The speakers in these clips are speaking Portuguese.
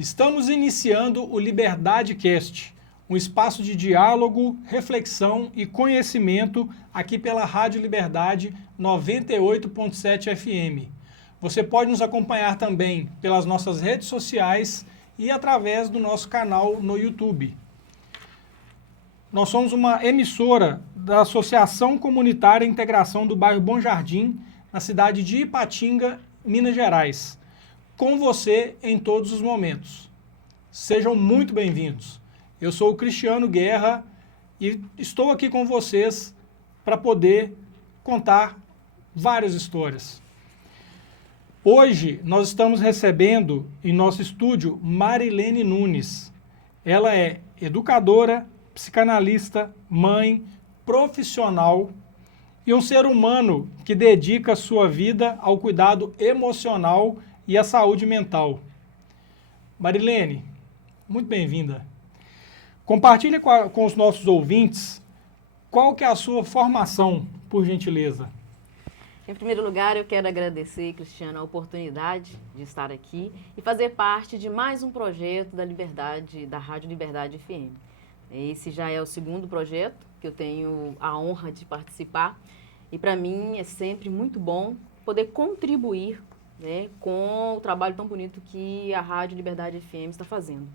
Estamos iniciando o Liberdade Cast, um espaço de diálogo, reflexão e conhecimento aqui pela Rádio Liberdade 98.7 FM. Você pode nos acompanhar também pelas nossas redes sociais e através do nosso canal no YouTube. Nós somos uma emissora da Associação Comunitária Integração do Bairro Bom Jardim, na cidade de Ipatinga, Minas Gerais. Com você em todos os momentos. Sejam muito bem-vindos. Eu sou o Cristiano Guerra e estou aqui com vocês para poder contar várias histórias. Hoje nós estamos recebendo em nosso estúdio Marilene Nunes. Ela é educadora, psicanalista, mãe, profissional e um ser humano que dedica sua vida ao cuidado emocional e à saúde mental. Marilene, muito bem-vinda. Compartilhe com os nossos ouvintes qual que é a sua formação, por gentileza. Em primeiro lugar, eu quero agradecer, Cristiano, a oportunidade de estar aqui e fazer parte de mais um projeto da Liberdade, da Rádio Liberdade FM. Esse já é o segundo projeto que eu tenho a honra de participar e para mim é sempre muito bom poder contribuir, né, com o trabalho tão bonito que a Rádio Liberdade FM está fazendo.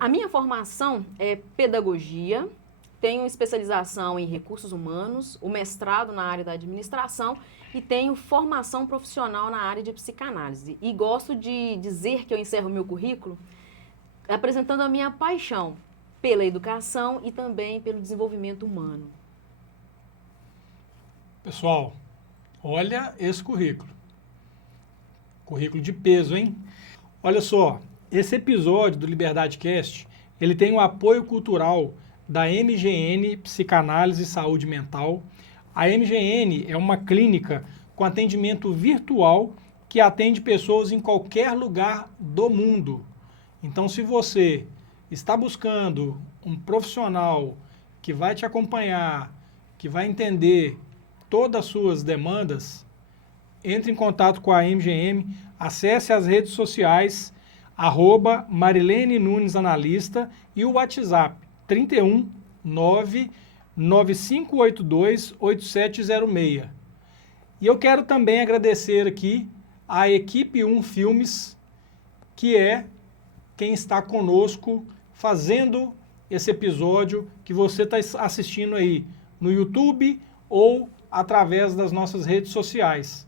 A minha formação é pedagogia, tenho especialização em recursos humanos, o mestrado na área da administração e tenho formação profissional na área de psicanálise. E gosto de dizer que eu encerro meu currículo apresentando a minha paixão pela educação e também pelo desenvolvimento humano. Pessoal, olha esse currículo. Currículo de peso, hein? Olha só, esse episódio do Liberdade Cast, ele tem o apoio cultural da MGN Psicanálise e Saúde Mental. A MGN é uma clínica com atendimento virtual que atende pessoas em qualquer lugar do mundo. Então, se você está buscando um profissional que vai te acompanhar, que vai entender todas as suas demandas, entre em contato com a MGM, acesse as redes sociais, @Marilene Nunes Analista e o WhatsApp 31 99582 8706. E eu quero também agradecer aqui a Equipe 1 Filmes, que é quem está conosco fazendo esse episódio que você está assistindo aí no YouTube ou através das nossas redes sociais.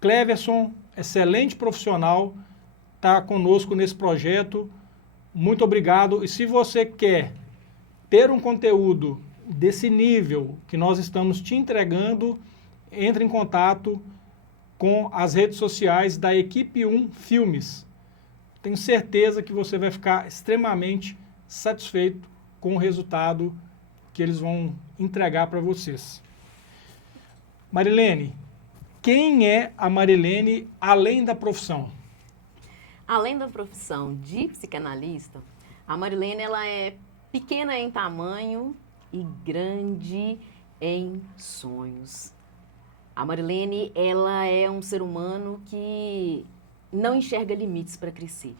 Cleverson, excelente profissional, está conosco nesse projeto. Muito obrigado. E se você quer ter um conteúdo desse nível que nós estamos te entregando, entre em contato com as redes sociais da Equipe 1 Filmes. Tenho certeza que você vai ficar extremamente satisfeito com o resultado que eles vão entregar para vocês. Marilene, quem é a Marilene além da profissão? Além da profissão de psicanalista, a Marilene ela é pequena em tamanho e grande em sonhos. A Marilene ela é um ser humano que não enxerga limites para crescer.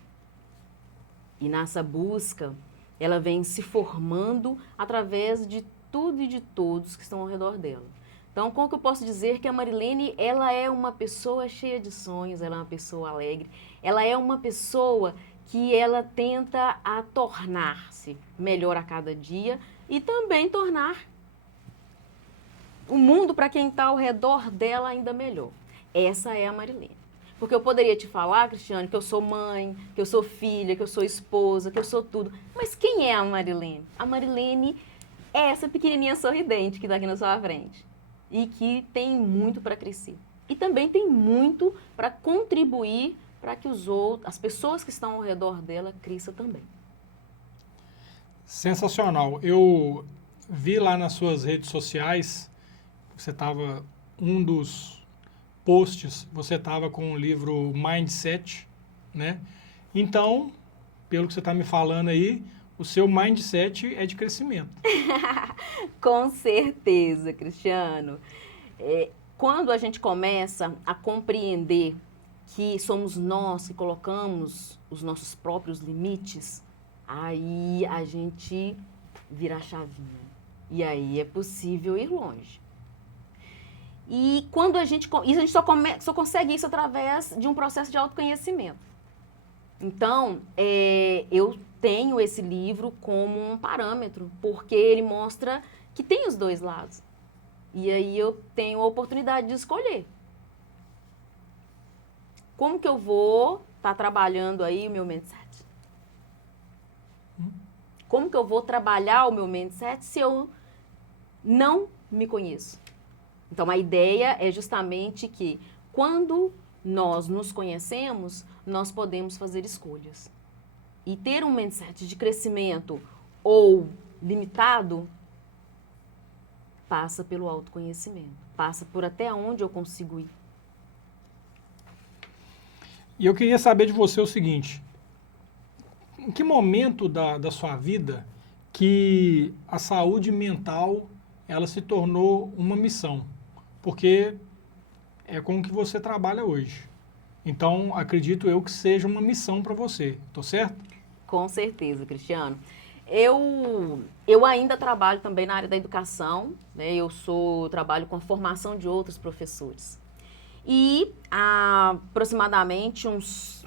E nessa busca, ela vem se formando através de tudo e de todos que estão ao redor dela. Então, como que eu posso dizer que a Marilene, ela é uma pessoa cheia de sonhos, ela é uma pessoa alegre, ela é uma pessoa que ela tenta a tornar-se melhor a cada dia e também tornar o mundo para quem está ao redor dela ainda melhor. Essa é a Marilene. Porque eu poderia te falar, Cristiano, que eu sou mãe, que eu sou filha, que eu sou esposa, que eu sou tudo. Mas quem é a Marilene? A Marilene é essa pequenininha sorridente que está aqui na sua frente e que tem muito para crescer. E também tem muito para contribuir para que as pessoas que estão ao redor dela cresçam também. Sensacional. Eu vi lá nas suas redes sociais, você estava, um dos posts, você estava com o livro Mindset, né? Então, pelo que você está me falando aí, o seu mindset é de crescimento. Com certeza, Cristiano. Quando a gente começa a compreender que somos nós que colocamos os nossos próprios limites, aí a gente vira a chavinha. E aí é possível ir longe. E quando a gente só consegue isso através de um processo de autoconhecimento. Então, eu tenho esse livro como um parâmetro, porque ele mostra que tem os dois lados. E aí eu tenho a oportunidade de escolher. Como que eu vou estar trabalhando aí o meu mindset? Como que eu vou trabalhar o meu mindset se eu não me conheço? Então, a ideia é justamente que quando nós nos conhecemos, nós podemos fazer escolhas. E ter um mindset de crescimento ou limitado passa pelo autoconhecimento, passa por até onde eu consigo ir. E eu queria saber de você o seguinte, em que momento da sua vida que a saúde mental ela se tornou uma missão? Porque é com o que você trabalha hoje. Então, acredito eu que seja uma missão para você, tô certo? Com certeza, Cristiano. Eu ainda trabalho também na área da educação, né? Trabalho com a formação de outros professores. E há aproximadamente uns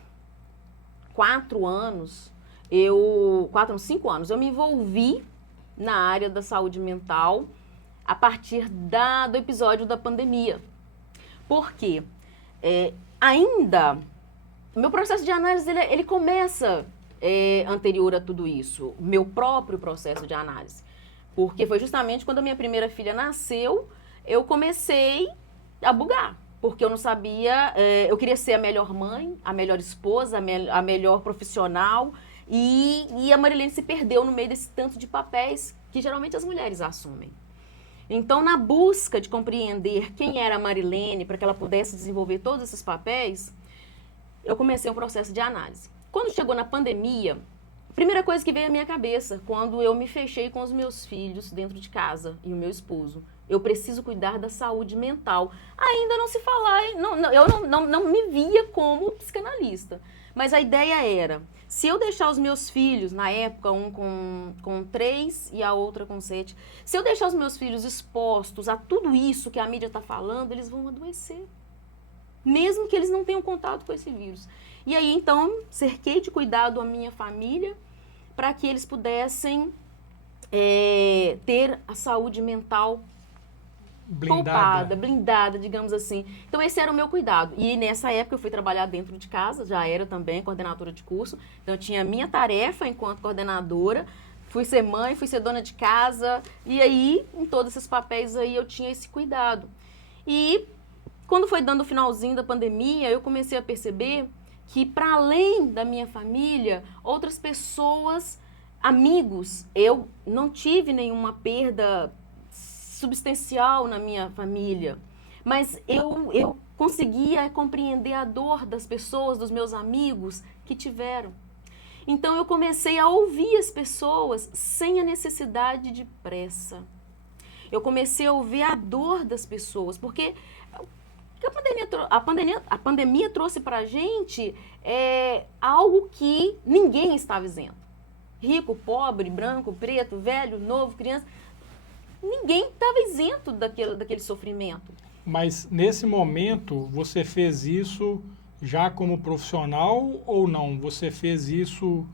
5 anos, eu me envolvi na área da saúde mental a partir do episódio da pandemia. Por quê? O meu processo de análise, ele começa anterior a tudo isso, o meu próprio processo de análise. Porque foi justamente quando a minha primeira filha nasceu, eu comecei a bugar. Porque eu não sabia, eu queria ser a melhor mãe, a melhor esposa, a melhor profissional. E a Marilene se perdeu no meio desse tanto de papéis que geralmente as mulheres assumem. Então, na busca de compreender quem era a Marilene, para que ela pudesse desenvolver todos esses papéis, eu comecei um processo de análise. Quando chegou na pandemia, a primeira coisa que veio à minha cabeça, quando eu me fechei com os meus filhos dentro de casa e o meu esposo, eu preciso cuidar da saúde mental. Ainda não se falar, eu não me via como psicanalista, mas a ideia era, se eu deixar os meus filhos, na época, um com 3 e a outra com 7, se eu deixar os meus filhos expostos a tudo isso que a mídia está falando, eles vão adoecer. Mesmo que eles não tenham contato com esse vírus. E aí, então, cerquei de cuidado a minha família para que eles pudessem ter a saúde mental blindada, digamos assim. Então, esse era o meu cuidado. E nessa época eu fui trabalhar dentro de casa, já era também coordenadora de curso. Então, eu tinha a minha tarefa enquanto coordenadora, fui ser mãe, fui ser dona de casa. E aí, em todos esses papéis aí, eu tinha esse cuidado. E quando foi dando o finalzinho da pandemia, eu comecei a perceber que, para além da minha família, outras pessoas, amigos, eu não tive nenhuma perda substancial na minha família, mas eu conseguia compreender a dor das pessoas, dos meus amigos que tiveram. Então eu comecei a ouvir as pessoas sem a necessidade de pressa. Eu comecei a ouvir a dor das pessoas, porque a pandemia trouxe para a gente algo que ninguém estava isento. Rico, pobre, branco, preto, velho, novo, criança. Ninguém estava isento daquele sofrimento. Mas nesse momento, você fez isso já como profissional ou não? Você fez isso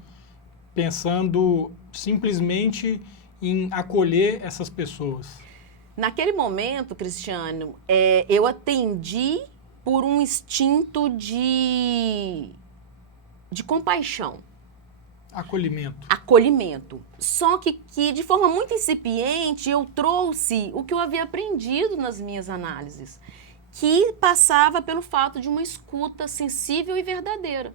pensando simplesmente em acolher essas pessoas? Naquele momento, Cristiano, eu atendi por um instinto de compaixão. Acolhimento. Só que de forma muito incipiente eu trouxe o que eu havia aprendido nas minhas análises, que passava pelo fato de uma escuta sensível e verdadeira.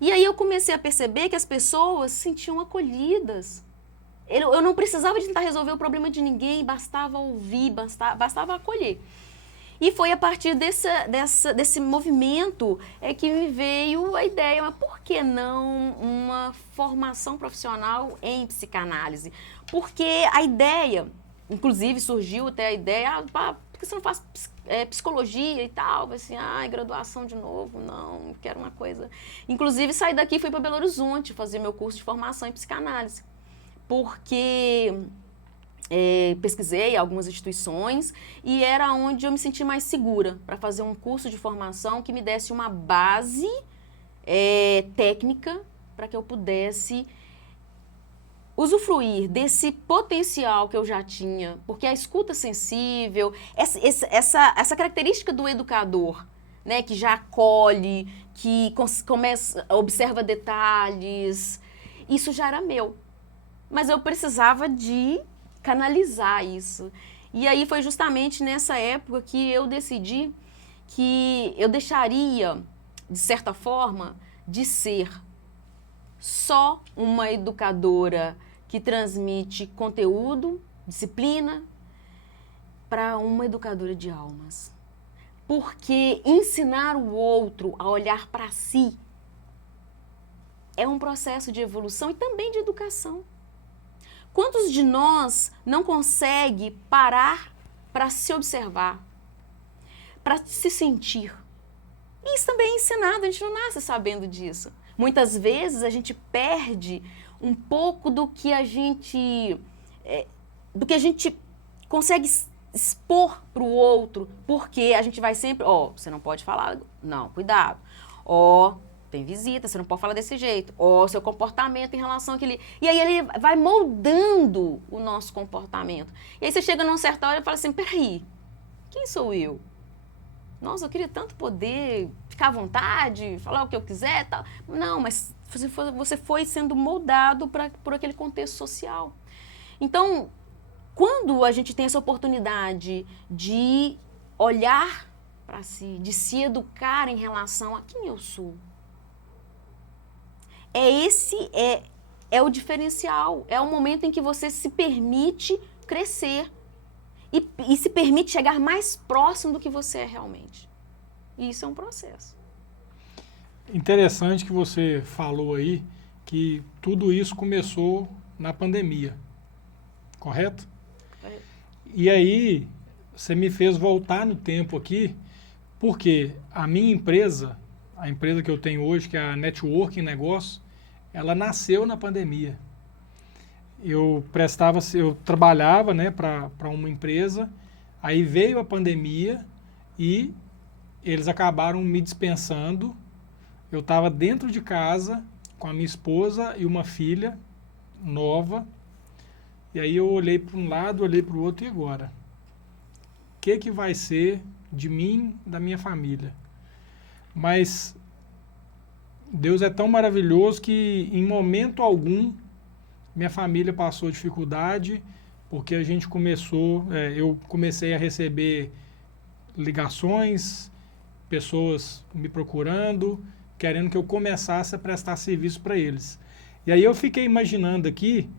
E aí eu comecei a perceber que as pessoas se sentiam acolhidas. Eu não precisava de tentar resolver o problema de ninguém, bastava ouvir, bastava acolher. E foi a partir desse movimento que me veio a ideia, mas por que não uma formação profissional em psicanálise? Porque a ideia, inclusive surgiu até a ideia, por que você não faz psicologia e tal? Eu falei assim, ai, graduação de novo, não, quero uma coisa. Inclusive, saí daqui e fui para Belo Horizonte fazer meu curso de formação em psicanálise. Porque pesquisei algumas instituições e era onde eu me senti mais segura para fazer um curso de formação que me desse uma base técnica para que eu pudesse usufruir desse potencial que eu já tinha, porque a escuta sensível, essa característica do educador, né, que já acolhe, que observa detalhes, isso já era meu. Mas eu precisava de canalizar isso. E aí foi justamente nessa época que eu decidi que eu deixaria, de certa forma, de ser só uma educadora que transmite conteúdo, disciplina, para uma educadora de almas. Porque ensinar o outro a olhar para si é um processo de evolução e também de educação. Quantos de nós não consegue parar para se observar, para se sentir? Isso também é ensinado, a gente não nasce sabendo disso. Muitas vezes a gente perde um pouco do que a gente consegue expor para o outro, porque a gente vai sempre, você não pode falar, não, cuidado, tem visita, você não pode falar desse jeito, seu comportamento em relação àquele... E aí ele vai moldando o nosso comportamento. E aí você chega numa certa hora e fala assim, peraí, quem sou eu? Nossa, eu queria tanto poder ficar à vontade, falar o que eu quiser e tal. Não, mas você foi sendo moldado por aquele contexto social. Então, quando a gente tem essa oportunidade de olhar para si, de se educar em relação a quem eu sou, é o diferencial, é o momento em que você se permite crescer. E se permite chegar mais próximo do que você é realmente. E isso é um processo. Interessante que você falou aí que tudo isso começou na pandemia, correto? Correto. E aí, você me fez voltar no tempo aqui, porque a minha empresa, a empresa que eu tenho hoje, que é a Networking Negócio, ela nasceu na pandemia. Eu trabalhava, né, para uma empresa, aí veio a pandemia e eles acabaram me dispensando. Eu estava dentro de casa com a minha esposa e uma filha nova, e aí eu olhei para um lado, olhei para o outro, e agora? O que vai ser de mim, da minha família? Mas Deus é tão maravilhoso que em momento algum minha família passou dificuldade, porque eu comecei a receber ligações, pessoas me procurando, querendo que eu começasse a prestar serviço para eles. E aí eu fiquei imaginando aqui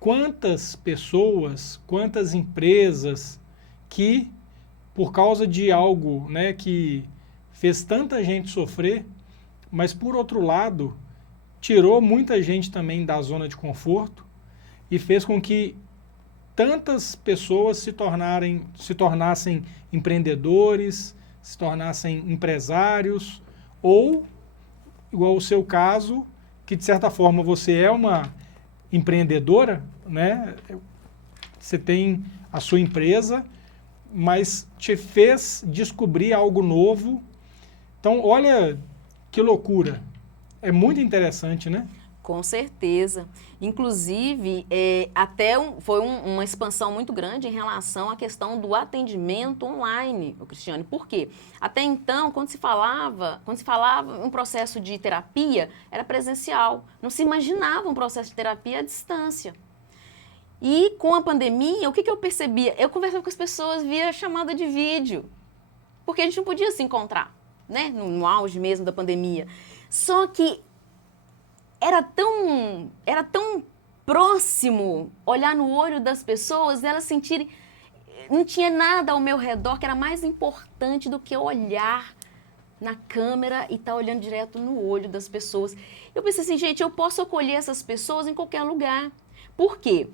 quantas pessoas, quantas empresas que, por causa de algo, né, que fez tanta gente sofrer, mas por outro lado, tirou muita gente também da zona de conforto e fez com que tantas pessoas se tornassem empreendedores, se tornassem empresários, ou, igual o seu caso, que de certa forma você é uma empreendedora, né? Você tem a sua empresa, mas te fez descobrir algo novo. Então, olha que loucura. É muito interessante, né? Com certeza. Inclusive, foi uma expansão muito grande em relação à questão do atendimento online, Cristiane. Por quê? Até então, quando se falava um processo de terapia, era presencial. Não se imaginava um processo de terapia à distância. E com a pandemia, o que eu percebia? Eu conversava com as pessoas via chamada de vídeo, porque a gente não podia se encontrar, né? No auge mesmo da pandemia. Só que era tão próximo olhar no olho das pessoas, elas sentirem... Não tinha nada ao meu redor que era mais importante do que olhar na câmera e estar olhando direto no olho das pessoas. Eu pensei assim, gente, eu posso acolher essas pessoas em qualquer lugar. Por quê?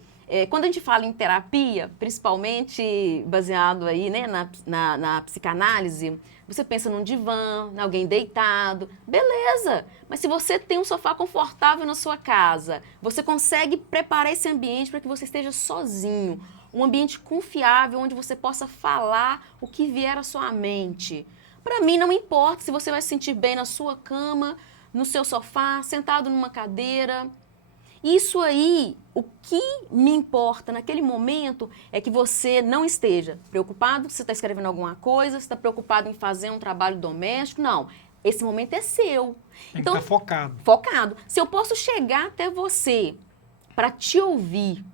Quando a gente fala em terapia, principalmente baseado aí, né, na psicanálise, você pensa num divã, em alguém deitado, beleza. Mas se você tem um sofá confortável na sua casa, você consegue preparar esse ambiente para que você esteja sozinho, um ambiente confiável onde você possa falar o que vier à sua mente. Para mim não importa se você vai se sentir bem na sua cama, no seu sofá, sentado numa cadeira. Isso aí, o que me importa naquele momento é que você não esteja preocupado se você está escrevendo alguma coisa, se está preocupado em fazer um trabalho doméstico. Não, esse momento é seu. Tem que estar focado. Focado. Se eu posso chegar até você para te ouvir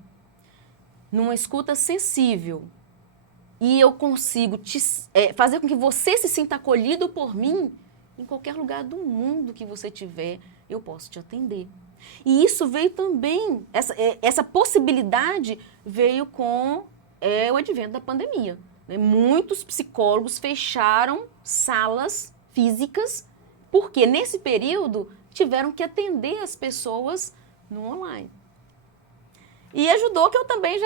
numa escuta sensível e eu consigo fazer com que você se sinta acolhido por mim, em qualquer lugar do mundo que você tiver, eu posso te atender. E isso veio também, essa possibilidade veio com o advento da pandemia. Né? Muitos psicólogos fecharam salas físicas, porque nesse período tiveram que atender as pessoas no online. E ajudou que eu também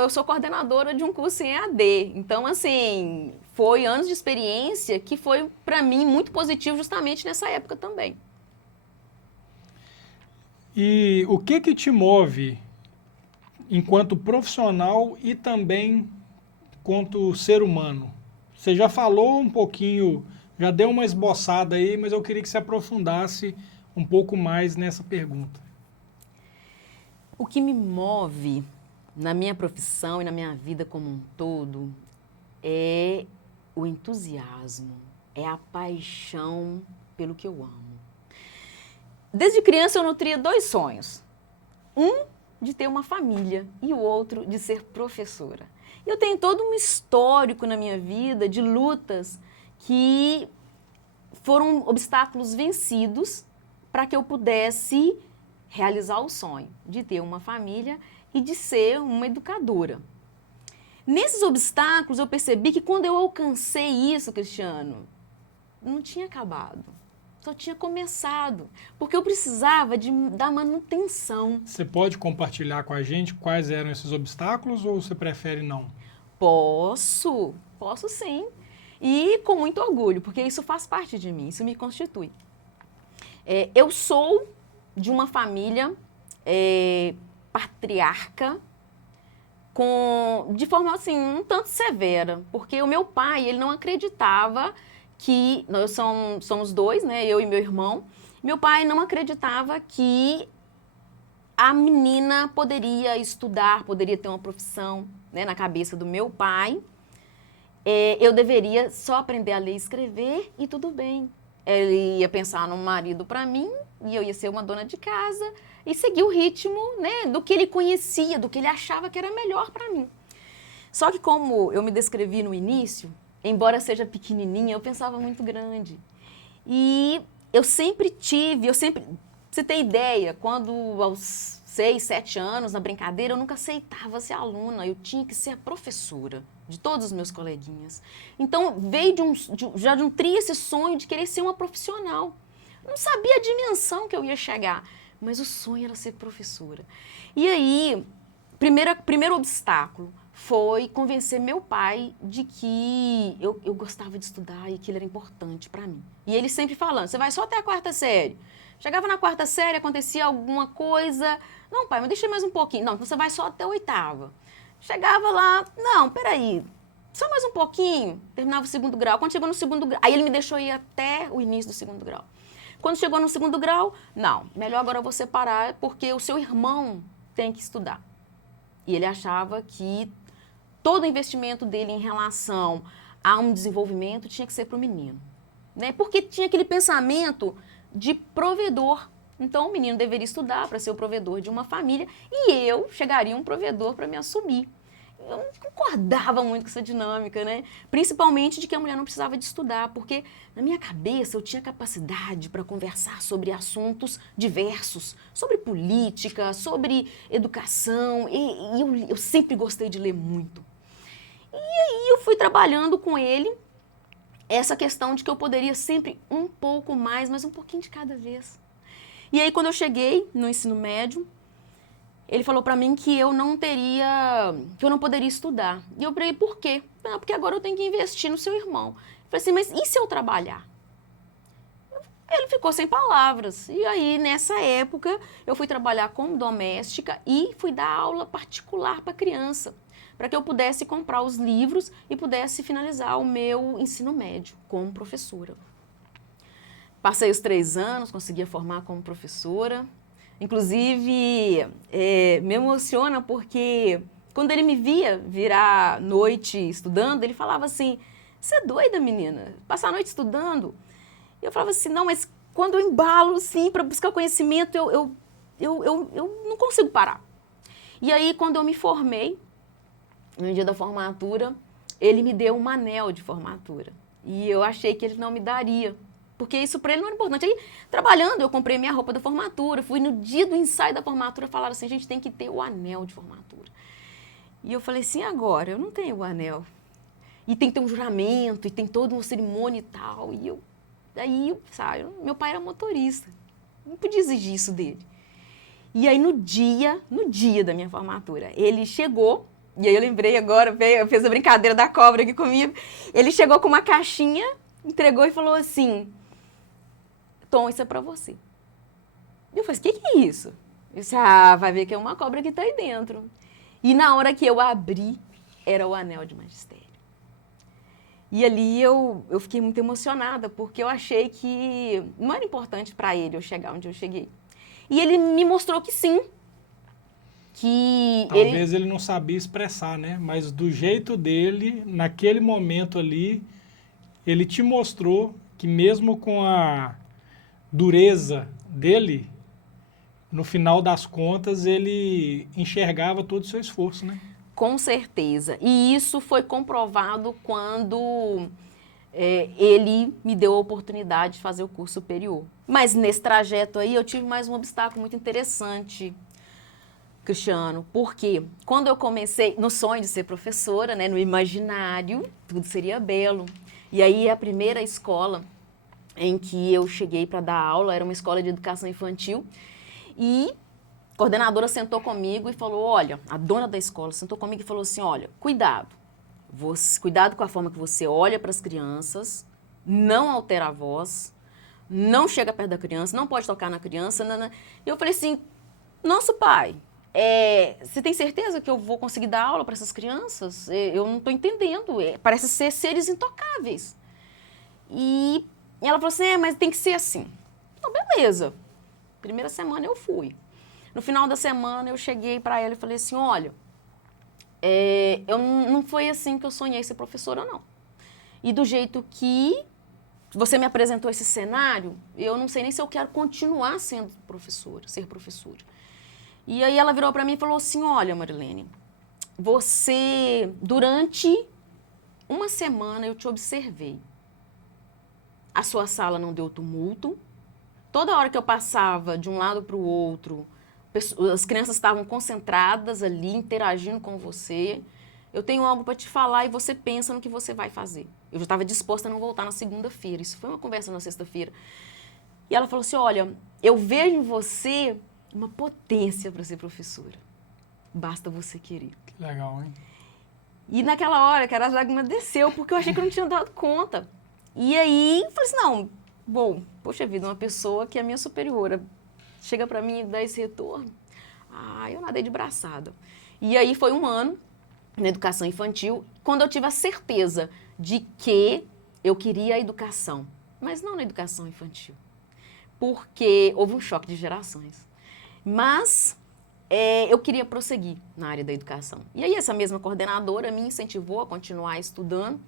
eu sou coordenadora de um curso em EAD. Então, assim, foi anos de experiência que foi, para mim, muito positivo justamente nessa época também. E o que te move enquanto profissional e também quanto ser humano? Você já falou um pouquinho, já deu uma esboçada aí, mas eu queria que você aprofundasse um pouco mais nessa pergunta. O que me move na minha profissão e na minha vida como um todo é o entusiasmo, é a paixão pelo que eu amo. Desde criança eu nutria 2 sonhos. Um de ter uma família e o outro de ser professora. Eu tenho todo um histórico na minha vida de lutas que foram obstáculos vencidos para que eu pudesse realizar o sonho de ter uma família e de ser uma educadora. Nesses obstáculos eu percebi que quando eu alcancei isso, Cristiano, não tinha acabado. Só tinha começado, porque eu precisava da manutenção. Você pode compartilhar com a gente quais eram esses obstáculos ou você prefere não? Posso sim. E com muito orgulho, porque isso faz parte de mim, isso me constitui. Eu sou de uma família patriarca, de forma assim, um tanto severa, porque o meu pai, ele não acreditava que nós somos 2, né, eu e meu irmão. Meu pai não acreditava que a menina poderia estudar, poderia ter uma profissão, né, na cabeça do meu pai. Eu deveria só aprender a ler e escrever e tudo bem. Ele ia pensar num marido para mim e eu ia ser uma dona de casa e seguir o ritmo, né, do que ele conhecia, do que ele achava que era melhor para mim. Só que como eu me descrevi no início, embora seja pequenininha, eu pensava muito grande. E eu sempre você tem ideia, quando aos 6, 7 anos, na brincadeira, eu nunca aceitava ser aluna, eu tinha que ser a professora de todos os meus coleguinhas. Então, veio já de um trio esse sonho de querer ser uma profissional. Não sabia a dimensão que eu ia chegar, mas o sonho era ser professora. E aí, primeiro obstáculo foi convencer meu pai de que eu gostava de estudar e que ele era importante para mim. E ele sempre falando, você vai só até a 4ª série. Chegava na 4ª série, acontecia alguma coisa. Não, pai, mas deixa mais um pouquinho. Não, você vai só até a 8ª. Chegava lá, não, peraí, só mais um pouquinho. Terminava o 2º grau. Quando chegou no 2º grau, aí ele me deixou ir até o início do 2º grau. Quando chegou no 2º grau, não, melhor agora você parar, porque o seu irmão tem que estudar. E ele achava que todo o investimento dele em relação a um desenvolvimento tinha que ser para o menino. Né? Porque tinha aquele pensamento de provedor. Então, o menino deveria estudar para ser o provedor de uma família e eu chegaria um provedor para me assumir. Eu não concordava muito com essa dinâmica, né? Principalmente de que a mulher não precisava de estudar, porque na minha cabeça eu tinha capacidade para conversar sobre assuntos diversos, sobre política, sobre educação, e eu sempre gostei de ler muito. E aí eu fui trabalhando com ele essa questão de que eu poderia sempre um pouco mais, mas um pouquinho de cada vez. E aí quando eu cheguei no ensino médio, ele falou para mim que eu não poderia estudar. E eu falei, por quê? Não, porque agora eu tenho que investir no seu irmão. Eu falei assim, mas e se eu trabalhar? Ele ficou sem palavras. E aí, nessa época, eu fui trabalhar como doméstica e fui dar aula particular para criança, para que eu pudesse comprar os livros e pudesse finalizar o meu ensino médio como professora. Passei os 3 anos, consegui formar como professora. Inclusive, me emociona porque quando ele me via virar noite estudando, ele falava assim, você é doida, menina? Passar a noite estudando? E eu falava assim, não, mas quando eu embalo, sim, para buscar conhecimento, eu não consigo parar. E aí, quando eu me formei, no dia da formatura, ele me deu um anel de formatura. E eu achei que ele não me daria, porque isso para ele não era importante. Aí, trabalhando, eu comprei minha roupa da formatura, fui no dia do ensaio da formatura, falaram assim, a gente tem que ter o anel de formatura. E eu falei assim, agora, eu não tenho o anel. E tem que ter um juramento, e tem toda uma cerimônia e tal. E aí, sabe, meu pai era motorista, não podia exigir isso dele. E aí, no dia da minha formatura, ele chegou, e aí eu lembrei agora, fez a brincadeira da cobra aqui comigo, ele chegou com uma caixinha, entregou e falou assim, Tom, isso é pra você. E eu falei, o que é isso? Eu disse, vai ver que é uma cobra que tá aí dentro. E na hora que eu abri, era o anel de magistério. E ali eu fiquei muito emocionada, porque eu achei que não era importante para ele eu chegar onde eu cheguei. E ele me mostrou que sim. Que talvez ele não sabia expressar, né? Mas do jeito dele, naquele momento ali, ele te mostrou que mesmo com a dureza dele, no final das contas, ele enxergava todo o seu esforço, né? Com certeza. E isso foi comprovado quando ele me deu a oportunidade de fazer o curso superior. Mas nesse trajeto aí eu tive mais um obstáculo muito interessante, Cristiano, porque quando eu comecei no sonho de ser professora, né, no imaginário, tudo seria belo. E aí a primeira escola em que eu cheguei para dar aula era uma escola de educação infantil e a coordenadora sentou comigo e falou, olha, a dona da escola sentou comigo e falou assim, olha, cuidado com a forma que você olha para as crianças, não altera a voz, não chega perto da criança, não pode tocar na criança. E eu falei assim, nosso pai, você tem certeza que eu vou conseguir dar aula para essas crianças? Eu não estou entendendo, parece ser seres intocáveis. E ela falou assim, mas tem que ser assim. Então, beleza. Primeira semana eu fui. No final da semana eu cheguei para ela e falei assim, olha, não foi assim que eu sonhei ser professora, não. E do jeito que você me apresentou esse cenário, eu não sei nem se eu quero continuar sendo professora, ser professora. E aí ela virou para mim e falou assim, olha, Marilene, durante uma semana eu te observei. A sua sala não deu tumulto. Toda hora que eu passava de um lado para o outro, as crianças estavam concentradas ali, interagindo com você. Eu tenho algo para te falar e você pensa no que você vai fazer. Eu já estava disposta a não voltar na segunda-feira. Isso foi uma conversa na sexta-feira. E ela falou assim, olha, eu vejo em você uma potência para ser professora. Basta você querer. Que legal, hein? E naquela hora, cara, a lágrima desceu, porque eu achei que eu não tinha dado conta. E aí, eu falei assim, não, bom, poxa vida, uma pessoa que é minha superiora chega para mim e dá esse retorno. Eu nadei de braçada. E aí foi um ano na educação infantil, quando eu tive a certeza de que eu queria a educação, mas não na educação infantil, porque houve um choque de gerações. Mas eu queria prosseguir na área da educação. E aí essa mesma coordenadora me incentivou a continuar estudando.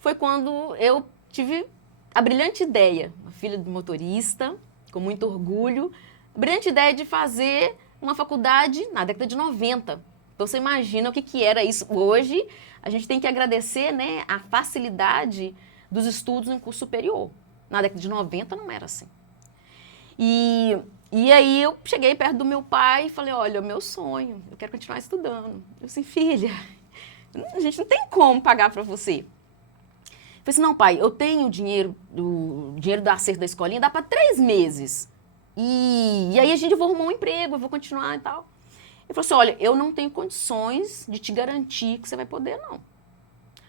Foi quando eu tive a brilhante ideia, uma filha de motorista, com muito orgulho, brilhante ideia de fazer uma faculdade na década de 90. Então, você imagina o que era isso. Hoje, a gente tem que agradecer, né, a facilidade dos estudos em curso superior. Na década de 90 não era assim. E aí eu cheguei perto do meu pai e falei, olha, é o meu sonho, eu quero continuar estudando. Eu disse, filha, a gente não tem como pagar para você. Eu falei assim, não, pai, eu tenho o dinheiro do acerto da escolinha, dá para 3 meses. E aí eu vou arrumar um emprego, eu vou continuar e tal. Ele falou assim, olha, eu não tenho condições de te garantir que você vai poder, não.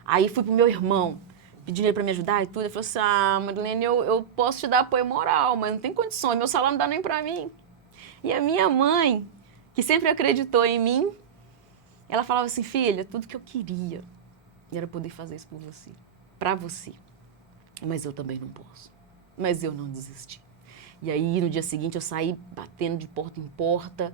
Aí fui pro meu irmão, pedindo ele para me ajudar e tudo. Ele falou assim, Marilene, eu posso te dar apoio moral, mas não tem condições, meu salário não dá nem para mim. E a minha mãe, que sempre acreditou em mim, ela falava assim, filha, tudo que eu queria era poder fazer isso por você, para você. Mas eu também não posso. Mas eu não desisti. E aí, no dia seguinte, eu saí batendo de porta em porta,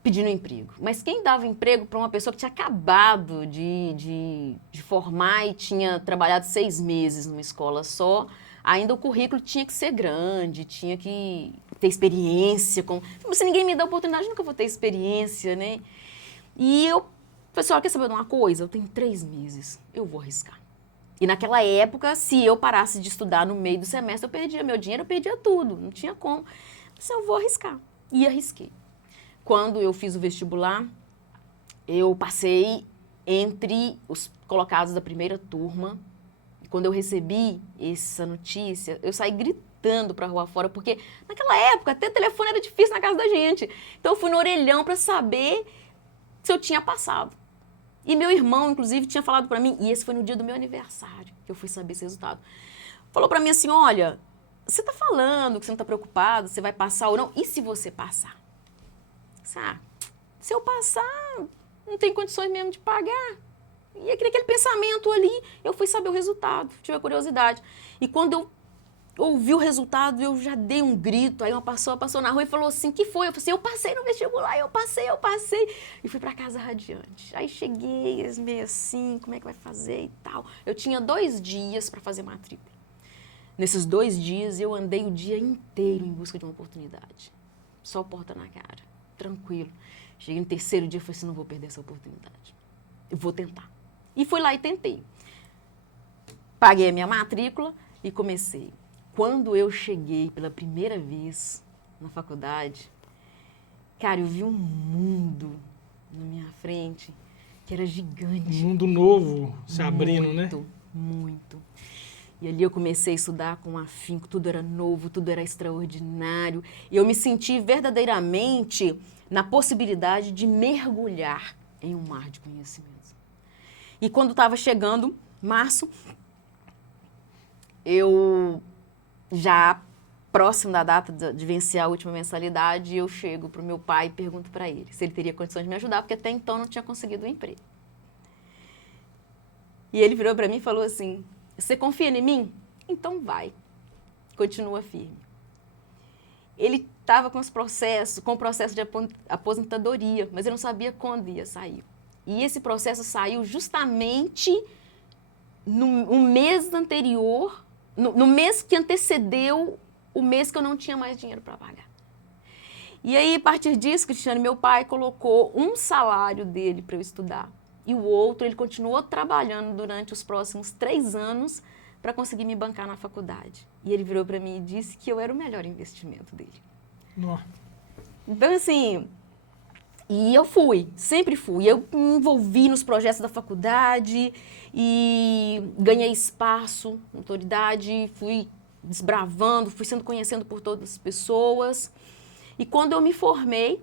pedindo emprego. Mas quem dava emprego para uma pessoa que tinha acabado de formar e tinha trabalhado 6 meses numa escola só, ainda o currículo tinha que ser grande, tinha que ter experiência. Se ninguém me dá oportunidade, eu nunca vou ter experiência, né? E eu falei assim, olha, quer saber de uma coisa? Eu tenho 3 meses, eu vou arriscar. E naquela época, se eu parasse de estudar no meio do semestre, eu perdia meu dinheiro, eu perdia tudo, não tinha como. Mas eu vou arriscar. E arrisquei. Quando eu fiz o vestibular, eu passei entre os colocados da primeira turma. E quando eu recebi essa notícia, eu saí gritando para a rua fora, porque naquela época até telefone era difícil na casa da gente. Então eu fui no orelhão para saber se eu tinha passado. E meu irmão, inclusive, tinha falado para mim, e esse foi no dia do meu aniversário, que eu fui saber esse resultado. Falou para mim assim, olha, você tá falando que você não tá preocupado, você vai passar ou não? E se você passar? Se eu passar, não tem condições mesmo de pagar. E aquele pensamento ali, eu fui saber o resultado, tive a curiosidade. E quando eu ouvi o resultado, eu já dei um grito. Aí uma pessoa passou na rua e falou assim, que foi? Eu falei assim, eu passei no vestibular, eu passei. E fui para casa radiante. Aí cheguei, meio assim, como é que vai fazer e tal. Eu tinha 2 dias para fazer matrícula. Nesses 2 dias, eu andei o dia inteiro em busca de uma oportunidade. Só porta na cara, tranquilo. Cheguei no 3º dia e falei assim, não vou perder essa oportunidade. Eu vou tentar. E fui lá e tentei. Paguei a minha matrícula e comecei. Quando eu cheguei pela primeira vez na faculdade, cara, eu vi um mundo na minha frente que era gigante. Um mundo novo se abrindo, né? Muito, muito. E ali eu comecei a estudar com afinco, tudo era novo, tudo era extraordinário. E eu me senti verdadeiramente na possibilidade de mergulhar em um mar de conhecimentos. E quando estava chegando março, eu já próximo da data de vencer a última mensalidade, eu chego para o meu pai e pergunto para ele se ele teria condições de me ajudar, porque até então não tinha conseguido um emprego. E ele virou para mim e falou assim, você confia em mim? Então vai, continua firme. Ele estava com o processo de aposentadoria, mas ele não sabia quando ia sair. E esse processo saiu justamente no mês anterior, no mês que antecedeu o mês que eu não tinha mais dinheiro para pagar. E aí, a partir disso, Cristiane, meu pai colocou um salário dele para eu estudar. E o outro, ele continuou trabalhando durante os próximos 3 anos para conseguir me bancar na faculdade. E ele virou para mim e disse que eu era o melhor investimento dele. Nossa. Então, assim, e eu fui, sempre fui. Eu me envolvi nos projetos da faculdade e ganhei espaço, autoridade, fui desbravando, fui sendo conhecendo por todas as pessoas. E quando eu me formei,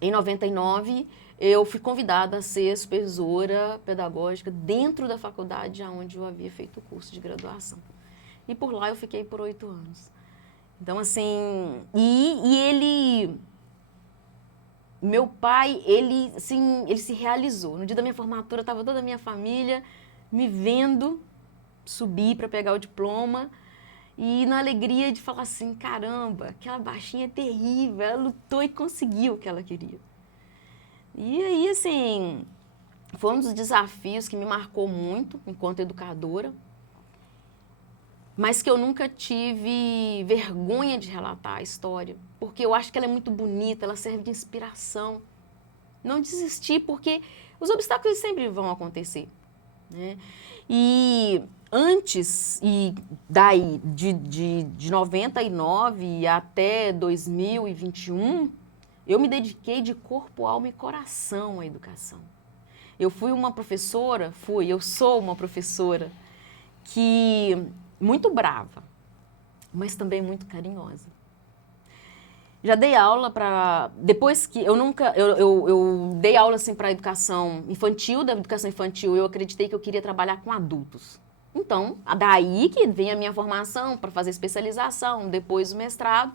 em 99, eu fui convidada a ser supervisora pedagógica dentro da faculdade onde eu havia feito o curso de graduação. E por lá eu fiquei por 8 anos. Então, assim, meu pai, ele se realizou. No dia da minha formatura, estava toda a minha família me vendo subir para pegar o diploma e na alegria de falar assim, caramba, aquela baixinha é terrível, ela lutou e conseguiu o que ela queria. E aí, assim, foi um dos desafios que me marcou muito enquanto educadora, mas que eu nunca tive vergonha de relatar a história, porque eu acho que ela é muito bonita, ela serve de inspiração. Não desistir, porque os obstáculos sempre vão acontecer, né? E antes, e daí, de 99 até 2021, eu me dediquei de corpo, alma e coração à educação. Eu sou uma professora que muito brava, mas também muito carinhosa. Já dei aula para... Depois que eu nunca... Eu dei aula, assim, para educação infantil. Da educação infantil, eu acreditei que eu queria trabalhar com adultos. Então, daí que vem a minha formação para fazer especialização, depois o mestrado,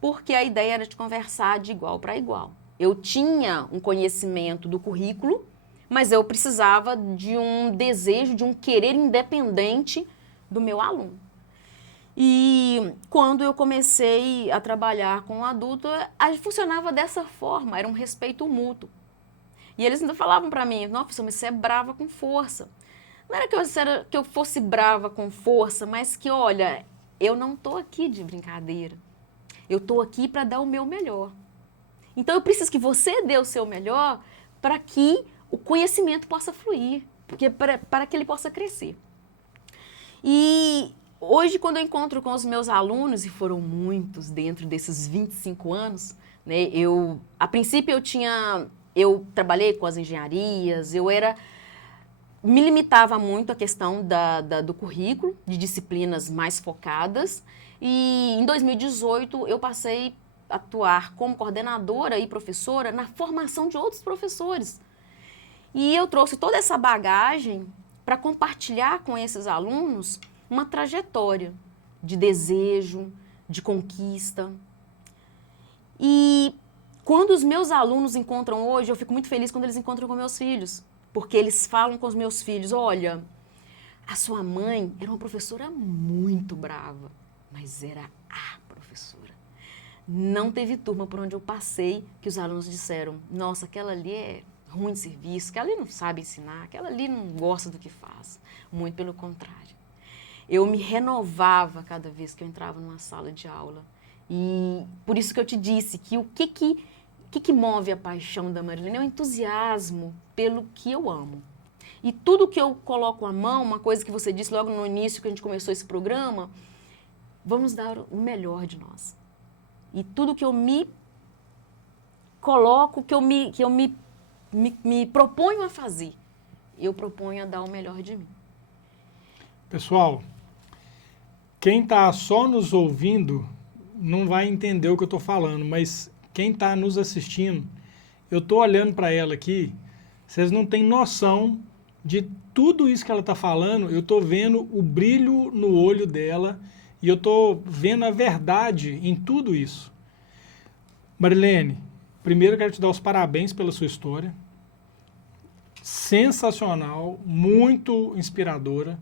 porque a ideia era de conversar de igual para igual. Eu tinha um conhecimento do currículo, mas eu precisava de um desejo, de um querer independente do meu aluno. E quando eu comecei a trabalhar com o adulto, funcionava dessa forma, era um respeito mútuo. E eles ainda falavam para mim, nossa, professor, mas você é brava com força. Não era que eu fosse brava com força, mas que, olha, eu não estou aqui de brincadeira. Eu estou aqui para dar o meu melhor. Então, eu preciso que você dê o seu melhor para que o conhecimento possa fluir, para que ele possa crescer. E hoje, quando eu encontro com os meus alunos, e foram muitos dentro desses 25 anos, né, a princípio eu trabalhei com as engenharias, me limitava muito a questão do currículo, de disciplinas mais focadas, e em 2018 eu passei a atuar como coordenadora e professora na formação de outros professores. E eu trouxe toda essa bagagem para compartilhar com esses alunos uma trajetória de desejo, de conquista. E quando os meus alunos encontram hoje, eu fico muito feliz quando eles encontram com meus filhos, porque eles falam com os meus filhos, olha, a sua mãe era uma professora muito brava, mas era a professora. Não teve turma por onde eu passei que os alunos disseram, nossa, aquela ali é ruim de serviço, aquela ali não sabe ensinar, aquela ali não gosta do que faz. Muito pelo contrário. Eu me renovava cada vez que eu entrava numa sala de aula. E por isso que eu te disse que o que move a paixão da Marilene é o entusiasmo pelo que eu amo. E tudo que eu coloco à mão, uma coisa que você disse logo no início que a gente começou esse programa, vamos dar o melhor de nós. E tudo que eu me coloco, que eu me proponho a fazer, eu proponho a dar o melhor de mim. Pessoal, quem está só nos ouvindo não vai entender o que eu estou falando, mas quem está nos assistindo, eu estou olhando para ela aqui, vocês não têm noção de tudo isso que ela está falando, eu estou vendo o brilho no olho dela e eu estou vendo a verdade em tudo isso. Marilene, primeiro eu quero te dar os parabéns pela sua história. Sensacional, muito inspiradora.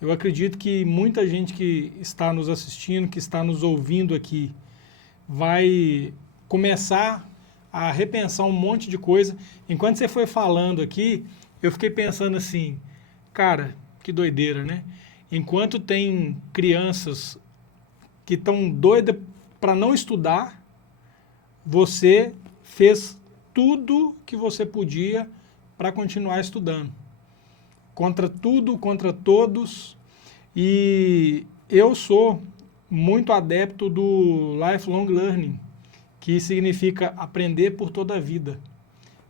Eu acredito que muita gente que está nos assistindo, que está nos ouvindo aqui, vai começar a repensar um monte de coisa. Enquanto você foi falando aqui, eu fiquei pensando assim, cara, que doideira, né? Enquanto tem crianças que estão doidas para não estudar, você fez tudo que você podia para continuar estudando. Contra tudo, contra todos. E eu sou muito adepto do lifelong learning, que significa aprender por toda a vida.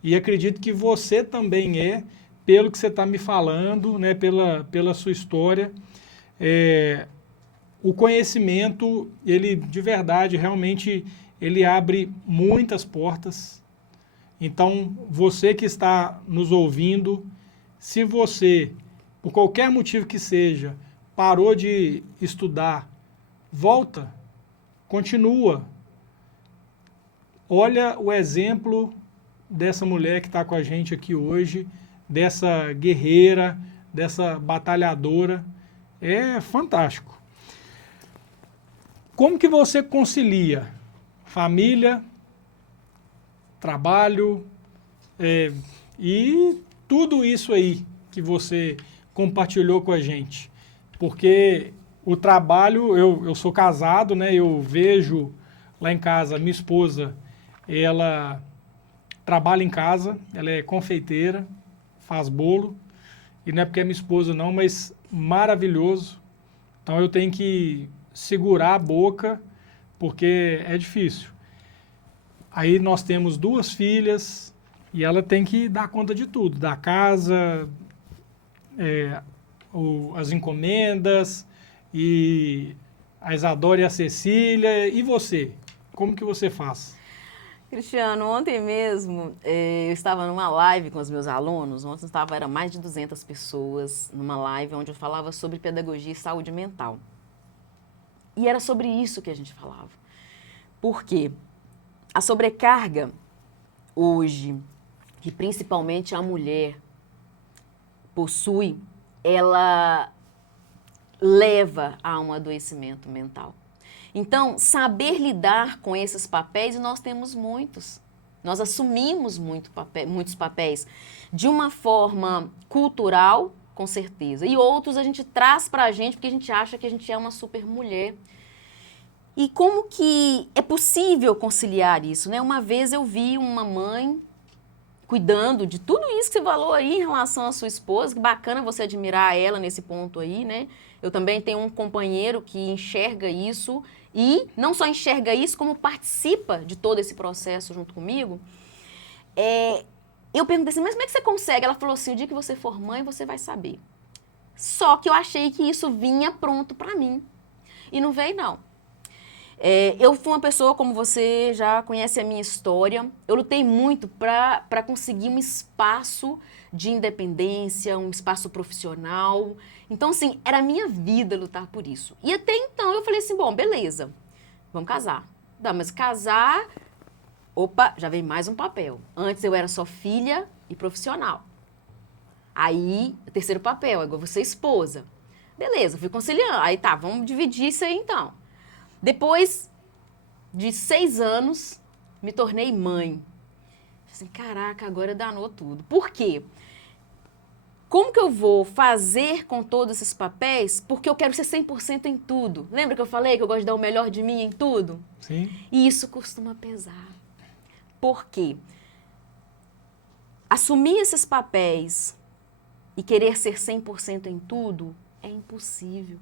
E acredito que você também pelo que você está me falando, né, pela sua história. O conhecimento, ele de verdade, realmente, ele abre muitas portas. Então, você que está nos ouvindo, se você, por qualquer motivo que seja, parou de estudar, volta, continua. Olha o exemplo dessa mulher que está com a gente aqui hoje, dessa guerreira, dessa batalhadora. É fantástico. Como que você concilia família, trabalho e tudo isso aí que você compartilhou com a gente? Porque o trabalho, eu sou casado, né? Eu vejo lá em casa, minha esposa, ela trabalha em casa, ela é confeiteira, faz bolo, e não é porque é minha esposa não, mas maravilhoso. Então eu tenho que segurar a boca, porque é difícil. Aí nós temos 2 filhas, e ela tem que dar conta de tudo, da casa, as encomendas, e a Isadora e a Cecília. E você? como que você faz? Cristiano, ontem mesmo eu estava numa live com os meus alunos. Ontem era mais de 200 pessoas numa live onde eu falava sobre pedagogia e saúde mental. E era sobre isso que a gente falava. Por quê? A sobrecarga hoje, que principalmente a mulher possui, ela leva a um adoecimento mental. Então, saber lidar com esses papéis, e nós temos muitos. Nós assumimos muitos papéis de uma forma cultural, com certeza. E outros a gente traz pra gente porque a gente acha que a gente é uma super mulher. E como que é possível conciliar isso, né? Uma vez eu vi uma mãe cuidando de tudo isso que você falou aí em relação à sua esposa, que bacana você admirar ela nesse ponto aí, né? Eu também tenho um companheiro que enxerga isso e não só enxerga isso, como participa de todo esse processo junto comigo. Eu perguntei assim, mas como é que você consegue? Ela falou assim, o dia que você for mãe, você vai saber. Só que eu achei que isso vinha pronto pra mim. E não veio, não. Eu fui uma pessoa, como você já conhece a minha história, eu lutei muito para conseguir um espaço de independência, um espaço profissional. Então, assim, era a minha vida lutar por isso. E até então eu falei assim, bom, beleza, vamos casar. Não, mas casar, opa, já vem mais um papel. Antes eu era só filha e profissional. Aí, o terceiro papel, agora você esposa. Beleza, fui conciliando. Aí tá, vamos dividir isso aí então. Depois de 6 anos, me tornei mãe. Assim, caraca, agora danou tudo. Por quê? Como que eu vou fazer com todos esses papéis? Porque eu quero ser 100% em tudo. Lembra que eu falei que eu gosto de dar o melhor de mim em tudo? Sim. E isso costuma pesar. Por quê? Assumir esses papéis e querer ser 100% em tudo é impossível.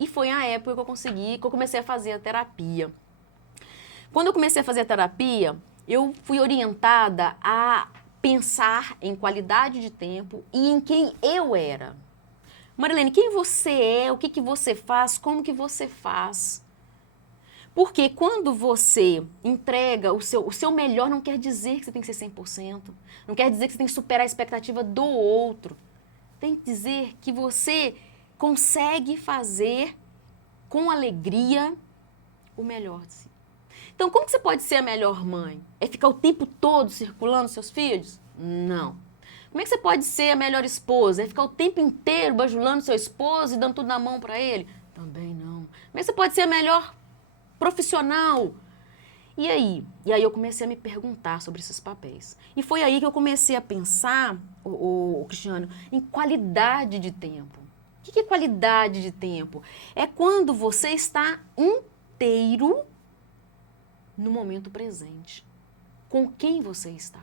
E foi a época que eu comecei a fazer a terapia. Quando eu comecei a fazer a terapia, eu fui orientada a pensar em qualidade de tempo e em quem eu era. Marilene, quem você é, o que você faz, como que você faz? Porque quando você entrega o seu melhor, não quer dizer que você tem que ser 100%. Não quer dizer que você tem que superar a expectativa do outro. Tem que dizer que você consegue fazer com alegria o melhor de si. Então, como que você pode ser a melhor mãe? É ficar o tempo todo circulando seus filhos? Não. Como é que você pode ser a melhor esposa? É ficar o tempo inteiro bajulando seu esposo e dando tudo na mão para ele? Também não. Como é que você pode ser a melhor profissional? E aí? E aí eu comecei a me perguntar sobre esses papéis. E foi aí que eu comecei a pensar, Cristiano, em qualidade de tempo. O que é qualidade de tempo? É quando você está inteiro no momento presente. Com quem você está.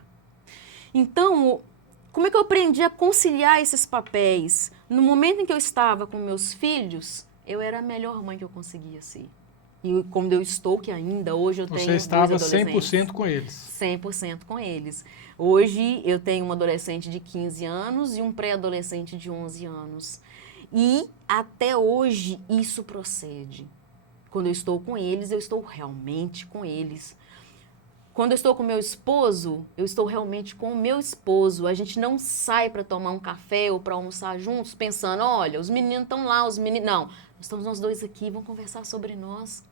Então, como é que eu aprendi a conciliar esses papéis? No momento em que eu estava com meus filhos, eu era a melhor mãe que eu conseguia ser. E como eu estou, que ainda hoje eu tenho Você estava dois adolescentes. 100% com eles. 100% com eles. Hoje eu tenho um adolescente de 15 anos e um pré-adolescente de 11 anos. E até hoje isso procede. Quando eu estou com eles, eu estou realmente com eles. Quando eu estou com meu esposo, eu estou realmente com o meu esposo. A gente não sai para tomar um café ou para almoçar juntos pensando, olha, os meninos estão lá, os meninos... Não, estamos nós dois aqui, vamos conversar sobre nós.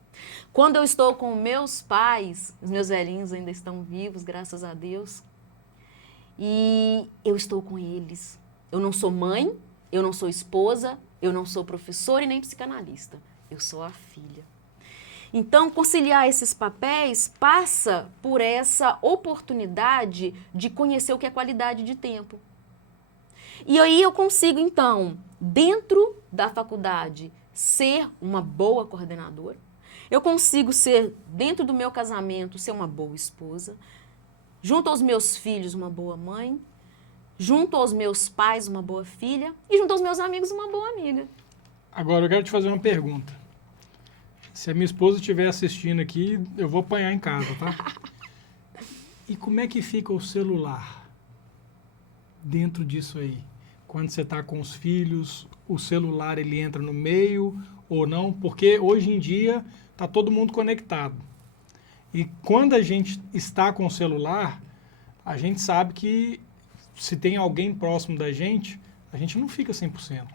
Quando eu estou com meus pais, os meus velhinhos ainda estão vivos, graças a Deus, e eu estou com eles. Eu não sou mãe, eu não sou esposa, eu não sou professora e nem psicanalista. Eu sou a filha. Então, conciliar esses papéis passa por essa oportunidade de conhecer o que é qualidade de tempo. E aí eu consigo, então, dentro da faculdade, ser uma boa coordenadora. Eu consigo ser, dentro do meu casamento, ser uma boa esposa. Junto aos meus filhos, uma boa mãe. Junto aos meus pais, uma boa filha. E junto aos meus amigos, uma boa amiga. Agora, eu quero te fazer uma pergunta. Se a minha esposa estiver assistindo aqui, eu vou apanhar em casa, tá? E como é que fica o celular dentro disso aí? Quando você está com os filhos, o celular ele entra no meio ou não? Porque hoje em dia está todo mundo conectado. E quando a gente está com o celular, a gente sabe que se tem alguém próximo da gente, a gente não fica 100%.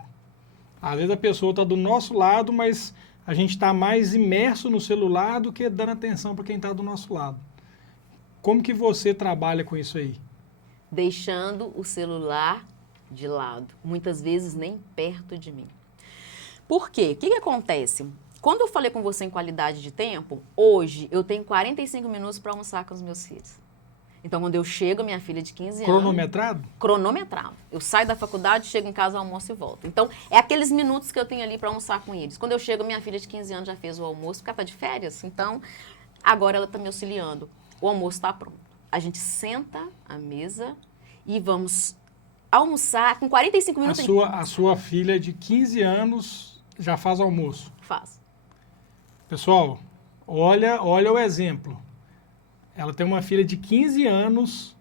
Às vezes a pessoa está do nosso lado, mas a gente está mais imerso no celular do que dando atenção para quem está do nosso lado. Como que você trabalha com isso aí? Deixando o celular de lado, muitas vezes nem perto de mim. Por quê? O que acontece? Quando eu falei com você em qualidade de tempo, hoje eu tenho 45 minutos para almoçar com os meus filhos. Então, quando eu chego, minha filha de 15 anos... Cronometrado? Cronometrado. Eu saio da faculdade, chego em casa, almoço e volto. Então, é aqueles minutos que eu tenho ali para almoçar com eles. Quando eu chego, minha filha de 15 anos já fez o almoço, porque ela está de férias. Então, agora ela está me auxiliando. O almoço está pronto. A gente senta à mesa e vamos almoçar com 45 minutos. A sua filha de 15 anos já faz almoço? Faz. Pessoal, olha o exemplo. Ela tem uma filha de 15 anos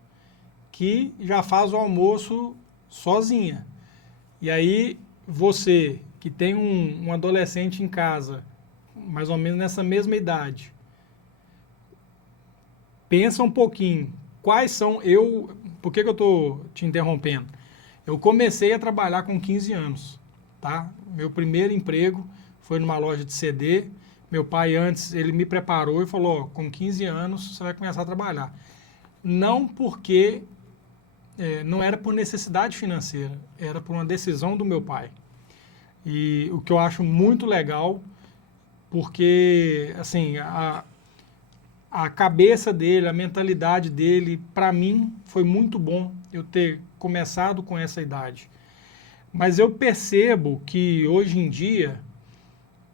que já faz o almoço sozinha. E aí, você que tem um adolescente em casa, mais ou menos nessa mesma idade, pensa um pouquinho, quais são... Por que eu estou te interrompendo? Eu comecei a trabalhar com 15 anos, tá? Meu primeiro emprego foi numa loja de CD. Meu pai, antes, ele me preparou e falou, ó, com 15 anos você vai começar a trabalhar. Não porque... não era por necessidade financeira, era por uma decisão do meu pai. E o que eu acho muito legal, porque, assim, a cabeça dele, a mentalidade dele, para mim, foi muito bom eu ter começado com essa idade. Mas eu percebo que, hoje em dia,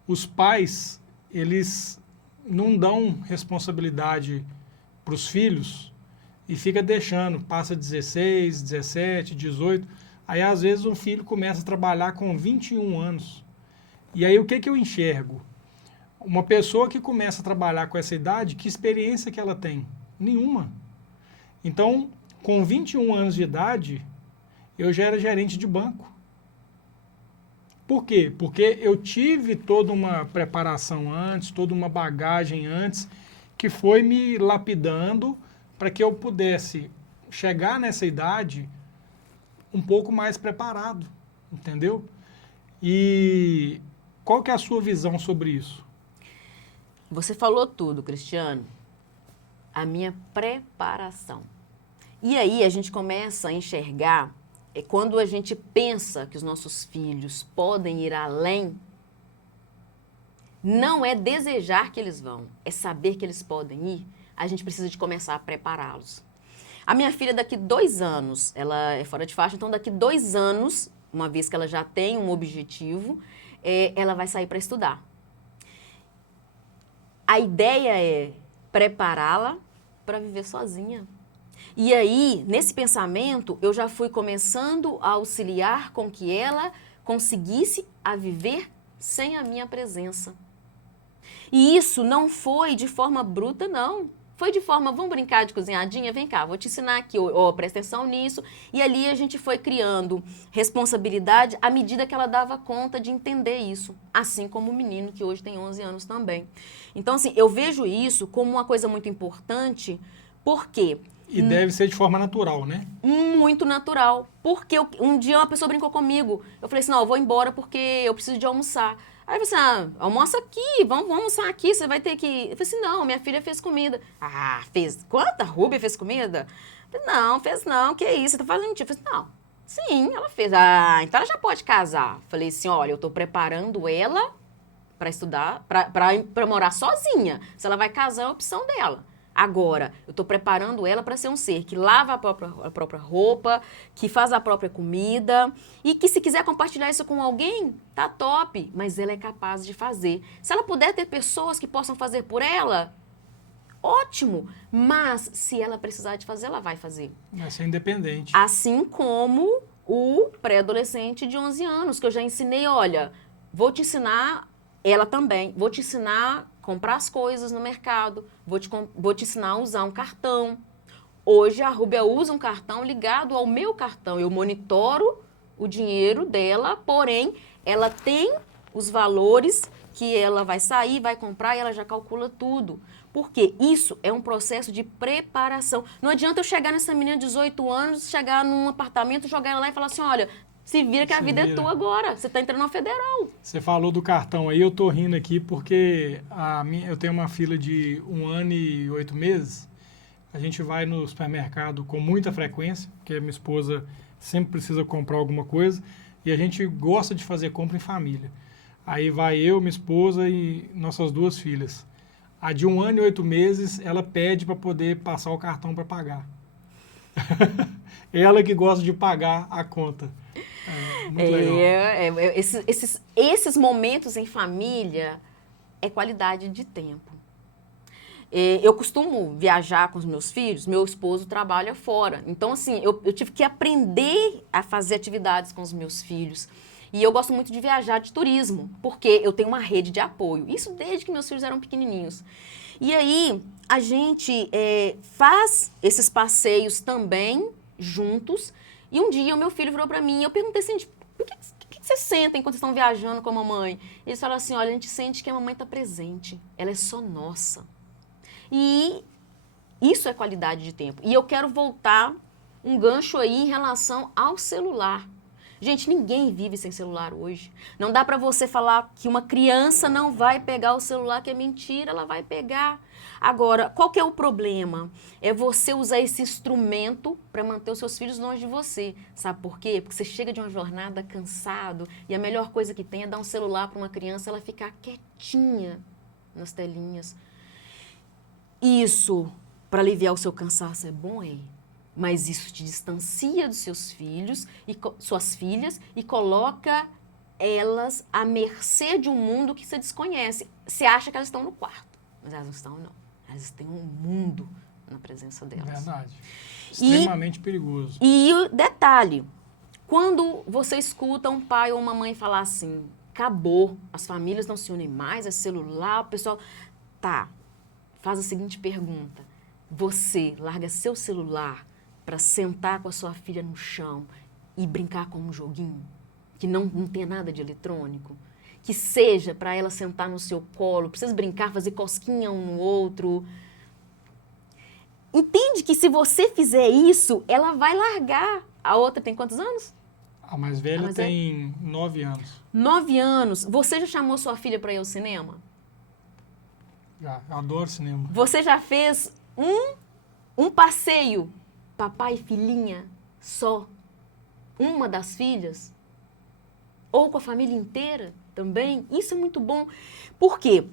os pais, eles não dão responsabilidade para os filhos e fica deixando, passa 16, 17, 18, aí às vezes um filho começa a trabalhar com 21 anos. E aí o que eu enxergo? Uma pessoa que começa a trabalhar com essa idade, que experiência que ela tem? Nenhuma. Então, com 21 anos de idade, eu já era gerente de banco. Por quê? Porque eu tive toda uma preparação antes, toda uma bagagem antes, que foi me lapidando para que eu pudesse chegar nessa idade um pouco mais preparado, entendeu? E qual que é a sua visão sobre isso? Você falou tudo, Cristiano. A minha preparação. E aí a gente começa a enxergar, quando a gente pensa que os nossos filhos podem ir além, não é desejar que eles vão, é saber que eles podem ir. A gente precisa de começar a prepará-los. A minha filha, daqui 2 anos, ela é fora de faixa, então daqui 2 anos, uma vez que ela já tem um objetivo, ela vai sair para estudar. A ideia é prepará-la para viver sozinha. E aí, nesse pensamento, eu já fui começando a auxiliar com que ela conseguisse a viver sem a minha presença. E isso não foi de forma bruta, não. Foi de forma, vamos brincar de cozinhadinha? Vem cá, vou te ensinar aqui, presta atenção nisso. E ali a gente foi criando responsabilidade à medida que ela dava conta de entender isso. Assim como o menino, que hoje tem 11 anos também. Então, assim, eu vejo isso como uma coisa muito importante, porque... E deve ser de forma natural, né? Muito natural. Porque um dia uma pessoa brincou comigo. Eu falei assim, não, eu vou embora porque eu preciso de almoçar. Aí você, almoça aqui, vamos almoçar aqui, você vai ter que... Eu falei assim, não, minha filha fez comida. Ah, fez? Quanta? Rúbia fez comida? Eu falei, não, fez não, que isso, você tá fazendo mentira. Eu falei, não, sim, ela fez. Ah, então ela já pode casar. Eu falei assim, olha, eu tô preparando ela para estudar, para morar sozinha. Se ela vai casar, é a opção dela. Agora, eu estou preparando ela para ser um ser que lava a própria roupa, que faz a própria comida e que, se quiser compartilhar isso com alguém, tá top, mas ela é capaz de fazer. Se ela puder ter pessoas que possam fazer por ela, ótimo, mas se ela precisar de fazer, ela vai fazer. Vai ser independente. Assim como o pré-adolescente de 11 anos, que eu já ensinei, olha, vou te ensinar, ela também, vou te ensinar comprar as coisas no mercado, vou te ensinar a usar um cartão. Hoje a Rúbia usa um cartão ligado ao meu cartão. Eu monitoro o dinheiro dela, porém ela tem os valores que ela vai sair, vai comprar e ela já calcula tudo. Porque isso é um processo de preparação. Não adianta eu chegar nessa menina de 18 anos, chegar num apartamento, jogar ela lá e falar assim, olha, se vira que a vida é tua agora. Você está entrando na federal. Você falou do cartão aí, eu tô rindo aqui porque eu tenho uma filha de 1 ano e 8 meses. A gente vai no supermercado com muita frequência, porque minha esposa sempre precisa comprar alguma coisa. E a gente gosta de fazer compra em família. Aí vai eu, minha esposa e nossas 2 filhas. A de 1 ano e 8 meses, ela pede para poder passar o cartão para pagar. Ela que gosta de pagar a conta. Muito legal. Esses momentos em família é qualidade de tempo. Eu costumo viajar com os meus filhos, meu esposo trabalha fora. Então, assim, eu tive que aprender a fazer atividades com os meus filhos. E eu gosto muito de viajar de turismo, porque eu tenho uma rede de apoio. Isso desde que meus filhos eram pequenininhos. E aí, a gente faz esses passeios também juntos. E um dia o meu filho virou para mim e eu perguntei assim, o que vocês sentem quando vocês estão viajando com a mamãe? Eles falaram assim, olha, a gente sente que a mamãe está presente. Ela é só nossa. E isso é qualidade de tempo. E eu quero voltar um gancho aí em relação ao celular. Gente, ninguém vive sem celular hoje. Não dá para você falar que uma criança não vai pegar o celular, que é mentira, ela vai pegar. Agora, qual que é o problema? É você usar esse instrumento para manter os seus filhos longe de você. Sabe por quê? Porque você chega de uma jornada cansado e a melhor coisa que tem é dar um celular para uma criança, ela ficar quietinha nas telinhas. Isso, para aliviar o seu cansaço, é bom, mas isso te distancia dos seus filhos e suas filhas e coloca elas à mercê de um mundo que você desconhece. Você acha que elas estão no quarto, mas elas não estão, não. Elas têm um mundo na presença delas. Verdade. Extremamente perigoso. E o detalhe, quando você escuta um pai ou uma mãe falar assim, acabou, as famílias não se unem mais, é celular, o pessoal... Tá, faz a seguinte pergunta. Você larga seu celular para sentar com a sua filha no chão e brincar com um joguinho que não tenha nada de eletrônico? Que seja para ela sentar no seu colo, precisa brincar, fazer cosquinha um no outro. Entende que se você fizer isso, ela vai largar. A outra tem quantos anos? A mais velha tem 9 anos. 9 anos. Você já chamou sua filha para ir ao cinema? Já, eu adoro cinema. Você já fez um passeio, papai e filhinha, só? Uma das filhas? Ou com a família inteira também? Isso é muito bom. Por quê?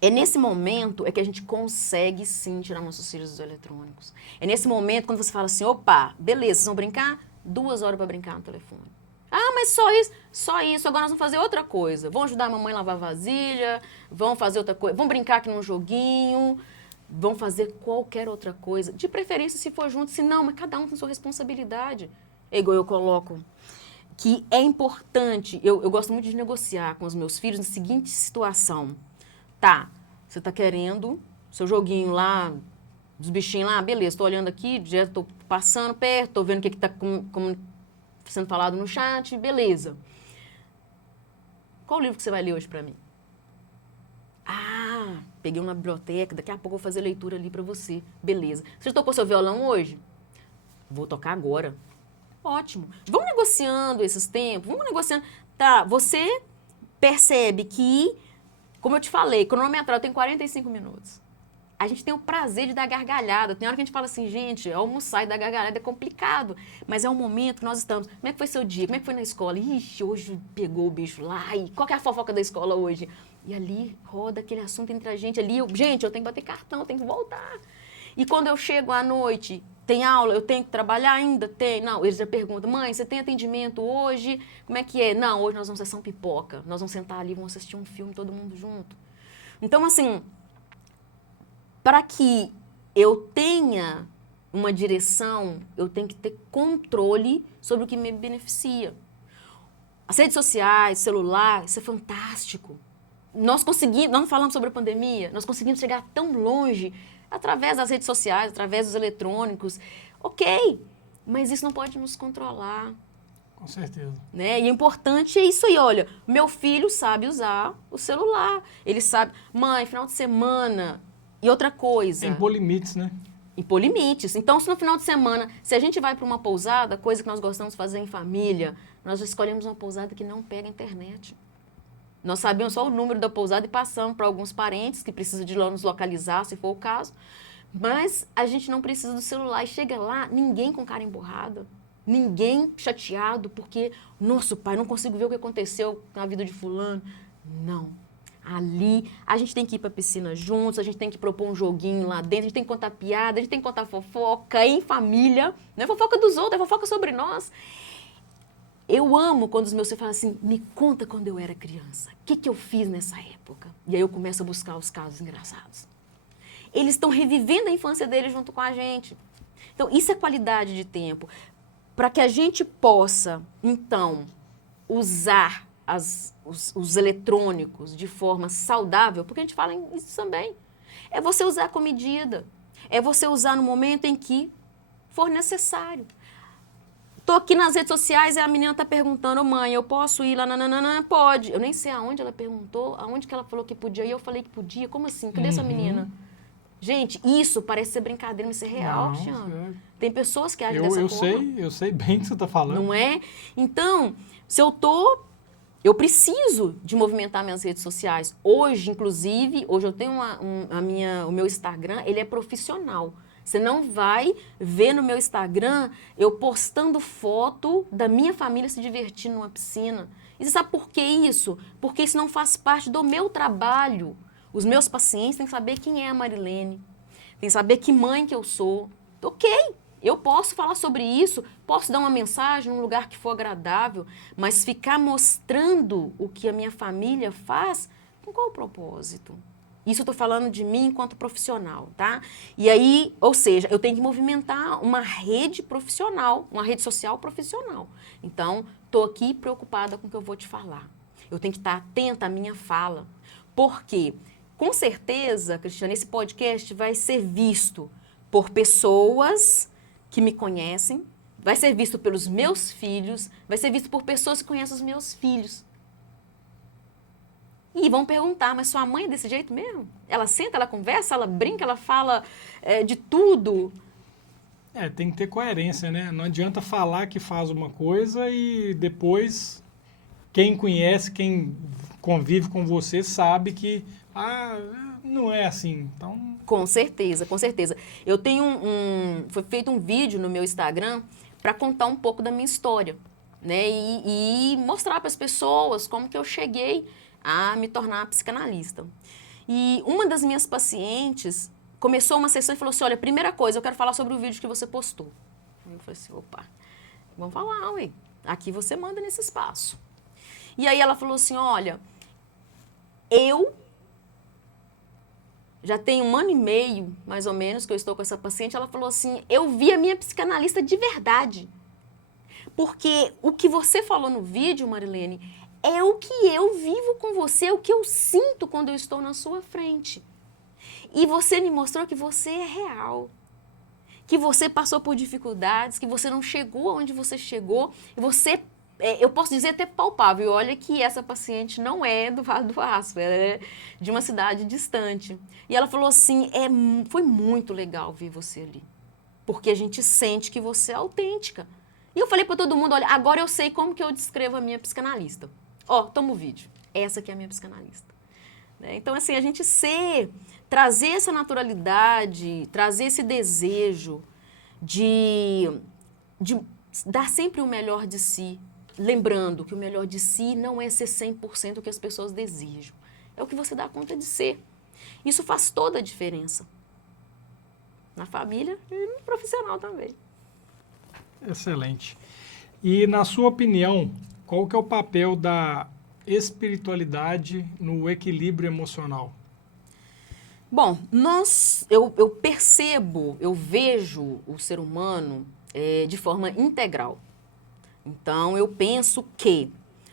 É nesse momento que a gente consegue, sim, tirar nossos filhos dos eletrônicos. É nesse momento quando você fala assim, opa, beleza, vocês vão brincar? 2 horas para brincar no telefone. Ah, mas só isso? Só isso. Agora nós vamos fazer outra coisa. Vão ajudar a mamãe a lavar vasilha, vão fazer outra coisa, vão brincar aqui num joguinho, vão fazer qualquer outra coisa. De preferência se for junto, se não, mas cada um tem sua responsabilidade. É igual eu coloco que é importante, eu gosto muito de negociar com os meus filhos na seguinte situação. Tá, você tá querendo seu joguinho lá, dos bichinhos lá, beleza, tô olhando aqui, já tô passando perto, tô vendo o que tá sendo falado no chat, beleza. Qual livro que você vai ler hoje pra mim? Ah, peguei uma biblioteca, daqui a pouco eu vou fazer leitura ali pra você. Beleza. Você já tocou seu violão hoje? Vou tocar agora. Ótimo. Vamos negociando esses tempos, vamos negociando. Tá, você percebe que, como eu te falei, cronometrado tem 45 minutos. A gente tem o prazer de dar gargalhada. Tem hora que a gente fala assim, gente, almoçar e dar gargalhada é complicado. Mas é um momento que nós estamos. Como é que foi seu dia? Como é que foi na escola? Ixi, hoje pegou o bicho lá. E qual que é a fofoca da escola hoje? E ali roda aquele assunto entre a gente. Ali, gente, eu tenho que bater cartão, eu tenho que voltar. E quando eu chego à noite, tem aula, eu tenho que trabalhar ainda? Tem. Não, eles já perguntam, mãe, você tem atendimento hoje? Como é que é? Não, hoje nós vamos sessão pipoca. Nós vamos sentar ali, vamos assistir um filme, todo mundo junto. Então, assim, para que eu tenha uma direção, eu tenho que ter controle sobre o que me beneficia. As redes sociais, celular, isso é fantástico. Nós não falamos sobre a pandemia, nós conseguimos chegar tão longe através das redes sociais, através dos eletrônicos. Ok, mas isso não pode nos controlar. Com certeza. Né? E o importante é isso aí, olha, meu filho sabe usar o celular, ele sabe, mãe, final de semana, e outra coisa, Impor limites, né? impor limites. Então, se no final de semana, se a gente vai para uma pousada, coisa que nós gostamos de fazer em família, nós escolhemos uma pousada que não pega internet. Nós sabemos só o número da pousada e passamos para alguns parentes que precisam de nos localizar, se for o caso, mas a gente não precisa do celular. E chega lá, ninguém com cara emburrada. Ninguém chateado porque, nosso pai, não consigo ver o que aconteceu na vida de fulano. Não. Ali, a gente tem que ir para a piscina juntos, a gente tem que propor um joguinho lá dentro, a gente tem que contar piada, a gente tem que contar fofoca em família. Não é fofoca dos outros, é fofoca sobre nós. Eu amo quando os meus filhos falam assim, me conta quando eu era criança. O que eu fiz nessa época? E aí eu começo a buscar os casos engraçados. Eles estão revivendo a infância deles junto com a gente. Então, isso é qualidade de tempo. Para que a gente possa, então, usar os eletrônicos de forma saudável, porque a gente fala isso também, é você usar com medida, é você usar no momento em que for necessário. Estou aqui nas redes sociais e a menina está perguntando, mãe, eu posso ir lá? Nananana? Pode. Eu nem sei aonde ela perguntou, aonde que ela falou que podia, e eu falei que podia. Como assim? Cadê essa menina? Gente, isso parece ser brincadeira, mas isso é real, Cristiano. Tem pessoas que agem dessa forma. Eu sei bem o que você está falando. Não é? Então, se eu preciso de movimentar minhas redes sociais. Hoje, inclusive, hoje eu tenho o meu Instagram, ele é profissional. Você não vai ver no meu Instagram eu postando foto da minha família se divertindo numa piscina. E você sabe por que isso? Porque isso não faz parte do meu trabalho. Os meus pacientes têm que saber quem é a Marilene, têm que saber que mãe que eu sou. Ok, eu posso falar sobre isso, posso dar uma mensagem num lugar que for agradável, mas ficar mostrando o que a minha família faz, com qual propósito? Isso eu estou falando de mim enquanto profissional, tá? E aí, ou seja, eu tenho que movimentar uma rede profissional, uma rede social profissional. Então, estou aqui preocupada com o que eu vou te falar. Eu tenho que estar atenta à minha fala. Por quê? Com certeza, Cristiano, esse podcast vai ser visto por pessoas que me conhecem, vai ser visto pelos meus filhos, vai ser visto por pessoas que conhecem os meus filhos. E vão perguntar, mas sua mãe é desse jeito mesmo? Ela senta, ela conversa, ela brinca, ela fala de tudo. Tem que ter coerência, né? Não adianta falar que faz uma coisa e depois quem conhece, quem convive com você sabe que não é assim. Então... Com certeza, com certeza. Eu tenho foi feito um vídeo no meu Instagram para contar um pouco da minha história, né? E mostrar para as pessoas como que eu cheguei a me tornar psicanalista. E uma das minhas pacientes começou uma sessão e falou assim, olha, primeira coisa, eu quero falar sobre o vídeo que você postou. Eu falei assim, opa, vamos falar, ué. Aqui você manda nesse espaço. E aí ela falou assim, olha, eu já tem 1 ano e meio, mais ou menos, que eu estou com essa paciente, ela falou assim, eu vi a minha psicanalista de verdade. Porque o que você falou no vídeo, Marilene, é o que eu vivo com você, é o que eu sinto quando eu estou na sua frente. E você me mostrou que você é real, que você passou por dificuldades, que você não chegou onde você chegou, e você, eu posso dizer até palpável, olha que essa paciente não é do Vale do Aço, ela é de uma cidade distante. E ela falou assim, foi muito legal ver você ali, porque a gente sente que você é autêntica. E eu falei para todo mundo, olha, agora eu sei como que eu descrevo a minha psicanalista. Toma o vídeo, essa aqui é a minha psicanalista. Então, assim, a gente trazer essa naturalidade, trazer esse desejo de dar sempre o melhor de si, lembrando que o melhor de si não é ser 100% o que as pessoas desejam, é o que você dá conta de ser. Isso faz toda a diferença, na família e no profissional também. Excelente. E, na sua opinião, qual que é o papel da espiritualidade no equilíbrio emocional? Bom, eu percebo, eu vejo o ser humano de forma integral. Então, eu penso que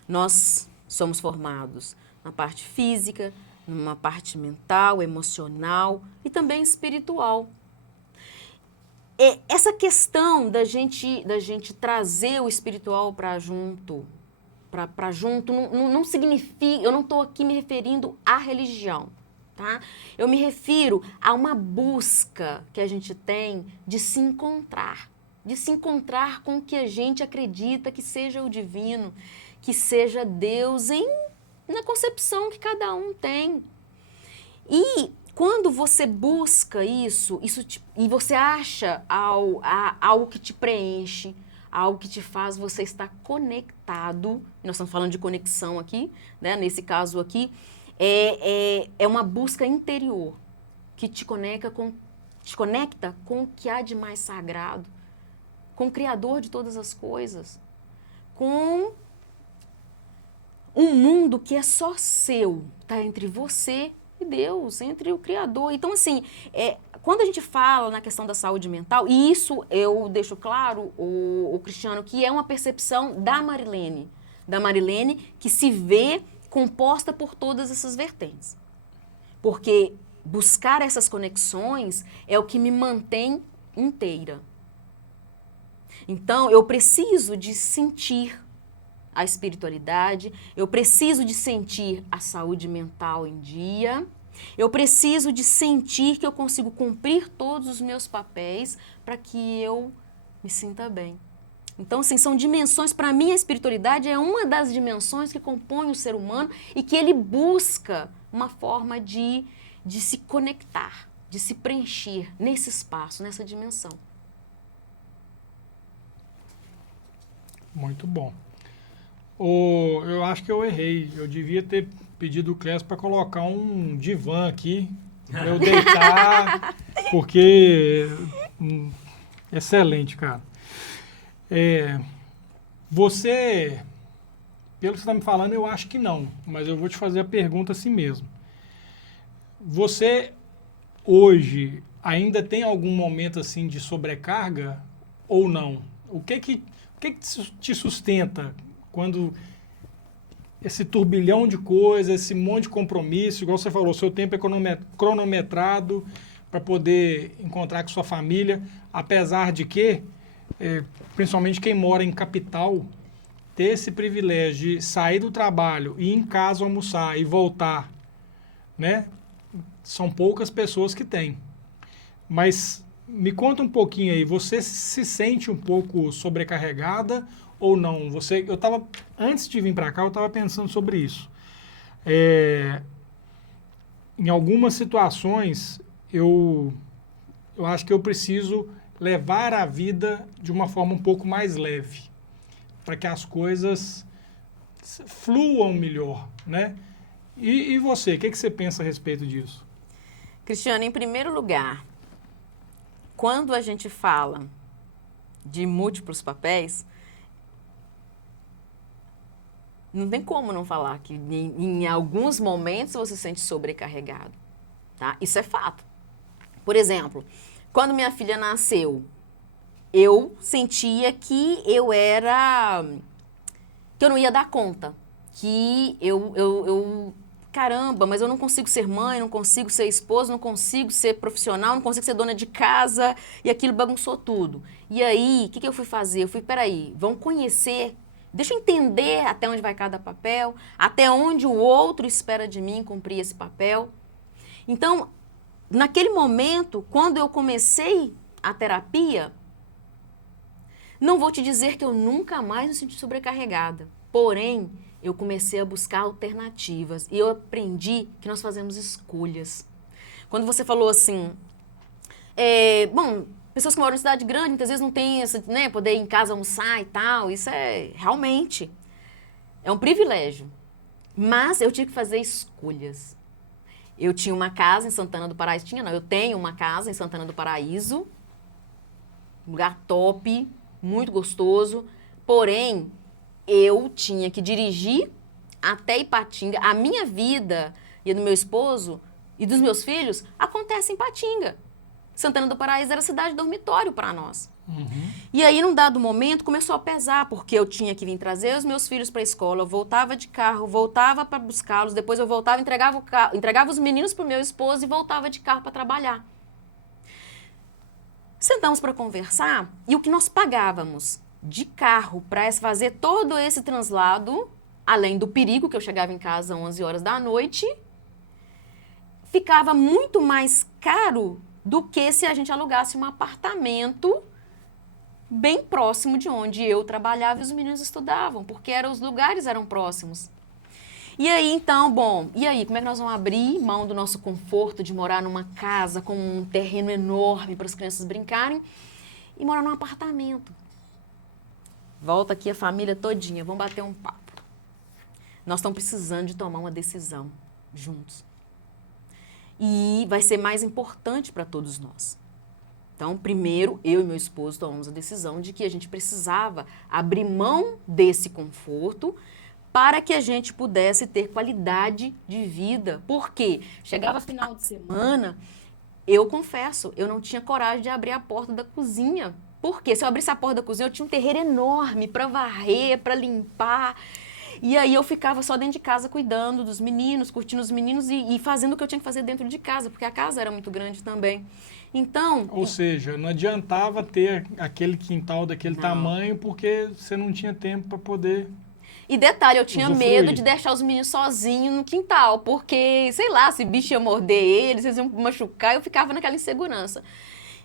nós somos formados na parte física, numa parte mental, emocional e também espiritual. essa questão da gente trazer o espiritual para junto, não significa, eu não estou aqui me referindo à religião, tá? Eu me refiro a uma busca que a gente tem de se encontrar com o que a gente acredita que seja o divino, que seja Deus na concepção que cada um tem. E quando você busca isso e você acha algo que te preenche, algo que te faz você estar conectado, nós estamos falando de conexão aqui, né? Nesse caso aqui, é uma busca interior que te conecta com o que há de mais sagrado, com o Criador de todas as coisas, com um mundo que é só seu, está entre você e Deus, entre o Criador. Então, assim, quando a gente fala na questão da saúde mental, e isso eu deixo claro, o Cristiano, que é uma percepção da Marilene que se vê composta por todas essas vertentes. Porque buscar essas conexões é o que me mantém inteira. Então, eu preciso de sentir a espiritualidade, eu preciso de sentir a saúde mental em dia, eu preciso de sentir que eu consigo cumprir todos os meus papéis para que eu me sinta bem. Então, assim, são dimensões, para mim a espiritualidade é uma das dimensões que compõe o ser humano e que ele busca uma forma de se conectar, de se preencher nesse espaço, nessa dimensão. Muito bom. Eu acho que eu errei. Eu devia ter pedido o Clécio para colocar um divã aqui, para eu deitar, porque... excelente, cara. Você, pelo que você está me falando, eu acho que não, mas eu vou te fazer a pergunta assim mesmo. Você, hoje, ainda tem algum momento assim de sobrecarga ou não? O que te sustenta quando esse turbilhão de coisas, esse monte de compromisso, igual você falou, seu tempo é cronometrado para poder encontrar com sua família, apesar de que, principalmente quem mora em capital, ter esse privilégio de sair do trabalho, ir em casa almoçar e voltar, né? São poucas pessoas que têm. Mas me conta um pouquinho aí, você se sente um pouco sobrecarregada ou não? Antes de vir para cá, eu estava pensando sobre isso. Em algumas situações, eu acho que eu preciso levar a vida de uma forma um pouco mais leve, para que as coisas fluam melhor, né? E você, o que você pensa a respeito disso? Cristiano, em primeiro lugar, quando a gente fala de múltiplos papéis, não tem como não falar que em alguns momentos você se sente sobrecarregado, tá? Isso é fato. Por exemplo, quando minha filha nasceu, eu sentia que eu não ia dar conta, que caramba, mas eu não consigo ser mãe, não consigo ser esposa, não consigo ser profissional, não consigo ser dona de casa, e aquilo bagunçou tudo. E aí, o que eu fui fazer? Eu fui, peraí, vamos conhecer, deixa eu entender até onde vai cada papel, até onde o outro espera de mim cumprir esse papel. Então, naquele momento, quando eu comecei a terapia, não vou te dizer que eu nunca mais me senti sobrecarregada, porém, eu comecei a buscar alternativas e eu aprendi que nós fazemos escolhas. Quando você falou assim, pessoas que moram em cidade grande, muitas vezes não tem poder ir em casa almoçar e tal, isso realmente é um privilégio. Mas eu tive que fazer escolhas. Eu tinha uma casa em Santana do Paraíso, eu tenho uma casa em Santana do Paraíso, um lugar top, muito gostoso, porém, eu tinha que dirigir até Ipatinga. A minha vida e a do meu esposo e dos meus filhos acontece em Ipatinga. Santana do Paraíso era cidade dormitório para nós. Uhum. E aí, num dado momento, começou a pesar, porque eu tinha que vir trazer os meus filhos para a escola, eu voltava de carro, voltava para buscá-los, depois eu voltava, entregava os meninos para o meu esposo e voltava de carro para trabalhar. Sentamos para conversar e o que nós pagávamos de carro para fazer todo esse translado, além do perigo que eu chegava em casa às 11 horas da noite, ficava muito mais caro do que se a gente alugasse um apartamento bem próximo de onde eu trabalhava e os meninos estudavam, porque os lugares eram próximos. E aí, então, e aí, como é que nós vamos abrir mão do nosso conforto de morar numa casa com um terreno enorme para as crianças brincarem e morar num apartamento? Volta aqui a família todinha, vamos bater um papo. Nós estamos precisando de tomar uma decisão juntos. E vai ser mais importante para todos nós. Então, primeiro, eu e meu esposo tomamos a decisão de que a gente precisava abrir mão desse conforto para que a gente pudesse ter qualidade de vida. Porque chegava final de semana, eu confesso, eu não tinha coragem de abrir a porta da cozinha. Porque se eu abrisse a porta da cozinha, eu tinha um terreiro enorme para varrer, para limpar. E aí eu ficava só dentro de casa cuidando dos meninos, curtindo os meninos e fazendo o que eu tinha que fazer dentro de casa, porque a casa era muito grande também. Então... Ou seja, não adiantava ter aquele quintal daquele tamanho, porque você não tinha tempo para poder... E detalhe, eu tinha usufruir. medo de deixar os meninos sozinhos no quintal, porque, sei lá, se bicho ia morder eles, eles iam machucar, eu ficava naquela insegurança.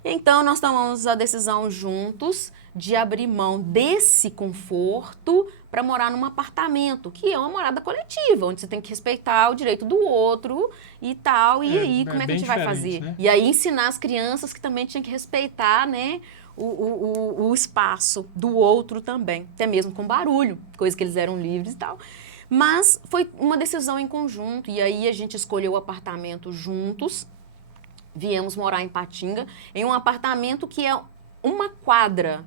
Então, nós tomamos a decisão juntos de abrir mão desse conforto para morar num apartamento, que é uma morada coletiva, onde você tem que respeitar o direito do outro e tal. E aí, como é que a gente vai fazer? Né? E aí, ensinar as crianças que também tinham que respeitar, né, o espaço do outro também, até mesmo com barulho, coisa que eles eram livres e tal. Mas foi uma decisão em conjunto, e aí a gente escolheu o apartamento juntos. Viemos morar em Patinga, em um apartamento que é uma quadra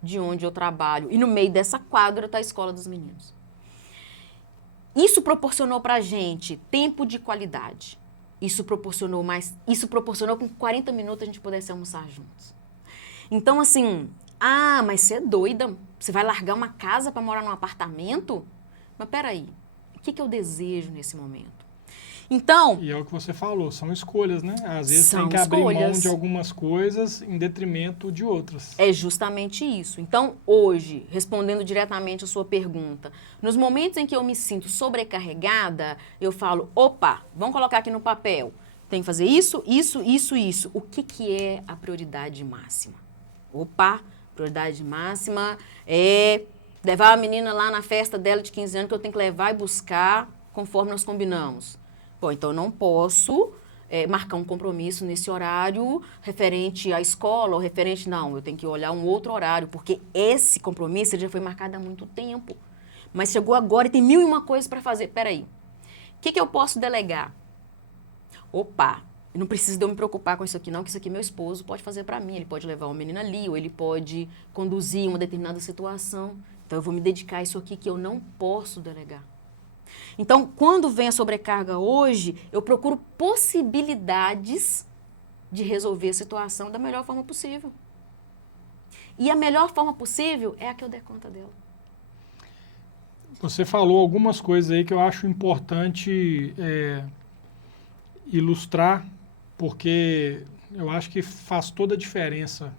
de onde eu trabalho. E no meio dessa quadra está a escola dos meninos. Isso proporcionou para a gente tempo de qualidade. Isso proporcionou que em 40 minutos a gente pudesse almoçar juntos. Então, assim, mas você é doida? Você vai largar uma casa para morar num apartamento? Mas peraí, o que eu desejo nesse momento? Então... E é o que você falou, são escolhas, né? Às vezes são tem que abrir escolhas. mão de algumas coisas em detrimento de outras. É justamente isso. Então, hoje, respondendo diretamente a sua pergunta, nos momentos em que eu me sinto sobrecarregada, eu falo, opa, vamos colocar aqui no papel. Tem que fazer isso, isso, isso, isso. O que é a prioridade máxima? Opa, prioridade máxima é levar a menina lá na festa dela de 15 anos que eu tenho que levar e buscar conforme nós combinamos. Bom, então eu não posso marcar um compromisso nesse horário referente à escola ou referente... Não, eu tenho que olhar um outro horário, porque esse compromisso já foi marcado há muito tempo. Mas chegou agora e tem 1001 coisas para fazer. Peraí, o que eu posso delegar? Opa, não precisa de eu me preocupar com isso aqui não, que isso aqui meu esposo pode fazer para mim. Ele pode levar uma menina ali, ou ele pode conduzir uma determinada situação. Então eu vou me dedicar a isso aqui que eu não posso delegar. Então, quando vem a sobrecarga hoje, eu procuro possibilidades de resolver a situação da melhor forma possível. E a melhor forma possível é a que eu der conta dela. Você falou algumas coisas aí que eu acho importante ilustrar, porque eu acho que faz toda a diferença.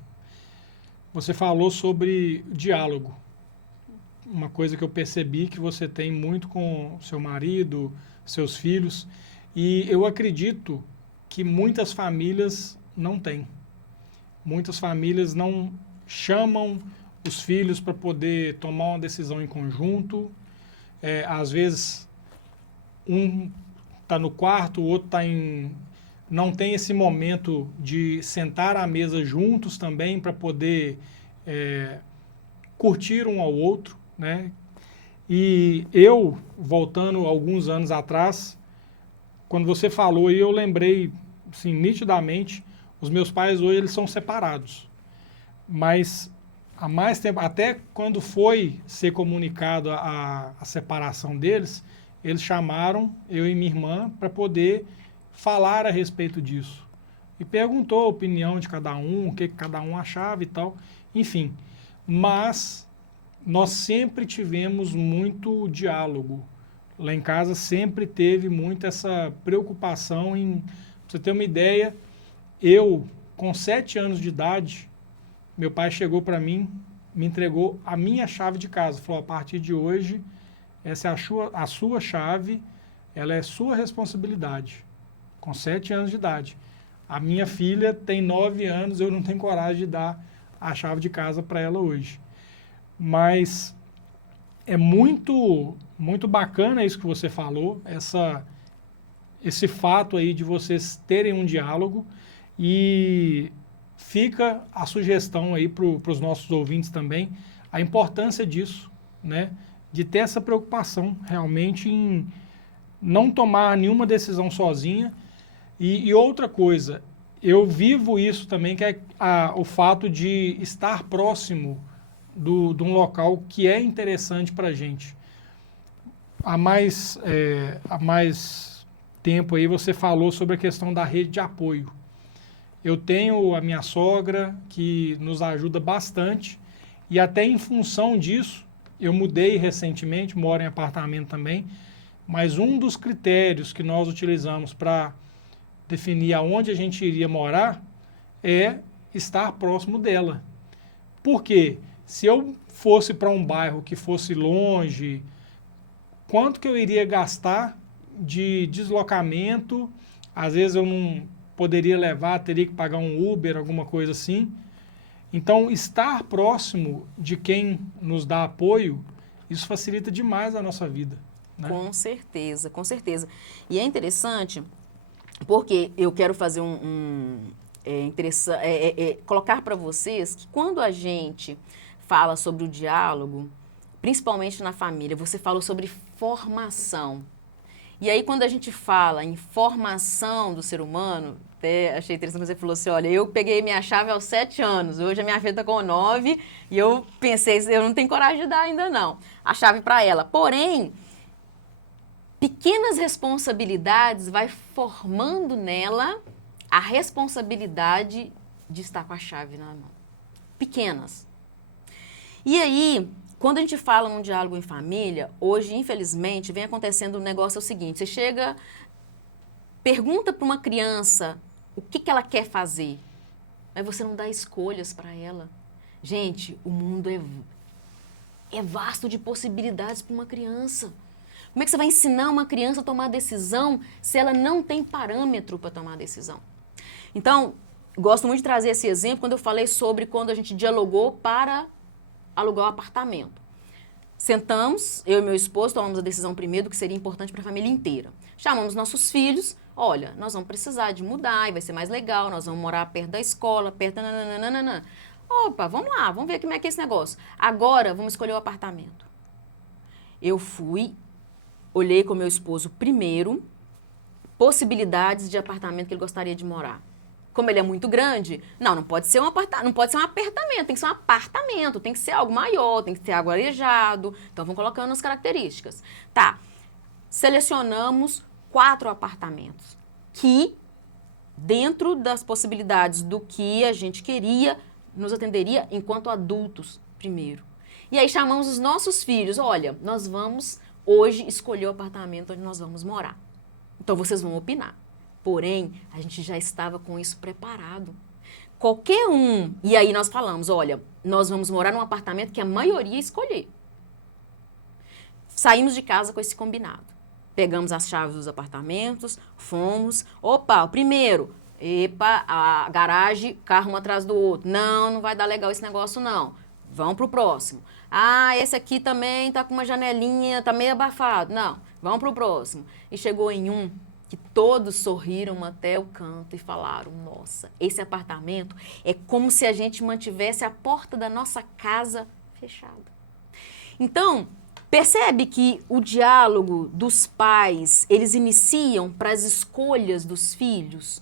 Você falou sobre diálogo. Uma coisa que eu percebi que você tem muito com seu marido, seus filhos, e eu acredito que muitas famílias não têm. Muitas famílias não chamam os filhos para poder tomar uma decisão em conjunto. Às vezes, um está no quarto, o outro está em... Não tem esse momento de sentar à mesa juntos também para poder curtir um ao outro. Né? E eu, voltando alguns anos atrás, quando você falou, eu lembrei, assim, nitidamente, os meus pais hoje eles são separados. Mas há mais tempo, até quando foi ser comunicado a separação deles, eles chamaram eu e minha irmã para poder falar a respeito disso. E perguntou a opinião de cada um, o que cada um achava e tal, enfim. Mas... nós sempre tivemos muito diálogo. Lá em casa sempre teve muito essa preocupação em... Pra você ter uma ideia, eu, com 7 anos de idade, meu pai chegou para mim, me entregou a minha chave de casa. Falou, a partir de hoje, essa é a sua chave, ela é sua responsabilidade. Com 7 anos de idade. A minha filha tem 9 anos, eu não tenho coragem de dar a chave de casa para ela hoje. Mas é muito bacana isso que você falou, esse fato aí de vocês terem um diálogo, e fica a sugestão aí para os nossos ouvintes também, a importância disso, né? De ter essa preocupação realmente em não tomar nenhuma decisão sozinha. E outra coisa, eu vivo isso também, que é o fato de estar próximo de um local que é interessante para a gente. Há mais tempo aí você falou sobre a questão da rede de apoio. Eu tenho a minha sogra, que nos ajuda bastante, e até em função disso, eu mudei recentemente, moro em apartamento também, mas um dos critérios que nós utilizamos para definir aonde a gente iria morar é estar próximo dela. Por quê? Se eu fosse para um bairro que fosse longe, quanto que eu iria gastar de deslocamento? Às vezes eu não poderia levar, teria que pagar um Uber, alguma coisa assim. Então, estar próximo de quem nos dá apoio, isso facilita demais a nossa vida, né? Com certeza, com certeza. E é interessante, porque eu quero fazer colocar para vocês que quando a gente fala sobre o diálogo, principalmente na família, você falou sobre formação. E aí, quando a gente fala em formação do ser humano, até achei interessante que você falou assim, olha, eu peguei minha chave aos 7 anos, hoje a minha filha está com 9, e eu pensei, eu não tenho coragem de dar ainda não, a chave para ela. Porém, pequenas responsabilidades vai formando nela a responsabilidade de estar com a chave na mão. Pequenas. E aí, quando a gente fala num diálogo em família, hoje, infelizmente, vem acontecendo um negócio, é o seguinte, você chega, pergunta para uma criança o que ela quer fazer, mas você não dá escolhas para ela. Gente, o mundo é vasto de possibilidades para uma criança. Como é que você vai ensinar uma criança a tomar decisão se ela não tem parâmetro para tomar decisão? Então, gosto muito de trazer esse exemplo quando eu falei sobre quando a gente dialogou para alugar um apartamento. Sentamos, eu e meu esposo, tomamos a decisão primeiro do que seria importante para a família inteira. Chamamos nossos filhos, olha, nós vamos precisar de mudar e vai ser mais legal, nós vamos morar perto da escola, perto da nananana. Opa, vamos lá, vamos ver como é que é esse negócio. Agora, vamos escolher o apartamento. Eu fui, olhei com meu esposo primeiro, possibilidades de apartamento que ele gostaria de morar. Como ele é muito grande, não pode ser um apartamento, tem que ser um apartamento, tem que ser algo maior, tem que ser algo arejado. Então, vamos colocando as características. Tá, selecionamos 4 apartamentos que, dentro das possibilidades do que a gente queria, nos atenderia enquanto adultos primeiro. E aí chamamos os nossos filhos, olha, nós vamos hoje escolher o apartamento onde nós vamos morar. Então, vocês vão opinar. Porém, a gente já estava com isso preparado. Qualquer um, e aí nós falamos, olha, nós vamos morar num apartamento que a maioria escolher. Saímos de casa com esse combinado. Pegamos as chaves dos apartamentos, fomos, opa, o primeiro, a garagem, carro um atrás do outro. Não vai dar legal esse negócio não. Vamos pro próximo. Ah, esse aqui também tá com uma janelinha, tá meio abafado. Não, vamos pro próximo. E chegou em um que todos sorriram até o canto e falaram, nossa, esse apartamento é como se a gente mantivesse a porta da nossa casa fechada. Então, percebe que o diálogo dos pais, eles iniciam para as escolhas dos filhos.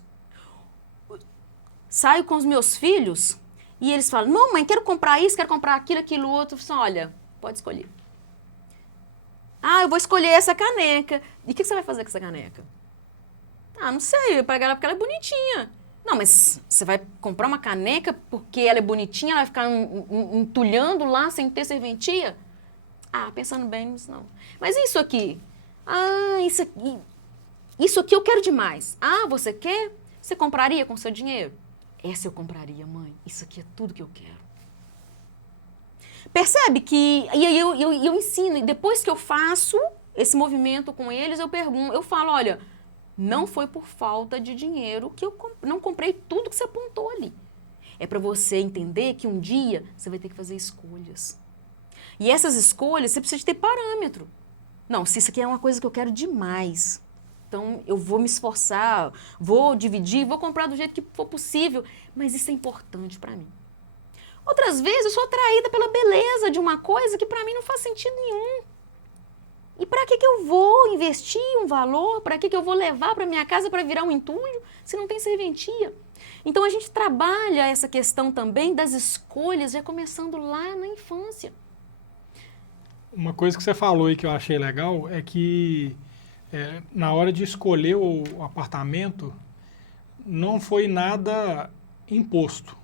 Saio com os meus filhos e eles falam, não, mãe, quero comprar isso, quero comprar aquilo outro. Eu falo, olha, pode escolher. Ah, eu vou escolher essa caneca. E o que você vai fazer com essa caneca? Ah, não sei, eu vou pegar ela porque ela é bonitinha. Não, mas você vai comprar uma caneca porque ela é bonitinha, ela vai ficar entulhando lá sem ter serventia? Ah, pensando bem, não. Mas isso aqui? Ah, isso aqui eu quero demais. Ah, você quer? Você compraria com seu dinheiro? essa eu compraria, mãe. Isso aqui é tudo que eu quero. Percebe que... E aí eu ensino. E depois que eu faço esse movimento com eles, eu falo, olha, não foi por falta de dinheiro que eu não comprei tudo que você apontou ali. É para você entender que um dia você vai ter que fazer escolhas. E essas escolhas, você precisa de ter parâmetro. Não, se isso aqui é uma coisa que eu quero demais, então eu vou me esforçar, vou dividir, vou comprar do jeito que for possível, mas isso é importante para mim. Outras vezes eu sou atraída pela beleza de uma coisa que para mim não faz sentido nenhum. E para que eu vou investir um valor? Para que eu vou levar para minha casa para virar um entulho se não tem serventia? Então a gente trabalha essa questão também das escolhas, já começando lá na infância. Uma coisa que você falou aí que eu achei legal é que na hora de escolher o apartamento, não foi nada imposto.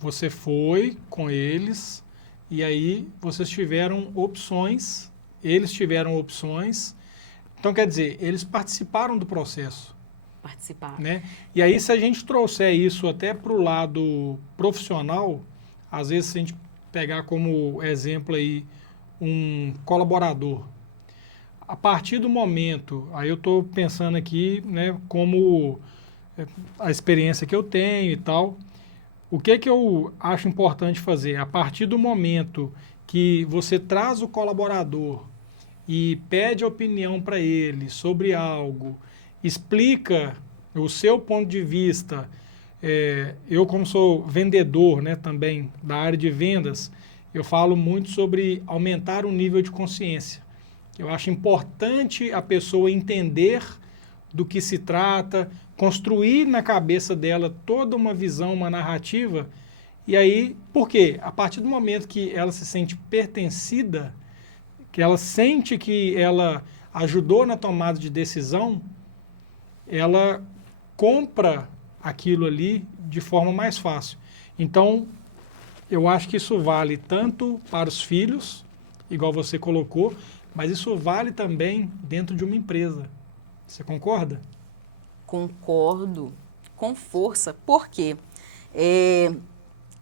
Você foi com eles e aí vocês tiveram opções, eles tiveram opções. Então, quer dizer, eles participaram do processo. Participaram. Né? E aí, se a gente trouxer isso até para o lado profissional, às vezes, se a gente pegar como exemplo aí um colaborador, a partir do momento, aí eu estou pensando aqui, né, como a experiência que eu tenho e tal, o que eu acho importante fazer? A partir do momento que você traz o colaborador e pede opinião para ele sobre algo, explica o seu ponto de vista. Eu, como sou vendedor, né, também da área de vendas, eu falo muito sobre aumentar o nível de consciência. Eu acho importante a pessoa entender do que se trata, construir na cabeça dela toda uma visão, uma narrativa. E aí, por quê? A partir do momento que ela se sente pertencida, que ela sente que ela ajudou na tomada de decisão, ela compra aquilo ali de forma mais fácil. Então, eu acho que isso vale tanto para os filhos, igual você colocou, mas isso vale também dentro de uma empresa. Você concorda? Concordo, com força. Por quê?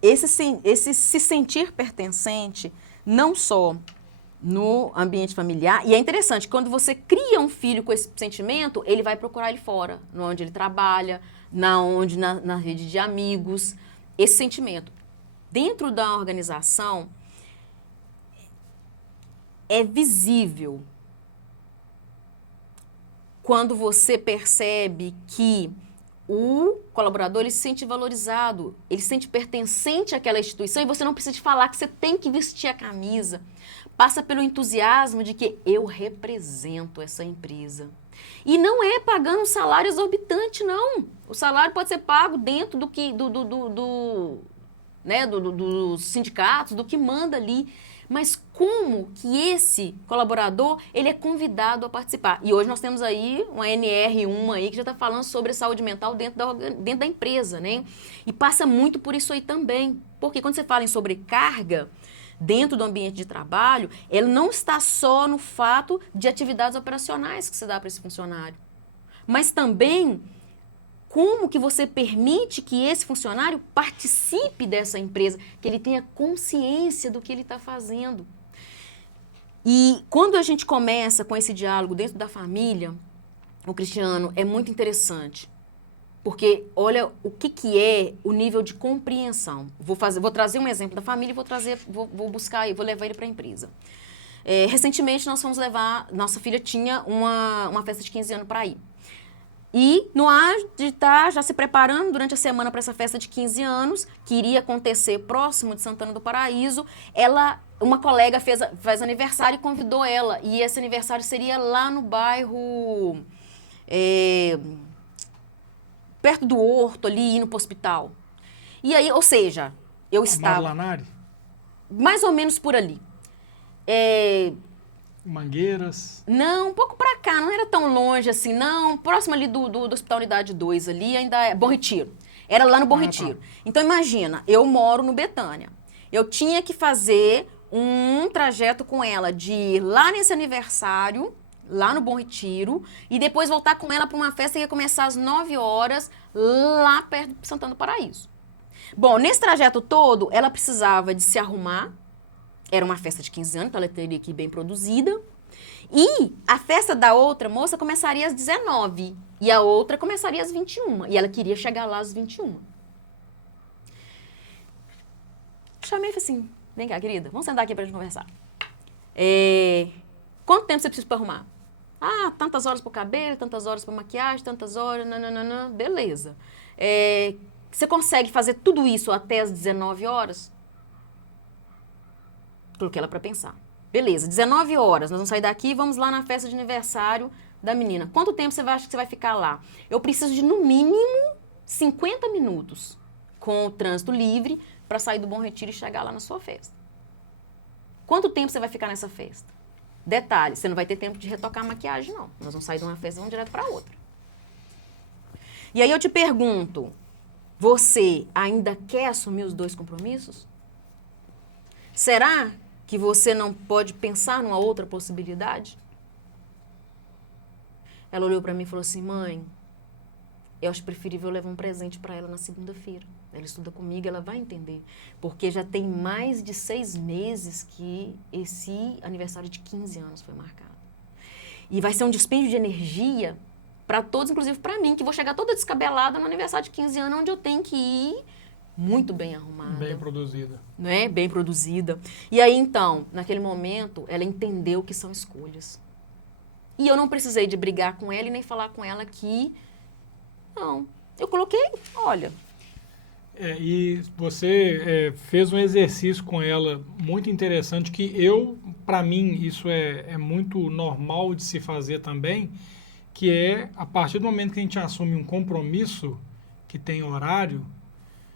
Esse se sentir pertencente, não só no ambiente familiar, e é interessante, quando você cria um filho com esse sentimento, ele vai procurar ele fora, onde ele trabalha, na rede de amigos, esse sentimento. Dentro da organização, é visível quando você percebe que o colaborador ele se sente valorizado, ele se sente pertencente àquela instituição e você não precisa falar que você tem que vestir a camisa. Passa pelo entusiasmo de que eu represento essa empresa. E não é pagando um salário exorbitante, não. O salário pode ser pago dentro do que dos sindicatos, do que manda ali. Mas como que esse colaborador ele é convidado a participar? E hoje nós temos aí uma NR1 aí que já está falando sobre saúde mental dentro da empresa, né? E passa muito por isso aí também. Porque quando você fala em sobrecarga dentro do ambiente de trabalho, ele não está só no fato de atividades operacionais que você dá para esse funcionário, mas também como que você permite que esse funcionário participe dessa empresa, que ele tenha consciência do que ele está fazendo. E quando a gente começa com esse diálogo dentro da família, o Cristiano, é muito interessante. Porque olha o que é o nível de compreensão. Vou trazer um exemplo da família e vou levar ele para a empresa. Recentemente nós fomos nossa filha tinha uma festa de 15 anos para ir. E no ar de estar já se preparando durante a semana para essa festa de 15 anos, que iria acontecer próximo de Santana do Paraíso, uma colega fez aniversário e convidou ela. E esse aniversário seria lá no bairro, perto do Horto, ali, indo para o hospital. E aí, ou seja, eu estava... Lanari? Mais ou menos por ali. Mangueiras? Não, um pouco pra cá, não era tão longe assim, não. Próximo ali do Hospital Unidade 2 ali, ainda é Bom Retiro. Era lá no Bom Retiro. Tá. Então, imagina, eu moro no Betânia. Eu tinha que fazer um trajeto com ela de ir lá nesse aniversário, lá no Bom Retiro, e depois voltar com ela para uma festa que ia começar às 9 horas, lá perto de Santana do Paraíso. Bom, nesse trajeto todo, ela precisava de se arrumar, era uma festa de 15 anos, então ela teria que ir bem produzida, e a festa da outra moça começaria às 19, e a outra começaria às 21, e ela queria chegar lá às 21. Chamei e falei assim, vem cá, querida, vamos sentar aqui pra gente conversar. Quanto tempo você precisa para arrumar? Ah, tantas horas pro cabelo, tantas horas pra maquiagem, tantas horas, nananana, beleza. Você consegue fazer tudo isso até as 19 horas? Coloquei ela para pensar. Beleza, 19 horas, nós vamos sair daqui e vamos lá na festa de aniversário da menina. Quanto tempo você acha que você vai ficar lá? Eu preciso de, no mínimo, 50 minutos com o trânsito livre para sair do Bom Retiro e chegar lá na sua festa. Quanto tempo você vai ficar nessa festa? Detalhe, você não vai ter tempo de retocar a maquiagem, não. Nós vamos sair de uma festa e vamos direto para outra. E aí eu te pergunto, você ainda quer assumir os 2 compromissos? Será que você não pode pensar numa outra possibilidade? Ela olhou para mim e falou assim, mãe, eu acho preferível eu levar um presente para ela na segunda-feira. Ela estuda comigo, ela vai entender. Porque já tem mais de 6 meses que esse aniversário de 15 anos foi marcado. E vai ser um dispêndio de energia para todos, inclusive para mim, que vou chegar toda descabelada no aniversário de 15 anos, onde eu tenho que ir muito bem arrumada. Bem produzida. Né? Bem produzida. E aí, então, naquele momento, ela entendeu que são escolhas. E eu não precisei de brigar com ela e nem falar com ela que... Não. Eu coloquei, olha... E você fez um exercício com ela muito interessante que para mim, isso é muito normal de se fazer também, que é, a partir do momento que a gente assume um compromisso que tem horário,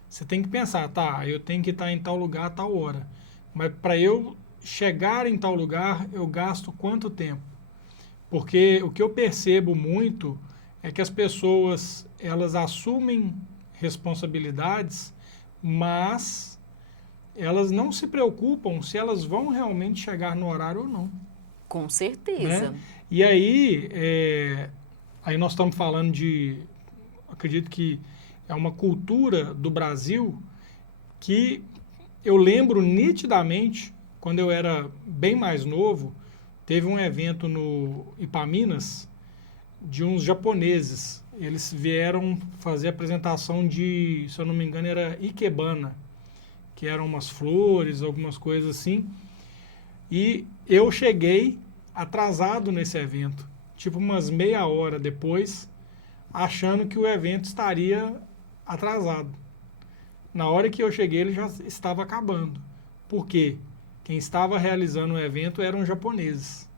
você tem que pensar, tá, eu tenho que estar em tal lugar a tal hora, mas para eu chegar em tal lugar, eu gasto quanto tempo? Porque o que eu percebo muito é que as pessoas, elas assumem responsabilidades, mas elas não se preocupam se elas vão realmente chegar no horário ou não. Com certeza. Né? E aí, aí nós estamos falando acredito que é uma cultura do Brasil que eu lembro nitidamente, quando eu era bem mais novo, teve um evento no Ipaminas de uns japoneses. Eles vieram fazer a apresentação de, se eu não me engano, era ikebana, que eram umas flores, algumas coisas assim. E eu cheguei atrasado nesse evento, tipo umas meia hora depois, achando que o evento estaria atrasado. Na hora que eu cheguei, ele já estava acabando. Por quê? Quem estava realizando o evento eram japoneses.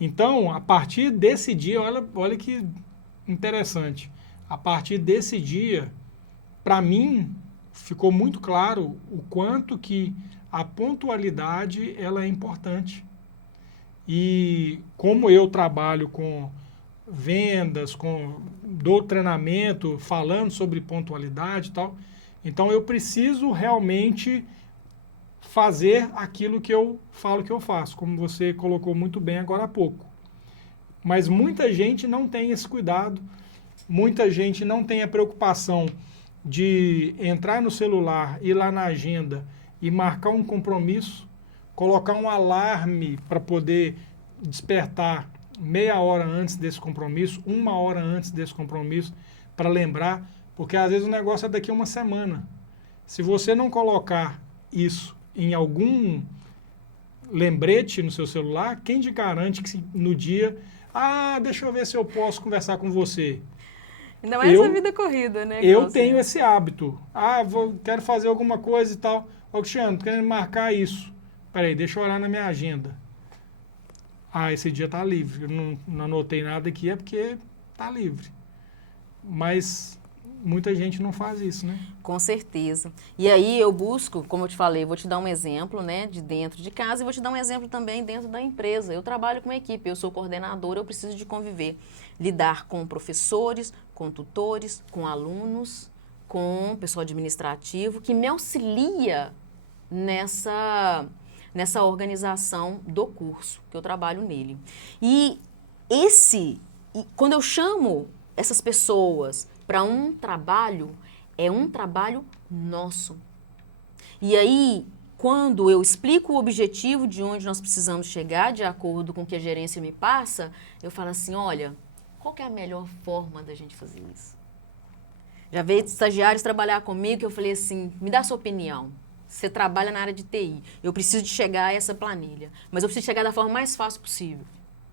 Então, a partir desse dia, olha que interessante. A partir desse dia, para mim, ficou muito claro o quanto que a pontualidade ela é importante. E como eu trabalho com vendas, dou treinamento, falando sobre pontualidade e tal, então eu preciso realmente fazer aquilo que eu falo que eu faço, como você colocou muito bem agora há pouco. Mas muita gente não tem esse cuidado, muita gente não tem a preocupação de entrar no celular, ir lá na agenda e marcar um compromisso, colocar um alarme para poder despertar meia hora antes desse compromisso, 1 hora antes desse compromisso, para lembrar, porque às vezes o negócio é daqui a uma semana. Se você não colocar isso em algum lembrete no seu celular, quem te garante que no dia, deixa eu ver se eu posso conversar com você. Ainda mais essa vida corrida, né? Eu tenho esse hábito. Quero fazer alguma coisa e tal. Cristiano, tô querendo marcar isso. Peraí, deixa eu olhar na minha agenda. Esse dia tá livre. Eu não anotei nada aqui, é porque tá livre. Mas muita gente não faz isso, né? Com certeza. E aí eu busco, como eu te falei, vou te dar um exemplo, né, de dentro de casa e vou te dar um exemplo também dentro da empresa. Eu trabalho com uma equipe, eu sou coordenadora, eu preciso de conviver, lidar com professores, com tutores, com alunos, com pessoal administrativo que me auxilia nessa organização do curso, que eu trabalho nele. E quando eu chamo essas pessoas para um trabalho, é um trabalho nosso. E aí, quando eu explico o objetivo de onde nós precisamos chegar, de acordo com o que a gerência me passa, eu falo assim, olha, qual que é a melhor forma da gente fazer isso? Já veio estagiários trabalhar comigo que eu falei assim, me dá a sua opinião. Você trabalha na área de TI, eu preciso de chegar a essa planilha, mas eu preciso chegar da forma mais fácil possível.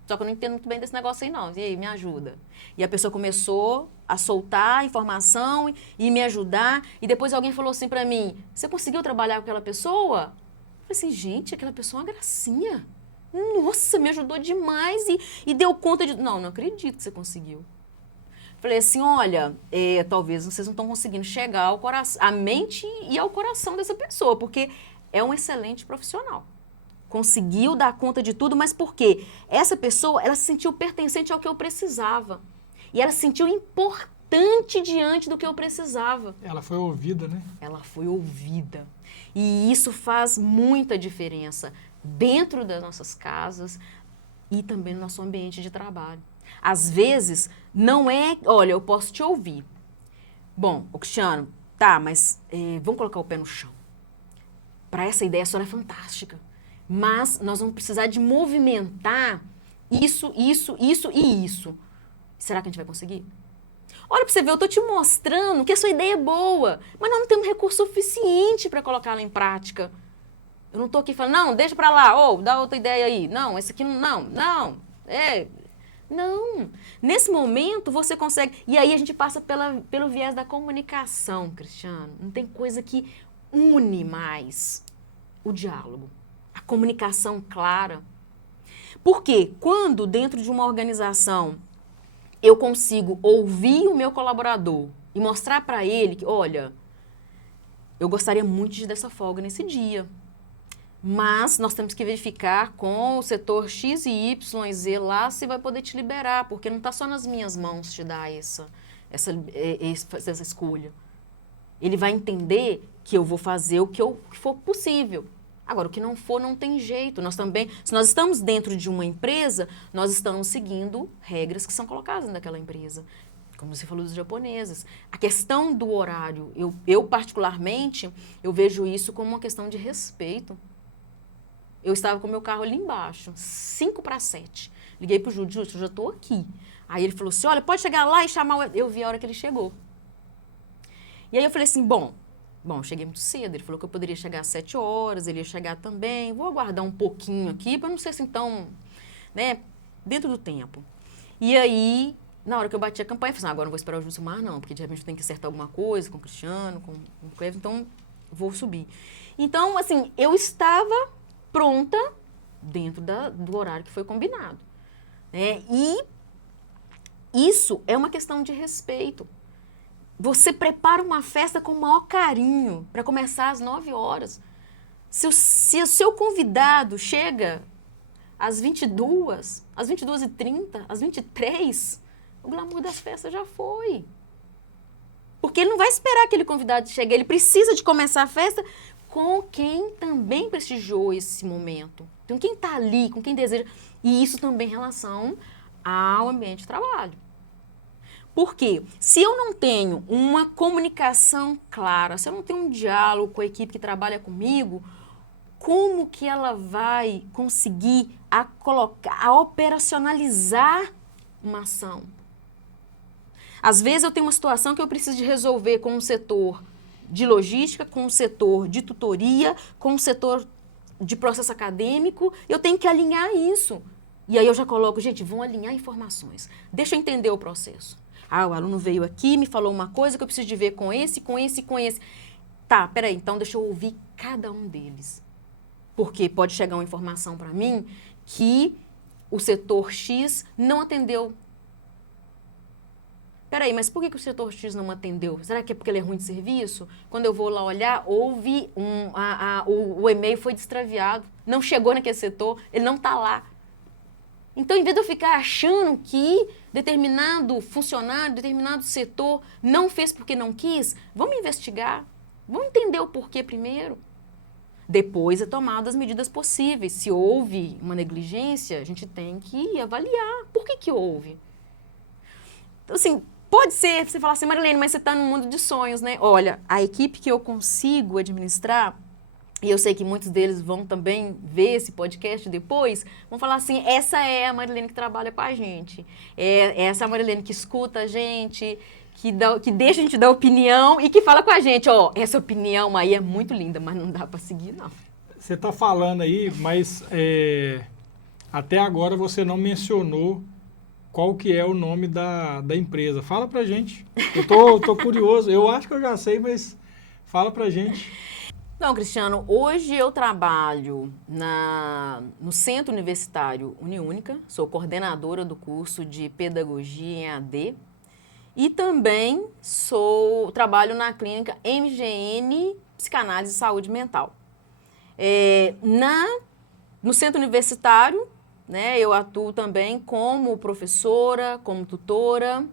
Só que eu não entendo muito bem desse negócio aí não, e aí, me ajuda. E a pessoa começou a soltar informação e me ajudar, e depois alguém falou assim pra mim, você conseguiu trabalhar com aquela pessoa? Eu falei assim, gente, aquela pessoa é uma gracinha. Nossa, me ajudou demais e deu conta de... Não acredito que você conseguiu. Falei assim, olha, talvez vocês não estão conseguindo chegar ao coração, à mente e ao coração dessa pessoa, porque é um excelente profissional. Conseguiu dar conta de tudo, mas por quê? Essa pessoa, ela se sentiu pertencente ao que eu precisava. E ela se sentiu importante diante do que eu precisava. Ela foi ouvida, né? Ela foi ouvida. E isso faz muita diferença dentro das nossas casas e também no nosso ambiente de trabalho. Às vezes, não é, olha, eu posso te ouvir. Bom, ô Cristiano, tá, mas vamos colocar o pé no chão. Para essa ideia, a senhora é fantástica. Mas nós vamos precisar de movimentar isso e isso. Será que a gente vai conseguir? Olha para você ver, eu estou te mostrando que a sua ideia é boa, mas nós não temos recurso suficiente para colocá-la em prática. Eu não estou aqui falando, não, deixa para lá, ou dá outra ideia aí. Não, esse aqui não. Não. Nesse momento você consegue. E aí a gente passa pelo viés da comunicação, Cristiano. Não tem coisa que une mais o diálogo. A comunicação clara. Porque quando dentro de uma organização eu consigo ouvir o meu colaborador e mostrar para ele que, olha, eu gostaria muito de dar essa folga nesse dia, mas nós temos que verificar com o setor X e Y, Z lá se vai poder te liberar, porque não está só nas minhas mãos te dar essa escolha. Ele vai entender que eu vou fazer o que for possível. Agora, o que não for, não tem jeito. Nós também, se nós estamos dentro de uma empresa, nós estamos seguindo regras que são colocadas naquela empresa. Como você falou dos japoneses. A questão do horário, eu particularmente, eu vejo isso como uma questão de respeito. Eu estava com o meu carro ali embaixo, 5:07. Liguei pro Júlio, eu já estou aqui. Aí ele falou assim, olha, pode chegar lá e chamar o... Eu vi a hora que ele chegou. E aí eu falei assim, Bom, eu cheguei muito cedo, ele falou que eu poderia chegar às 7 horas, ele ia chegar também, vou aguardar um pouquinho aqui, para não ser assim tão, né, dentro do tempo. E aí, na hora que eu bati a campanha, eu falei assim, agora não vou esperar o Jusimar não, porque de repente eu tenho que acertar alguma coisa com o Cristiano, com o Cleber, então vou subir. Então, assim, eu estava pronta dentro do horário que foi combinado, né, e isso é uma questão de respeito. Você prepara uma festa com o maior carinho para começar às 9 horas. Se o seu convidado chega às 22, às 22h30, às 23, o glamour das festas já foi. Porque ele não vai esperar aquele convidado chegar, ele precisa de começar a festa com quem também prestigiou esse momento. Então, quem está ali, com quem deseja. E isso também em relação ao ambiente de trabalho. Porque se eu não tenho uma comunicação clara, se eu não tenho um diálogo com a equipe que trabalha comigo, como que ela vai conseguir a operacionalizar uma ação? Às vezes eu tenho uma situação que eu preciso de resolver com o setor de logística, com o setor de tutoria, com o setor de processo acadêmico, eu tenho que alinhar isso. E aí eu já coloco, gente, vão alinhar informações. Deixa eu entender o processo. O aluno veio aqui, me falou uma coisa que eu preciso de ver com esse. Tá, peraí, então deixa eu ouvir cada um deles. Porque pode chegar uma informação para mim que o setor X não atendeu. Peraí, mas por que o setor X não atendeu? Será que é porque ele é ruim de serviço? Quando eu vou lá olhar, houve o e-mail foi extraviado, não chegou naquele setor, ele não está lá. Então, em vez de eu ficar achando que determinado funcionário, determinado setor não fez porque não quis, vamos investigar, vamos entender o porquê primeiro. Depois é tomada as medidas possíveis. Se houve uma negligência, a gente tem que avaliar. Por que houve? Então, assim, pode ser, você falar assim, Marilene, mas você está num mundo de sonhos, né? Olha, a equipe que eu consigo administrar, e eu sei que muitos deles vão também ver esse podcast depois, vão falar assim, essa é a Marilene que trabalha com a gente. Essa é a Marilene que escuta a gente, que deixa a gente dar opinião e que fala com a gente, ó, essa opinião aí é muito linda, mas não dá para seguir, não. Você está falando aí, mas até agora você não mencionou qual que é o nome da empresa. Fala pra gente. Eu tô curioso. Eu acho que eu já sei, mas fala pra gente. Não, Cristiano, hoje eu trabalho no Centro Universitário Uniúnica, sou coordenadora do curso de Pedagogia em EAD e também trabalho na clínica MGN Psicanálise e Saúde Mental. No Centro Universitário, né, eu atuo também como professora, como tutora,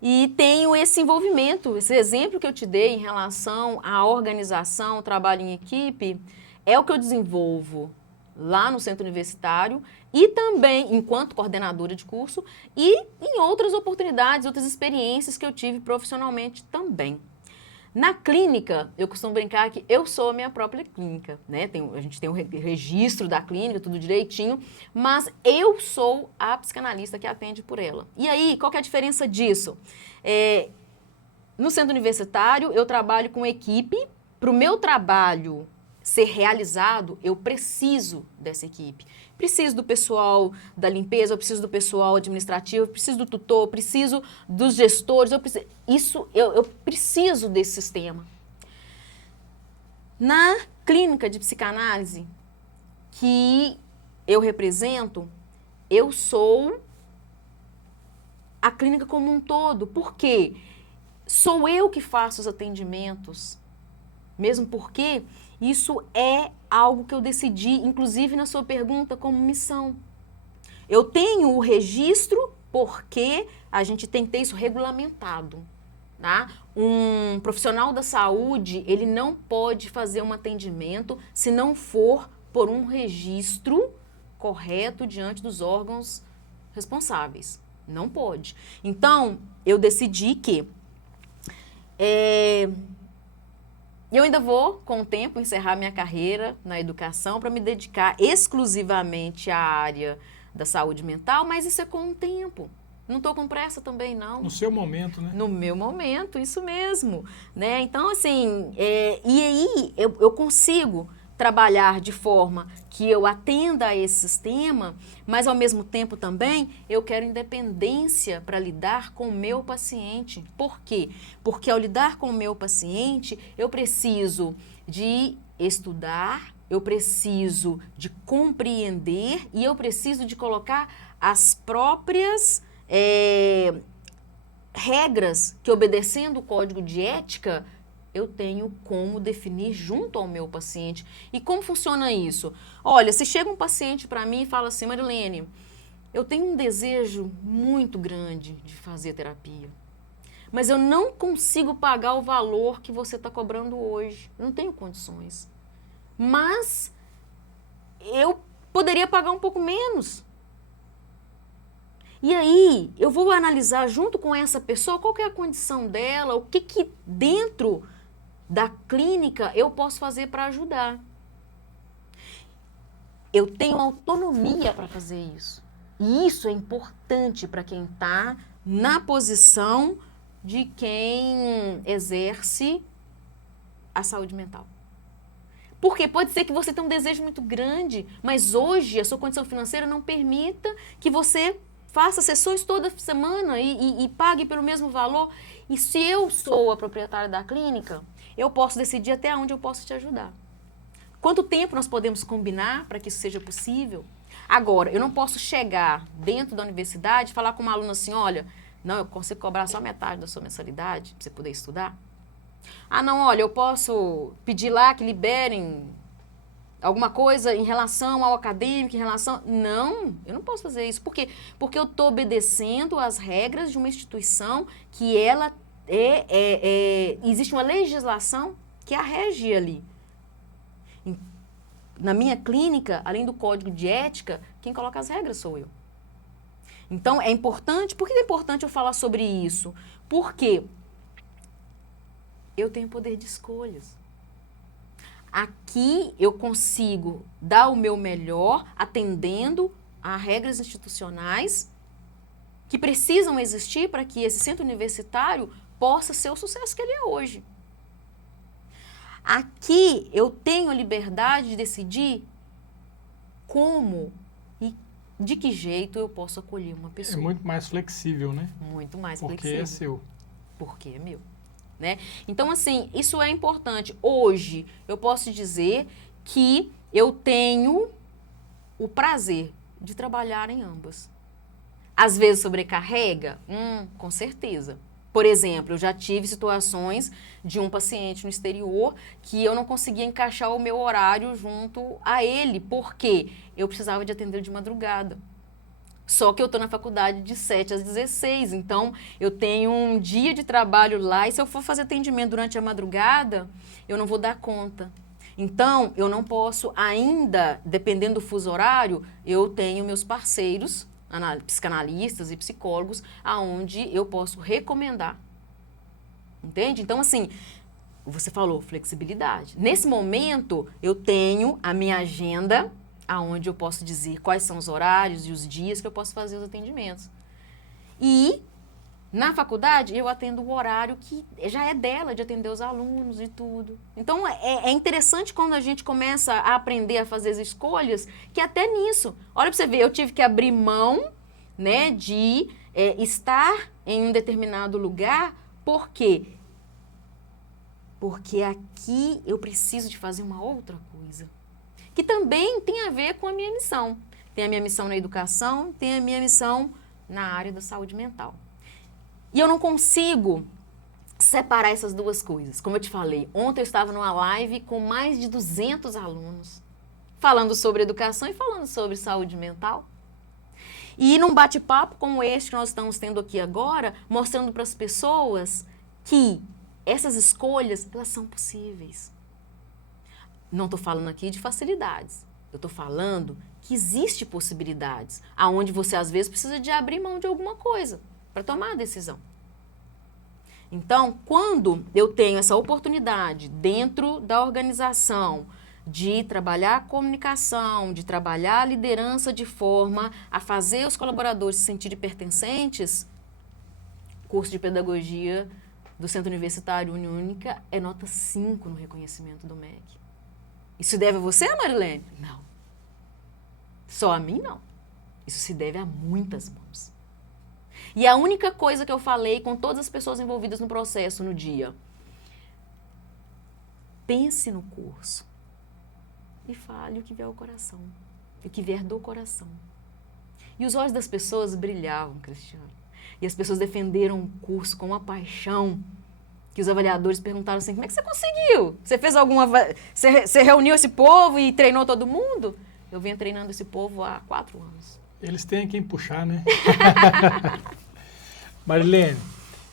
e tenho esse envolvimento, esse exemplo que eu te dei em relação à organização, trabalho em equipe, é o que eu desenvolvo lá no Centro Universitário e também enquanto coordenadora de curso e em outras oportunidades, outras experiências que eu tive profissionalmente também. Na clínica, eu costumo brincar que eu sou a minha própria clínica, né? A gente tem um registro da clínica, tudo direitinho, mas eu sou a psicanalista que atende por ela. E aí, qual que é a diferença disso? No centro universitário, eu trabalho com equipe. Para o meu trabalho ser realizado, eu preciso dessa equipe. Preciso do pessoal da limpeza, eu preciso do pessoal administrativo, eu preciso do tutor, eu preciso dos gestores, eu preciso desse sistema. Na clínica de psicanálise que eu represento, eu sou a clínica como um todo. Por quê? Sou eu que faço os atendimentos, mesmo porque isso é algo que eu decidi, inclusive na sua pergunta, como missão. Eu tenho o registro porque a gente tem que ter isso regulamentado, tá? Um profissional da saúde, ele não pode fazer um atendimento se não for por um registro correto diante dos órgãos responsáveis. Não pode. Então, eu decidi que eu ainda vou, com o tempo, encerrar minha carreira na educação para me dedicar exclusivamente à área da saúde mental, mas isso é com o tempo. Não estou com pressa também, não. No seu momento, né? No meu momento, isso mesmo. Né? Então, assim, e aí eu consigo trabalhar de forma que eu atenda a esse sistema, mas ao mesmo tempo também eu quero independência para lidar com o meu paciente. Por quê? Porque ao lidar com o meu paciente, eu preciso de estudar, eu preciso de compreender e eu preciso de colocar as próprias regras que, obedecendo o código de ética, eu tenho como definir junto ao meu paciente. E como funciona isso? Olha, se chega um paciente para mim e fala assim, Marilene, eu tenho um desejo muito grande de fazer terapia, mas eu não consigo pagar o valor que você está cobrando hoje. Eu não tenho condições. Mas eu poderia pagar um pouco menos. E aí, eu vou analisar junto com essa pessoa qual que é a condição dela, o que dentro da clínica eu posso fazer para ajudar. Eu tenho autonomia para fazer isso. E isso é importante para quem está na posição de quem exerce a saúde mental. Porque pode ser que você tenha um desejo muito grande, mas hoje a sua condição financeira não permita que você faça sessões toda semana e pague pelo mesmo valor. E se eu sou a proprietária da clínica, eu posso decidir até onde eu posso te ajudar. Quanto tempo nós podemos combinar para que isso seja possível? Agora, eu não posso chegar dentro da universidade e falar com uma aluna assim, olha, não, eu consigo cobrar só metade da sua mensalidade para você poder estudar. Ah, não, olha, eu posso pedir lá que liberem alguma coisa em relação ao acadêmico, em relação... Não, eu não posso fazer isso. Por quê? Porque eu estou obedecendo às regras de uma instituição que ela existe uma legislação que a rege ali. na minha clínica, além do código de ética, quem coloca as regras sou eu. Então, é importante. Por que é importante eu falar sobre isso? Porque eu tenho poder de escolhas. Aqui eu consigo dar o meu melhor atendendo a regras institucionais que precisam existir para que esse centro universitário possa ser o sucesso que ele é hoje. Aqui eu tenho a liberdade de decidir como e de que jeito eu posso acolher uma pessoa. É muito mais flexível, né? Muito mais Porque flexível. é seu. Porque é meu. Né? Então, assim, isso é importante. Hoje, eu posso dizer que eu tenho o prazer de trabalhar em ambas. Às vezes sobrecarrega? Com certeza. Por exemplo, eu já tive situações de um paciente no exterior que eu não conseguia encaixar o meu horário junto a ele, porque eu precisava de atender de madrugada. Só que eu estou na faculdade de 7 às 16, então eu tenho um dia de trabalho lá e se eu for fazer atendimento durante a madrugada, eu não vou dar conta. Então, eu não posso ainda, dependendo do fuso horário, eu tenho meus parceiros, psicanalistas e psicólogos, aonde eu posso recomendar. Entende? Então, assim, você falou flexibilidade. Nesse momento, eu tenho a minha agenda, aonde eu posso dizer quais são os horários e os dias que eu posso fazer os atendimentos. E, na faculdade, eu atendo o horário que já é dela, de atender os alunos e tudo. Então, é interessante quando a gente começa a aprender a fazer as escolhas, que até nisso, olha para você ver, eu tive que abrir mão, né, de estar em um determinado lugar, por quê? Porque aqui eu preciso de fazer uma outra coisa, que também tem a ver com a minha missão. Tem a minha missão na educação, tem a minha missão na área da saúde mental. E eu não consigo separar essas duas coisas. Como eu te falei, ontem eu estava numa live com mais de 200 alunos, falando sobre educação e falando sobre saúde mental. E num bate-papo como este que nós estamos tendo aqui agora, mostrando para as pessoas que essas escolhas, elas são possíveis. Não estou falando aqui de facilidades. Eu estou falando que existe possibilidades, aonde você às vezes precisa de abrir mão de alguma coisa para tomar a decisão. Então, quando eu tenho essa oportunidade dentro da organização de trabalhar a comunicação, de trabalhar a liderança de forma a fazer os colaboradores se sentirem pertencentes, curso de pedagogia do Centro Universitário Uniúnica é nota 5 no reconhecimento do MEC. Isso deve a você, Marilene? Não. Só a mim, não. Isso se deve a muitas mãos. E a única coisa que eu falei com todas as pessoas envolvidas no processo no dia, pense no curso e fale o que vier ao coração, o que vier do coração. E os olhos das pessoas brilhavam, Cristiano. E as pessoas defenderam o curso com uma paixão, que os avaliadores perguntaram assim, como é que você conseguiu? Você fez você reuniu esse povo e treinou todo mundo? Eu venho treinando esse povo há 4 anos. Eles têm quem puxar, né? Marilene,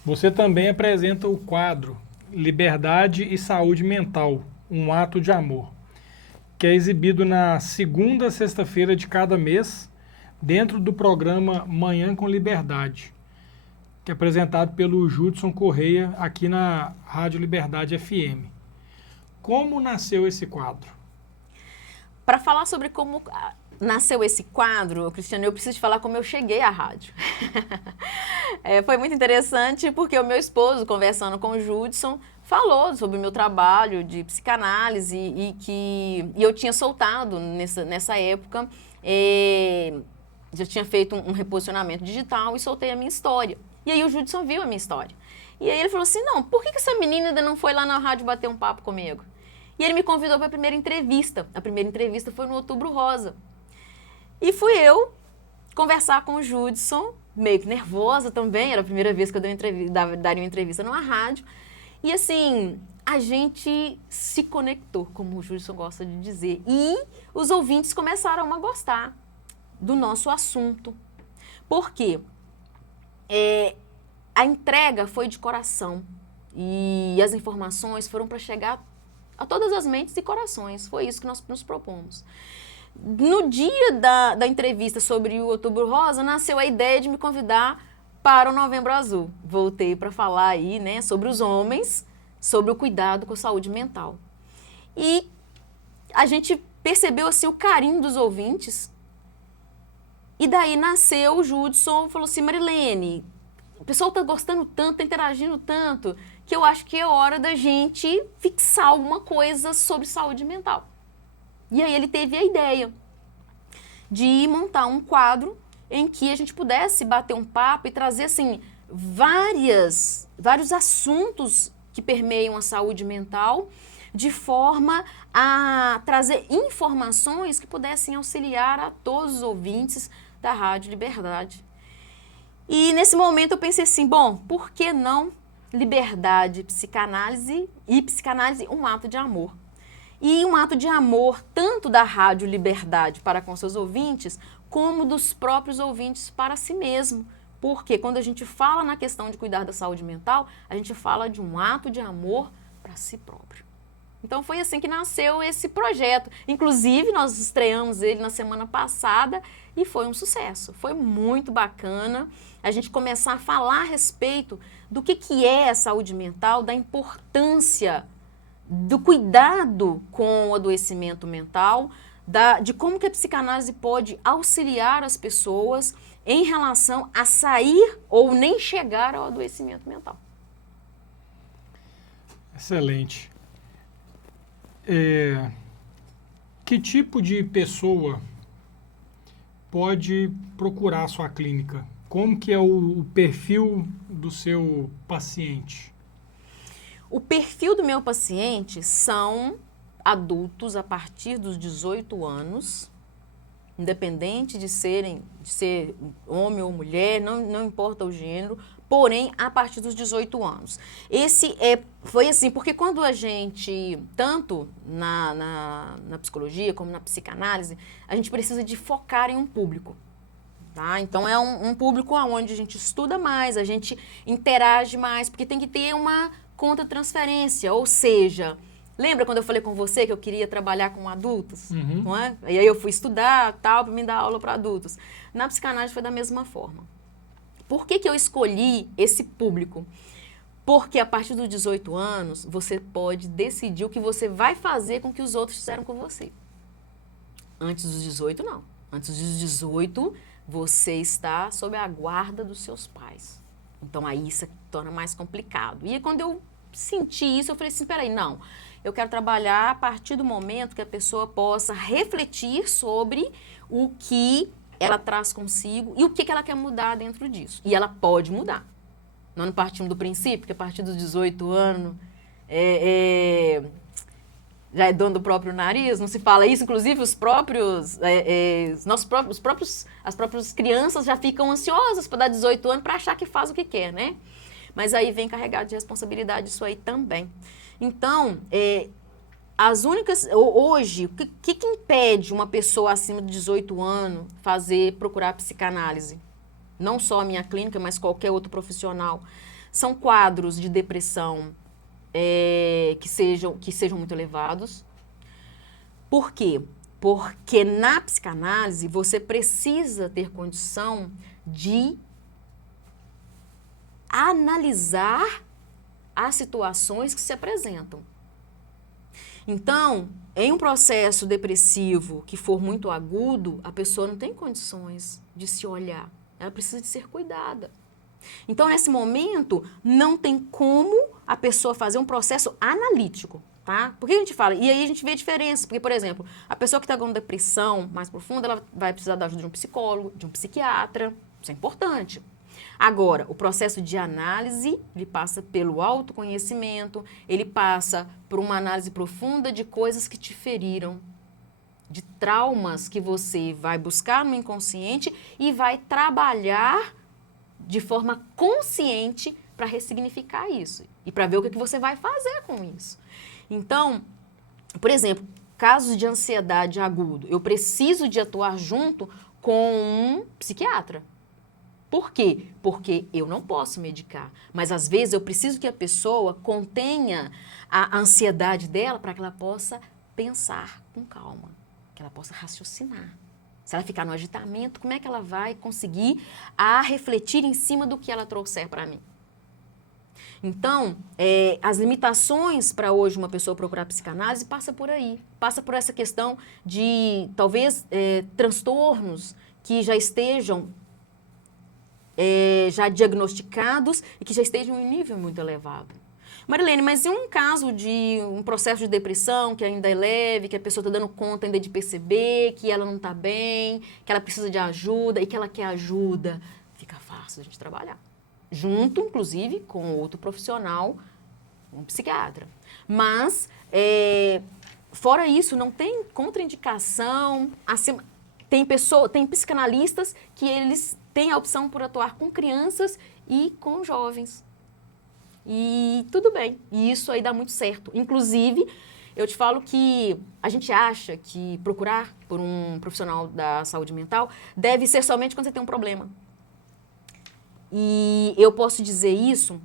você também apresenta o quadro Liberdade e Saúde Mental, um ato de amor, que é exibido na segunda sexta-feira de cada mês, dentro do programa Manhã com Liberdade, que é apresentado pelo Judson Correia aqui na Rádio Liberdade FM. Como nasceu esse quadro? Para falar sobre como nasceu esse quadro, Cristiano, eu preciso te falar como eu cheguei à rádio. Foi muito interessante porque o meu esposo, conversando com o Judson, falou sobre o meu trabalho de psicanálise e eu tinha soltado nessa época, já tinha feito um reposicionamento digital e soltei a minha história. E aí o Judson viu a minha história. E aí ele falou assim, não, por que essa menina ainda não foi lá na rádio bater um papo comigo? E ele me convidou para a primeira entrevista. A primeira entrevista foi no Outubro Rosa. E fui eu conversar com o Judson, meio que nervosa também, era a primeira vez que eu daria uma entrevista numa rádio. E assim, a gente se conectou, como o Judson gosta de dizer. E os ouvintes começaram a gostar do nosso assunto. Por quê? A entrega foi de coração e as informações foram para chegar a todas as mentes e corações. Foi isso que nós nos propomos. No dia da entrevista sobre o Outubro Rosa, nasceu a ideia de me convidar para o Novembro Azul. Voltei para falar aí, né, sobre os homens, sobre o cuidado com a saúde mental. E a gente percebeu assim o carinho dos ouvintes. E daí nasceu o Judson, falou assim: Marilene, o pessoal está gostando tanto, está interagindo tanto, que eu acho que é hora da gente fixar alguma coisa sobre saúde mental. E aí ele teve a ideia de montar um quadro em que a gente pudesse bater um papo e trazer assim vários assuntos que permeiam a saúde mental, de forma a trazer informações que pudessem auxiliar a todos os ouvintes da Rádio Liberdade. E nesse momento eu pensei assim, bom, por que não liberdade, psicanálise e psicanálise um ato de amor? E um ato de amor tanto da Rádio Liberdade para com seus ouvintes, como dos próprios ouvintes para si mesmo. Porque quando a gente fala na questão de cuidar da saúde mental, a gente fala de um ato de amor para si próprio. Então foi assim que nasceu esse projeto. Inclusive, nós estreamos ele na semana passada e foi um sucesso. Foi muito bacana a gente começar a falar a respeito do que é a saúde mental, da importância do cuidado com o adoecimento mental, de como que a psicanálise pode auxiliar as pessoas em relação a sair ou nem chegar ao adoecimento mental. Excelente. Que tipo de pessoa pode procurar a sua clínica? Como que é o perfil do seu paciente? O perfil do meu paciente são adultos a partir dos 18 anos, independente de ser homem ou mulher, não importa o gênero, porém a partir dos 18 anos. Foi assim, porque quando a gente, tanto na psicologia como na psicanálise, a gente precisa de focar em um público. Tá? Então é um público onde a gente estuda mais, a gente interage mais, porque tem que ter uma contra-transferência, ou seja, lembra quando eu falei com você que eu queria trabalhar com adultos? Uhum. Não é? E aí eu fui estudar, tal, para me dar aula para adultos. Na psicanálise foi da mesma forma. Por que eu escolhi esse público? Porque a partir dos 18 anos, você pode decidir o que você vai fazer com o que os outros fizeram com você. Antes dos 18, não. Antes dos 18, você está sob a guarda dos seus pais. Então, aí isso torna mais complicado. E quando eu senti isso, eu falei assim, peraí, não. Eu quero trabalhar a partir do momento que a pessoa possa refletir sobre o que ela traz consigo e o que ela quer mudar dentro disso. E ela pode mudar. Nós não partimos do princípio que a partir dos 18 anos já é dono do próprio nariz, não se fala isso, inclusive as próprias crianças já ficam ansiosas para dar 18 anos para achar que faz o que quer, né? Mas aí vem carregado de responsabilidade isso aí também. Então, hoje, o que impede uma pessoa acima de 18 anos procurar psicanálise? Não só a minha clínica, mas qualquer outro profissional. São quadros de depressão que sejam muito elevados. Por quê? Porque na psicanálise você precisa ter condição de analisar as situações que se apresentam. Então, em um processo depressivo que for muito agudo, a pessoa não tem condições de se olhar. Ela precisa de ser cuidada. Então, nesse momento, não tem como a pessoa fazer um processo analítico, tá? Por que a gente fala? E aí a gente vê a diferença. Porque, por exemplo, a pessoa que está com depressão mais profunda, ela vai precisar da ajuda de um psicólogo, de um psiquiatra. Isso é importante. Agora, o processo de análise, ele passa pelo autoconhecimento, ele passa por uma análise profunda de coisas que te feriram, de traumas que você vai buscar no inconsciente e vai trabalhar de forma consciente para ressignificar isso e para ver o que você vai fazer com isso. Então, por exemplo, casos de ansiedade agudo, eu preciso de atuar junto com um psiquiatra. Por quê? Porque eu não posso medicar, mas às vezes eu preciso que a pessoa contenha a ansiedade dela para que ela possa pensar com calma, que ela possa raciocinar. Se ela ficar no agitamento, como é que ela vai conseguir refletir em cima do que ela trouxer para mim? Então, as limitações para hoje uma pessoa procurar psicanálise passa por aí. Passa por essa questão de, talvez, transtornos que já estejam já diagnosticados e que já estejam em um nível muito elevado. Marilene, mas e um caso de um processo de depressão que ainda é leve, que a pessoa está dando conta ainda de perceber que ela não está bem, que ela precisa de ajuda e que ela quer ajuda? Fica fácil a gente trabalhar. Junto, inclusive, com outro profissional, um psiquiatra. Mas, fora isso, não tem contraindicação. Assim, tem psicanalistas que eles têm a opção por atuar com crianças e com jovens. E tudo bem, e isso aí dá muito certo. Inclusive, eu te falo que a gente acha que procurar por um profissional da saúde mental deve ser somente quando você tem um problema. E eu posso dizer isso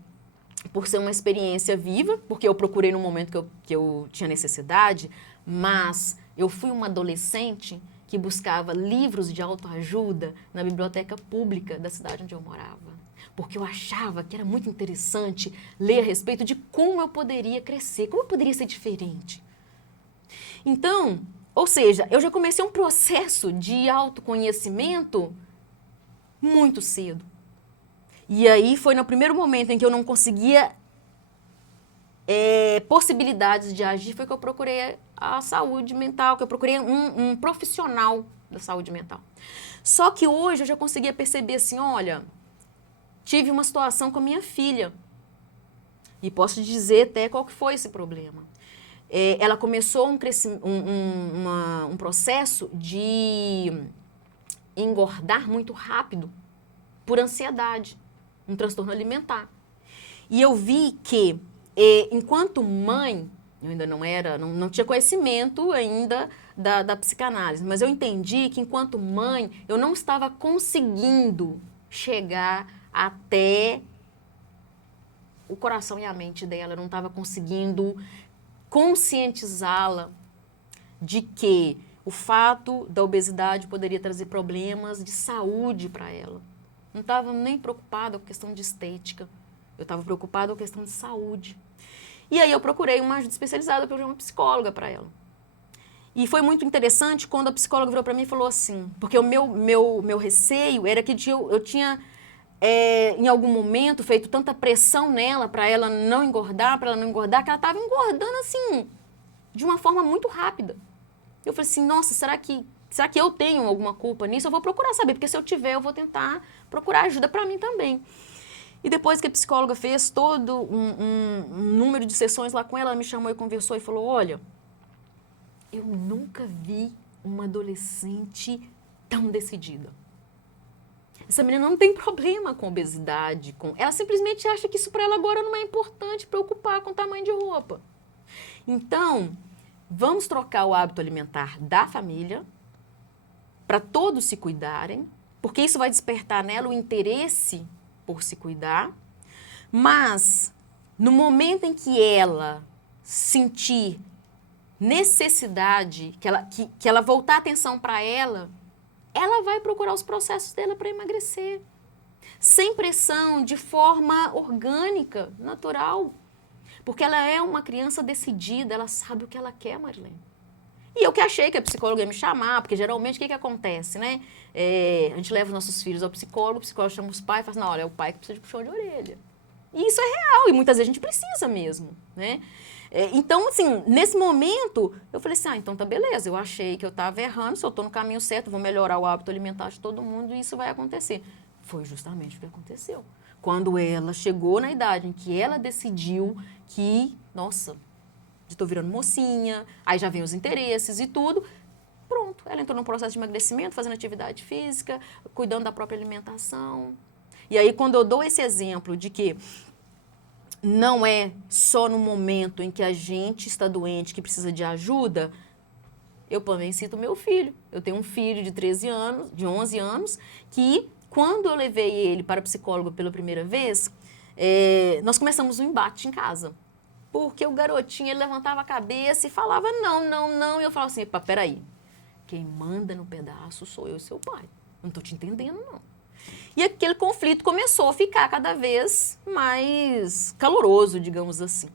por ser uma experiência viva, porque eu procurei no momento que eu tinha necessidade, mas eu fui uma adolescente que buscava livros de autoajuda na biblioteca pública da cidade onde eu morava. Porque eu achava que era muito interessante ler a respeito de como eu poderia crescer, como eu poderia ser diferente. Então, ou seja, eu já comecei um processo de autoconhecimento muito cedo. E aí foi no primeiro momento em que eu não conseguia possibilidades de agir, foi que eu procurei a saúde mental, que eu procurei um profissional da saúde mental. Só que hoje eu já conseguia perceber assim, olha, tive uma situação com a minha filha. E posso dizer até qual que foi esse problema. Ela começou um processo de engordar muito rápido por ansiedade, um transtorno alimentar. E eu vi que, enquanto mãe, eu ainda não tinha conhecimento ainda da psicanálise, mas eu entendi que enquanto mãe, eu não estava conseguindo chegar até o coração e a mente dela, eu não estava conseguindo conscientizá-la de que o fato da obesidade poderia trazer problemas de saúde para ela. Não estava nem preocupada com a questão de estética, eu estava preocupada com a questão de saúde. E aí eu procurei uma ajuda especializada, eu procurei uma psicóloga para ela. E foi muito interessante quando a psicóloga virou para mim e falou assim, porque o meu receio era que eu tinha em algum momento feito tanta pressão nela para ela não engordar, que ela estava engordando assim, de uma forma muito rápida. Eu falei assim, nossa, será que eu tenho alguma culpa nisso? Eu vou procurar saber, porque se eu tiver, eu vou tentar procurar ajuda para mim também. E depois que a psicóloga fez todo um número de sessões lá com ela me chamou e conversou e falou, olha, eu nunca vi uma adolescente tão decidida. Essa menina não tem problema com obesidade, ela simplesmente acha que isso para ela agora não é importante preocupar com o tamanho de roupa. Então, vamos trocar o hábito alimentar da família para todos se cuidarem, porque isso vai despertar nela o interesse por se cuidar, mas no momento em que ela sentir necessidade, que ela voltar a atenção para ela vai procurar os processos dela para emagrecer. Sem pressão, de forma orgânica, natural. Porque ela é uma criança decidida, ela sabe o que ela quer, Marilene. E eu que achei que a psicóloga ia me chamar, porque geralmente o que acontece, né? A gente leva os nossos filhos ao psicólogo, o psicólogo chama os pais e fala assim, não, olha, é o pai que precisa de puxão de orelha. E isso é real, e muitas vezes a gente precisa mesmo, né? Então, assim, nesse momento, eu falei assim, então tá beleza, eu achei que eu estava errando, se eu estou no caminho certo, vou melhorar o hábito alimentar de todo mundo e isso vai acontecer. Foi justamente o que aconteceu. Quando ela chegou na idade em que ela decidiu que, nossa, estou virando mocinha, aí já vem os interesses e tudo, pronto, ela entrou num processo de emagrecimento, fazendo atividade física, cuidando da própria alimentação. E aí, quando eu dou esse exemplo de que não é só no momento em que a gente está doente, que precisa de ajuda, eu também cito meu filho. Eu tenho um filho de 11 anos, que quando eu levei ele para o psicólogo pela primeira vez, nós começamos um embate em casa. Porque o garotinho, ele levantava a cabeça e falava não, não, não. E eu falava assim, pá, peraí, quem manda no pedaço sou eu e seu pai. Não estou te entendendo, não. E aquele conflito começou a ficar cada vez mais caloroso, digamos assim.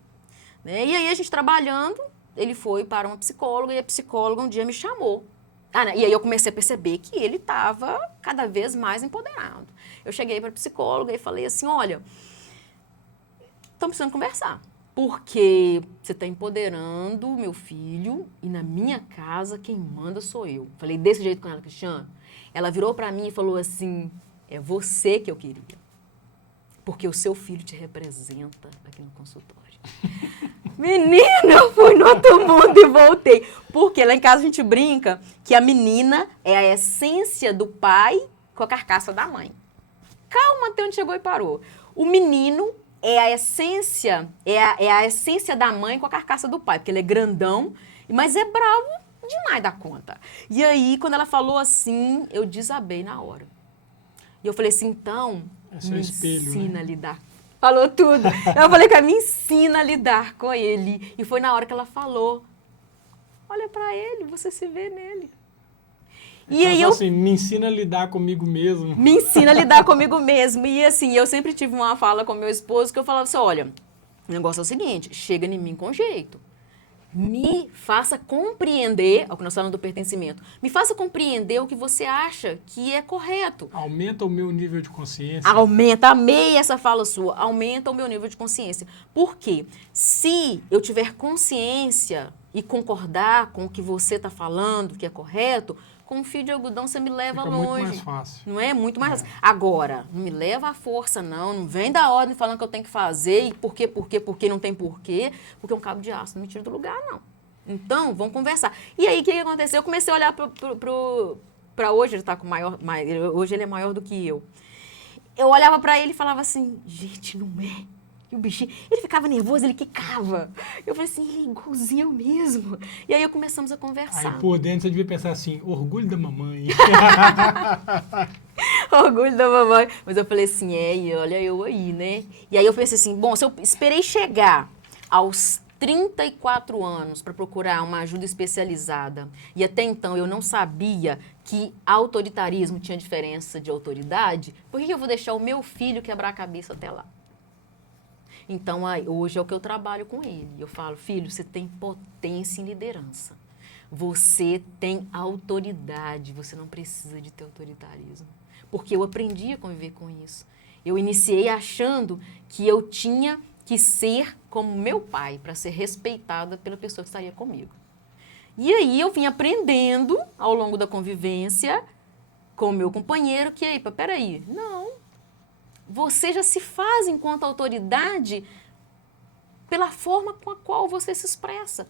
Né? E aí a gente trabalhando, ele foi para uma psicóloga e a psicóloga um dia me chamou. E aí eu comecei a perceber que ele estava cada vez mais empoderado. Eu cheguei para a psicóloga e falei assim, olha, estamos precisando conversar. Porque você está empoderando o meu filho e na minha casa quem manda sou eu. Falei desse jeito com ela, Cristiano. Ela virou para mim e falou assim, é você que eu queria. Porque o seu filho te representa aqui no consultório. Menina, eu fui no outro mundo e voltei. Porque lá em casa a gente brinca que a menina é a essência do pai com a carcaça da mãe. Calma até onde chegou e parou. O menino é a essência da mãe com a carcaça do pai, porque ele é grandão, mas é bravo demais da conta. E aí, quando ela falou assim, eu desabei na hora. E eu falei assim, então, me ensina a lidar. Falou tudo. Eu falei que me ensina a lidar com ele. E foi na hora que ela falou, olha pra ele, você se vê nele. E aí assim, me ensina a lidar comigo mesmo. Me ensina a lidar comigo mesmo. E assim, eu sempre tive uma fala com meu esposo que eu falava assim, olha, o negócio é o seguinte, chega em mim com jeito. Me faça compreender, é o que nós falamos do pertencimento, me faça compreender o que você acha que é correto. Aumenta o meu nível de consciência. Aumenta, amei essa fala sua, aumenta o meu nível de consciência. Por quê? Se eu tiver consciência e concordar com o que você está falando, que é correto, com um fio de algodão você me leva Fica longe. muito mais fácil. Não é? Muito mais fácil. Agora, não me leva à força, não vem da ordem falando que eu tenho que fazer e porque não tem porquê, porque um cabo de aço não me tira do lugar, não. Então, vamos conversar. E aí, o que aconteceu? Eu comecei a olhar para hoje, ele está com hoje ele é maior do que eu. Eu olhava para ele e falava assim, gente, não é. E o bichinho, ele ficava nervoso, ele quicava. Eu falei assim, ele é igualzinho eu mesmo. E aí começamos a conversar. Aí por dentro você devia pensar assim, orgulho da mamãe. Orgulho da mamãe. Mas eu falei assim, e olha eu aí, né? E aí eu pensei assim, bom, se eu esperei chegar aos 34 anos para procurar uma ajuda especializada e até então eu não sabia que autoritarismo tinha diferença de autoridade, por que eu vou deixar o meu filho quebrar a cabeça até lá? Então, hoje é o que eu trabalho com ele. Eu falo, filho, você tem potência em liderança. Você tem autoridade, você não precisa de ter autoritarismo. Porque eu aprendi a conviver com isso. Eu iniciei achando que eu tinha que ser como meu pai, para ser respeitada pela pessoa que estaria comigo. E aí eu vim aprendendo, ao longo da convivência, com o meu companheiro, que, aí, peraí, não. Você já se faz enquanto autoridade pela forma com a qual você se expressa.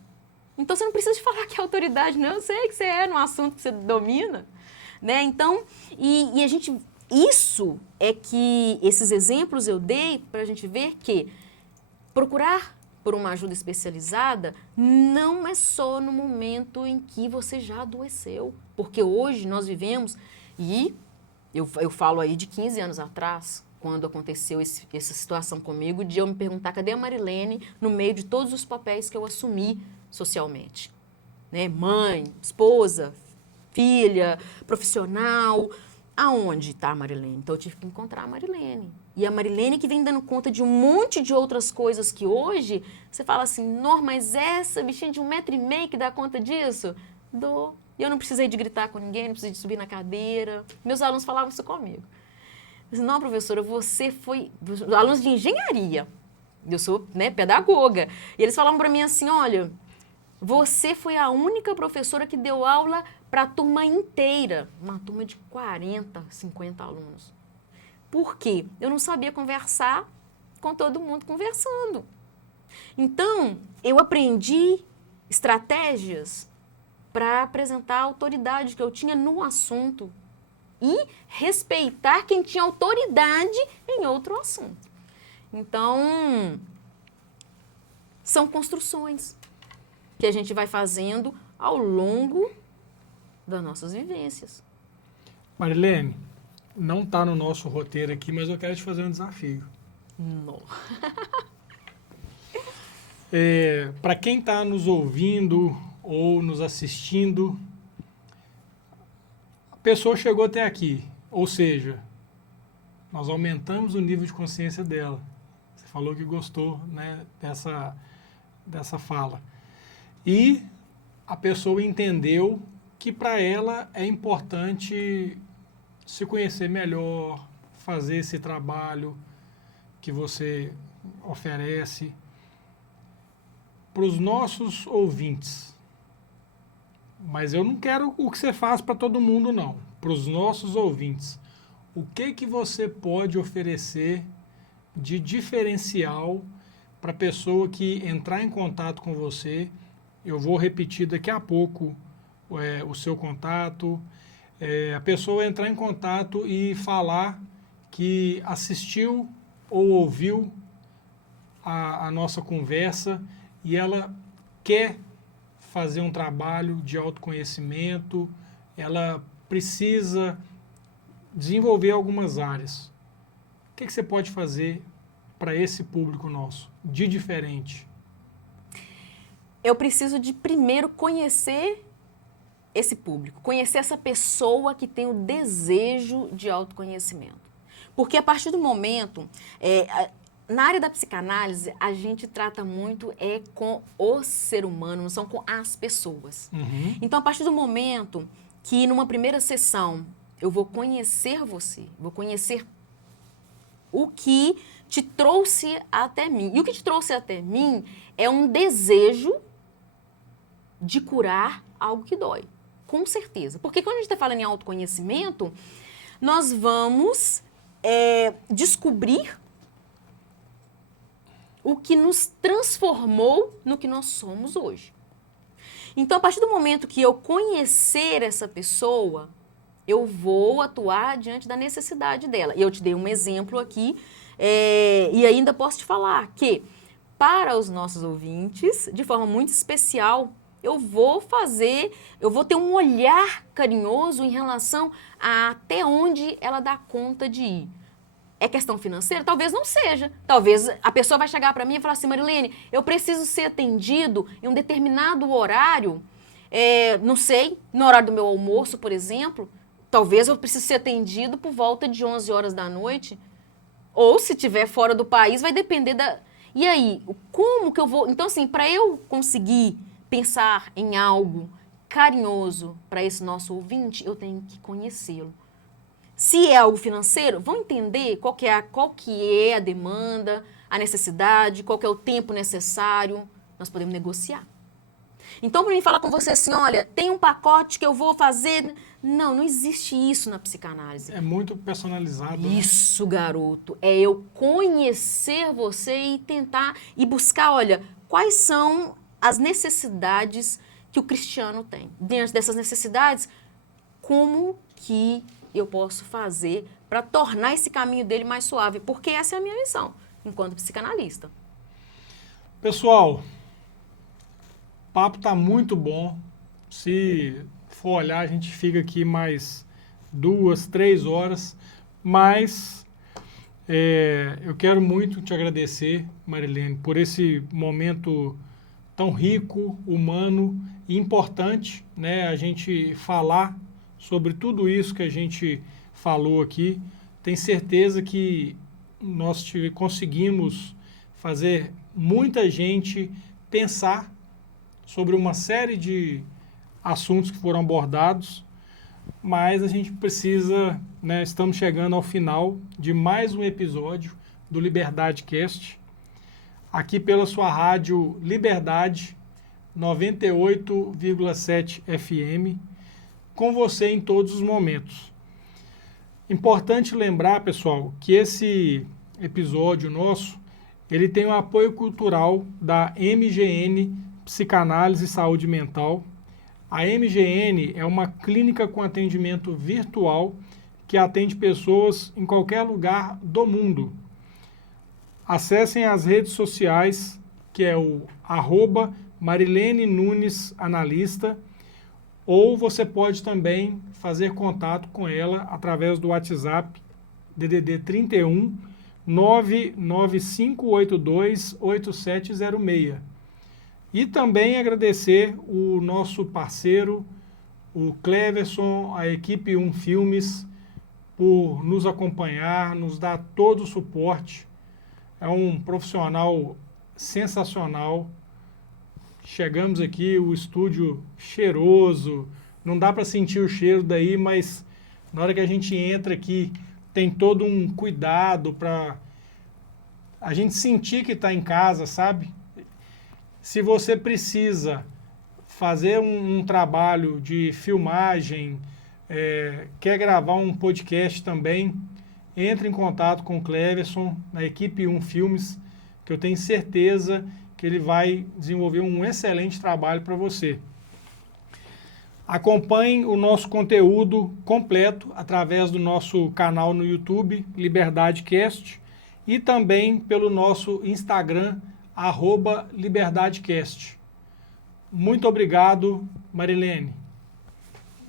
Então, você não precisa de falar que é autoridade, não. Eu sei que você é num assunto que você domina. Né? Então, e a gente... Isso é que esses exemplos eu dei para a gente ver que procurar por uma ajuda especializada não é só no momento em que você já adoeceu. Porque hoje nós vivemos, e eu falo aí de 15 anos atrás, quando aconteceu essa situação comigo, de eu me perguntar, cadê a Marilene no meio de todos os papéis que eu assumi socialmente? Né? Mãe, esposa, filha, profissional. Aonde está a Marilene? Então, eu tive que encontrar a Marilene. E a Marilene que vem dando conta de um monte de outras coisas que hoje, você fala assim, Nor, mas essa bichinha de 1,5 m que dá conta disso? Dou. E eu não precisei de gritar com ninguém, não precisei de subir na cadeira. Meus alunos falavam isso comigo. Não, professora, você foi... Alunos de engenharia. Eu sou, né, pedagoga. E eles falavam para mim assim, olha, você foi a única professora que deu aula para a turma inteira. Uma turma de 40, 50 alunos. Por quê? Eu não sabia conversar com todo mundo conversando. Então, eu aprendi estratégias para apresentar a autoridade que eu tinha no assunto. E respeitar quem tinha autoridade em outro assunto. Então, são construções que a gente vai fazendo ao longo das nossas vivências. Marilene, não está no nosso roteiro aqui, mas eu quero te fazer um desafio. Não. Para quem está nos ouvindo ou nos assistindo, a pessoa chegou até aqui, ou seja, nós aumentamos o nível de consciência dela. Você falou que gostou, né, dessa fala. E a pessoa entendeu que para ela é importante se conhecer melhor, fazer esse trabalho que você oferece. Para os nossos ouvintes, mas eu não quero o que você faz para todo mundo, não. Para os nossos ouvintes, o que você pode oferecer de diferencial para a pessoa que entrar em contato com você? Eu vou repetir daqui a pouco o seu contato. A pessoa entrar em contato e falar que assistiu ou ouviu a nossa conversa e ela quer fazer um trabalho de autoconhecimento, ela precisa desenvolver algumas áreas. O que você pode fazer para esse público nosso, de diferente? Eu preciso de primeiro conhecer esse público, conhecer essa pessoa que tem o desejo de autoconhecimento. Porque a partir do momento, na área da psicanálise, a gente trata muito com o ser humano, não são com as pessoas. Uhum. Então, a partir do momento que numa primeira sessão eu vou conhecer você, vou conhecer o que te trouxe até mim. E o que te trouxe até mim é um desejo de curar algo que dói, com certeza. Porque quando a gente está falando em autoconhecimento, nós vamos descobrir o que nos transformou no que nós somos hoje. Então, a partir do momento que eu conhecer essa pessoa, eu vou atuar diante da necessidade dela. E eu te dei um exemplo aqui, e ainda posso te falar que, para os nossos ouvintes, de forma muito especial, eu vou ter um olhar carinhoso em relação a até onde ela dá conta de ir. É questão financeira? Talvez não seja. Talvez a pessoa vai chegar para mim e falar assim, Marilene, eu preciso ser atendido em um determinado horário, não sei, no horário do meu almoço, por exemplo. Talvez eu precise ser atendido por volta de 11 horas da noite. Ou se estiver fora do país, vai depender da... E aí, como que eu vou... Então, assim, para eu conseguir pensar em algo carinhoso para esse nosso ouvinte, eu tenho que conhecê-lo. Se é algo financeiro, vão entender qual que é a demanda, a necessidade, qual que é o tempo necessário. Nós podemos negociar. Então, para mim falar com você assim, olha, tem um pacote que eu vou fazer... Não existe isso na psicanálise. É muito personalizado. Isso, garoto. É eu conhecer você e tentar, e buscar, olha, quais são as necessidades que o cristiano tem. Diante dessas necessidades, como que eu posso fazer para tornar esse caminho dele mais suave? Porque essa é a minha missão, enquanto psicanalista. Pessoal, o papo está muito bom. Se for olhar, a gente fica aqui mais 2, 3 horas, mas eu quero muito te agradecer, Marilene, por esse momento tão rico, humano e importante, né, a gente falar sobre tudo isso que a gente falou aqui. Tenho certeza que nós conseguimos fazer muita gente pensar sobre uma série de assuntos que foram abordados, mas a gente precisa, né, estamos chegando ao final de mais um episódio do Liberdade Cast, aqui pela sua rádio Liberdade 98,7 FM, com você em todos os momentos. Importante lembrar, pessoal, que esse episódio nosso, ele tem o apoio cultural da MGN Psicanálise e Saúde Mental. A MGN é uma clínica com atendimento virtual que atende pessoas em qualquer lugar do mundo. Acessem as redes sociais, que é o @Marilene Nunes Analista, ou você pode também fazer contato com ela através do WhatsApp DDD 31 99582 8706. E também agradecer o nosso parceiro, o Cleverson, a equipe 1 Filmes, por nos acompanhar, nos dar todo o suporte. É um profissional sensacional. Chegamos aqui, o estúdio cheiroso, não dá para sentir o cheiro daí, mas na hora que a gente entra aqui, tem todo um cuidado para a gente sentir que está em casa, sabe? Se você precisa fazer um trabalho de filmagem, quer gravar um podcast também, entre em contato com o Cleverson, na equipe 1 Filmes, que eu tenho certeza que ele vai desenvolver um excelente trabalho para você. Acompanhe o nosso conteúdo completo através do nosso canal no YouTube, Liberdade-Cast, e também pelo nosso Instagram, @Liberdade-Cast. Muito obrigado, Marilene.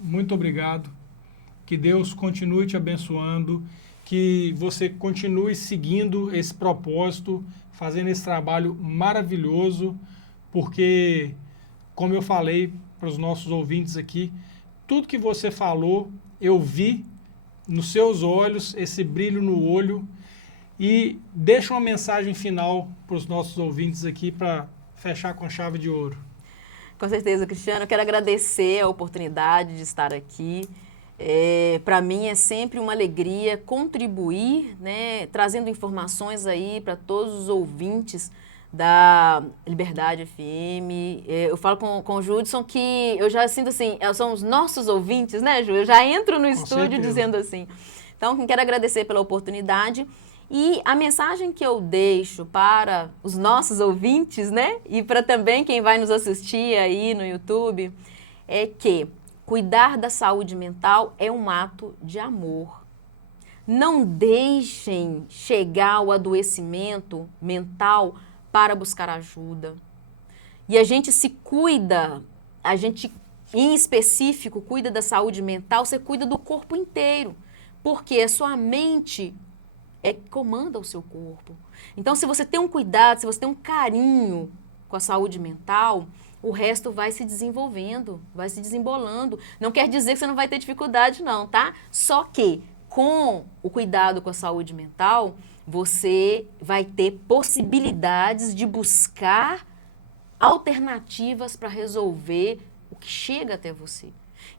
Muito obrigado. Que Deus continue te abençoando, que você continue seguindo esse propósito, fazendo esse trabalho maravilhoso, porque, como eu falei para os nossos ouvintes aqui, tudo que você falou, eu vi nos seus olhos, esse brilho no olho, e deixa uma mensagem final para os nossos ouvintes aqui para fechar com chave de ouro. Com certeza, Cristiano. Eu quero agradecer a oportunidade de estar aqui. Para mim é sempre uma alegria contribuir, né, trazendo informações aí para todos os ouvintes da Liberdade FM. Eu falo com o Judson que eu já sinto assim, são os nossos ouvintes, né, Ju? Eu já entro no estúdio dizendo assim. Então, quero agradecer pela oportunidade. E a mensagem que eu deixo para os nossos ouvintes, né, e para também quem vai nos assistir aí no YouTube, é que cuidar da saúde mental é um ato de amor. Não deixem chegar o adoecimento mental para buscar ajuda. E a gente se cuida, a gente em específico cuida da saúde mental, você cuida do corpo inteiro, porque a sua mente comanda o seu corpo. Então, se você tem um cuidado, se você tem um carinho com a saúde mental, o resto vai se desenvolvendo, vai se desembolando. Não quer dizer que você não vai ter dificuldade, não, tá? Só que, com o cuidado com a saúde mental, você vai ter possibilidades de buscar alternativas para resolver o que chega até você.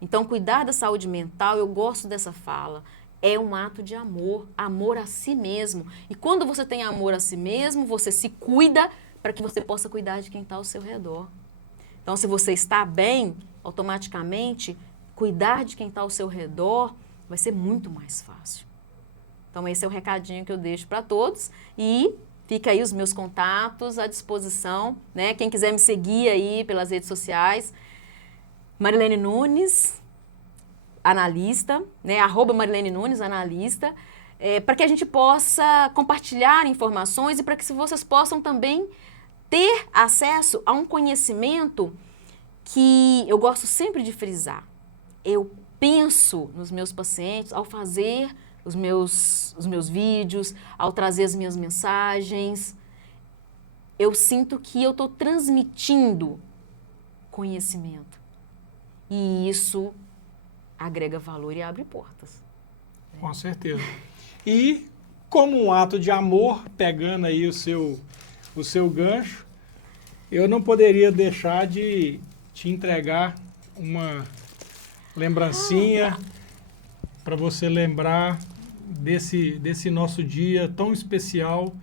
Então, cuidar da saúde mental, eu gosto dessa fala, é um ato de amor, amor a si mesmo. E quando você tem amor a si mesmo, você se cuida para que você possa cuidar de quem está ao seu redor. Então, se você está bem, automaticamente, cuidar de quem está ao seu redor vai ser muito mais fácil. Então, esse é o recadinho que eu deixo para todos. E fica aí os meus contatos à disposição, né? Quem quiser me seguir aí pelas redes sociais, Marilene Nunes, analista, né, @Marilene Nunes, analista, para que a gente possa compartilhar informações e para que vocês possam também ter acesso a um conhecimento que eu gosto sempre de frisar. Eu penso nos meus pacientes ao fazer os meus vídeos, ao trazer as minhas mensagens. Eu sinto que eu estou transmitindo conhecimento. E isso agrega valor e abre portas. Com certeza. E, como um ato de amor, pegando aí o seu gancho, eu não poderia deixar de te entregar uma lembrancinha para você lembrar desse nosso dia tão especial.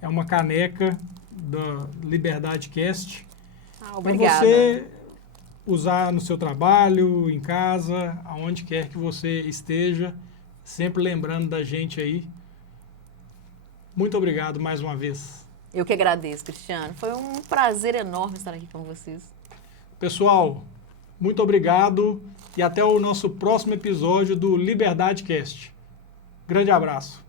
É uma caneca da Liberdade-Cast. Obrigada. Para você usar no seu trabalho, em casa, aonde quer que você esteja, sempre lembrando da gente aí. Muito obrigado mais uma vez. Eu que agradeço, Cristiano. Foi um prazer enorme estar aqui com vocês. Pessoal, muito obrigado e até o nosso próximo episódio do Liberdade-Cast. Grande abraço.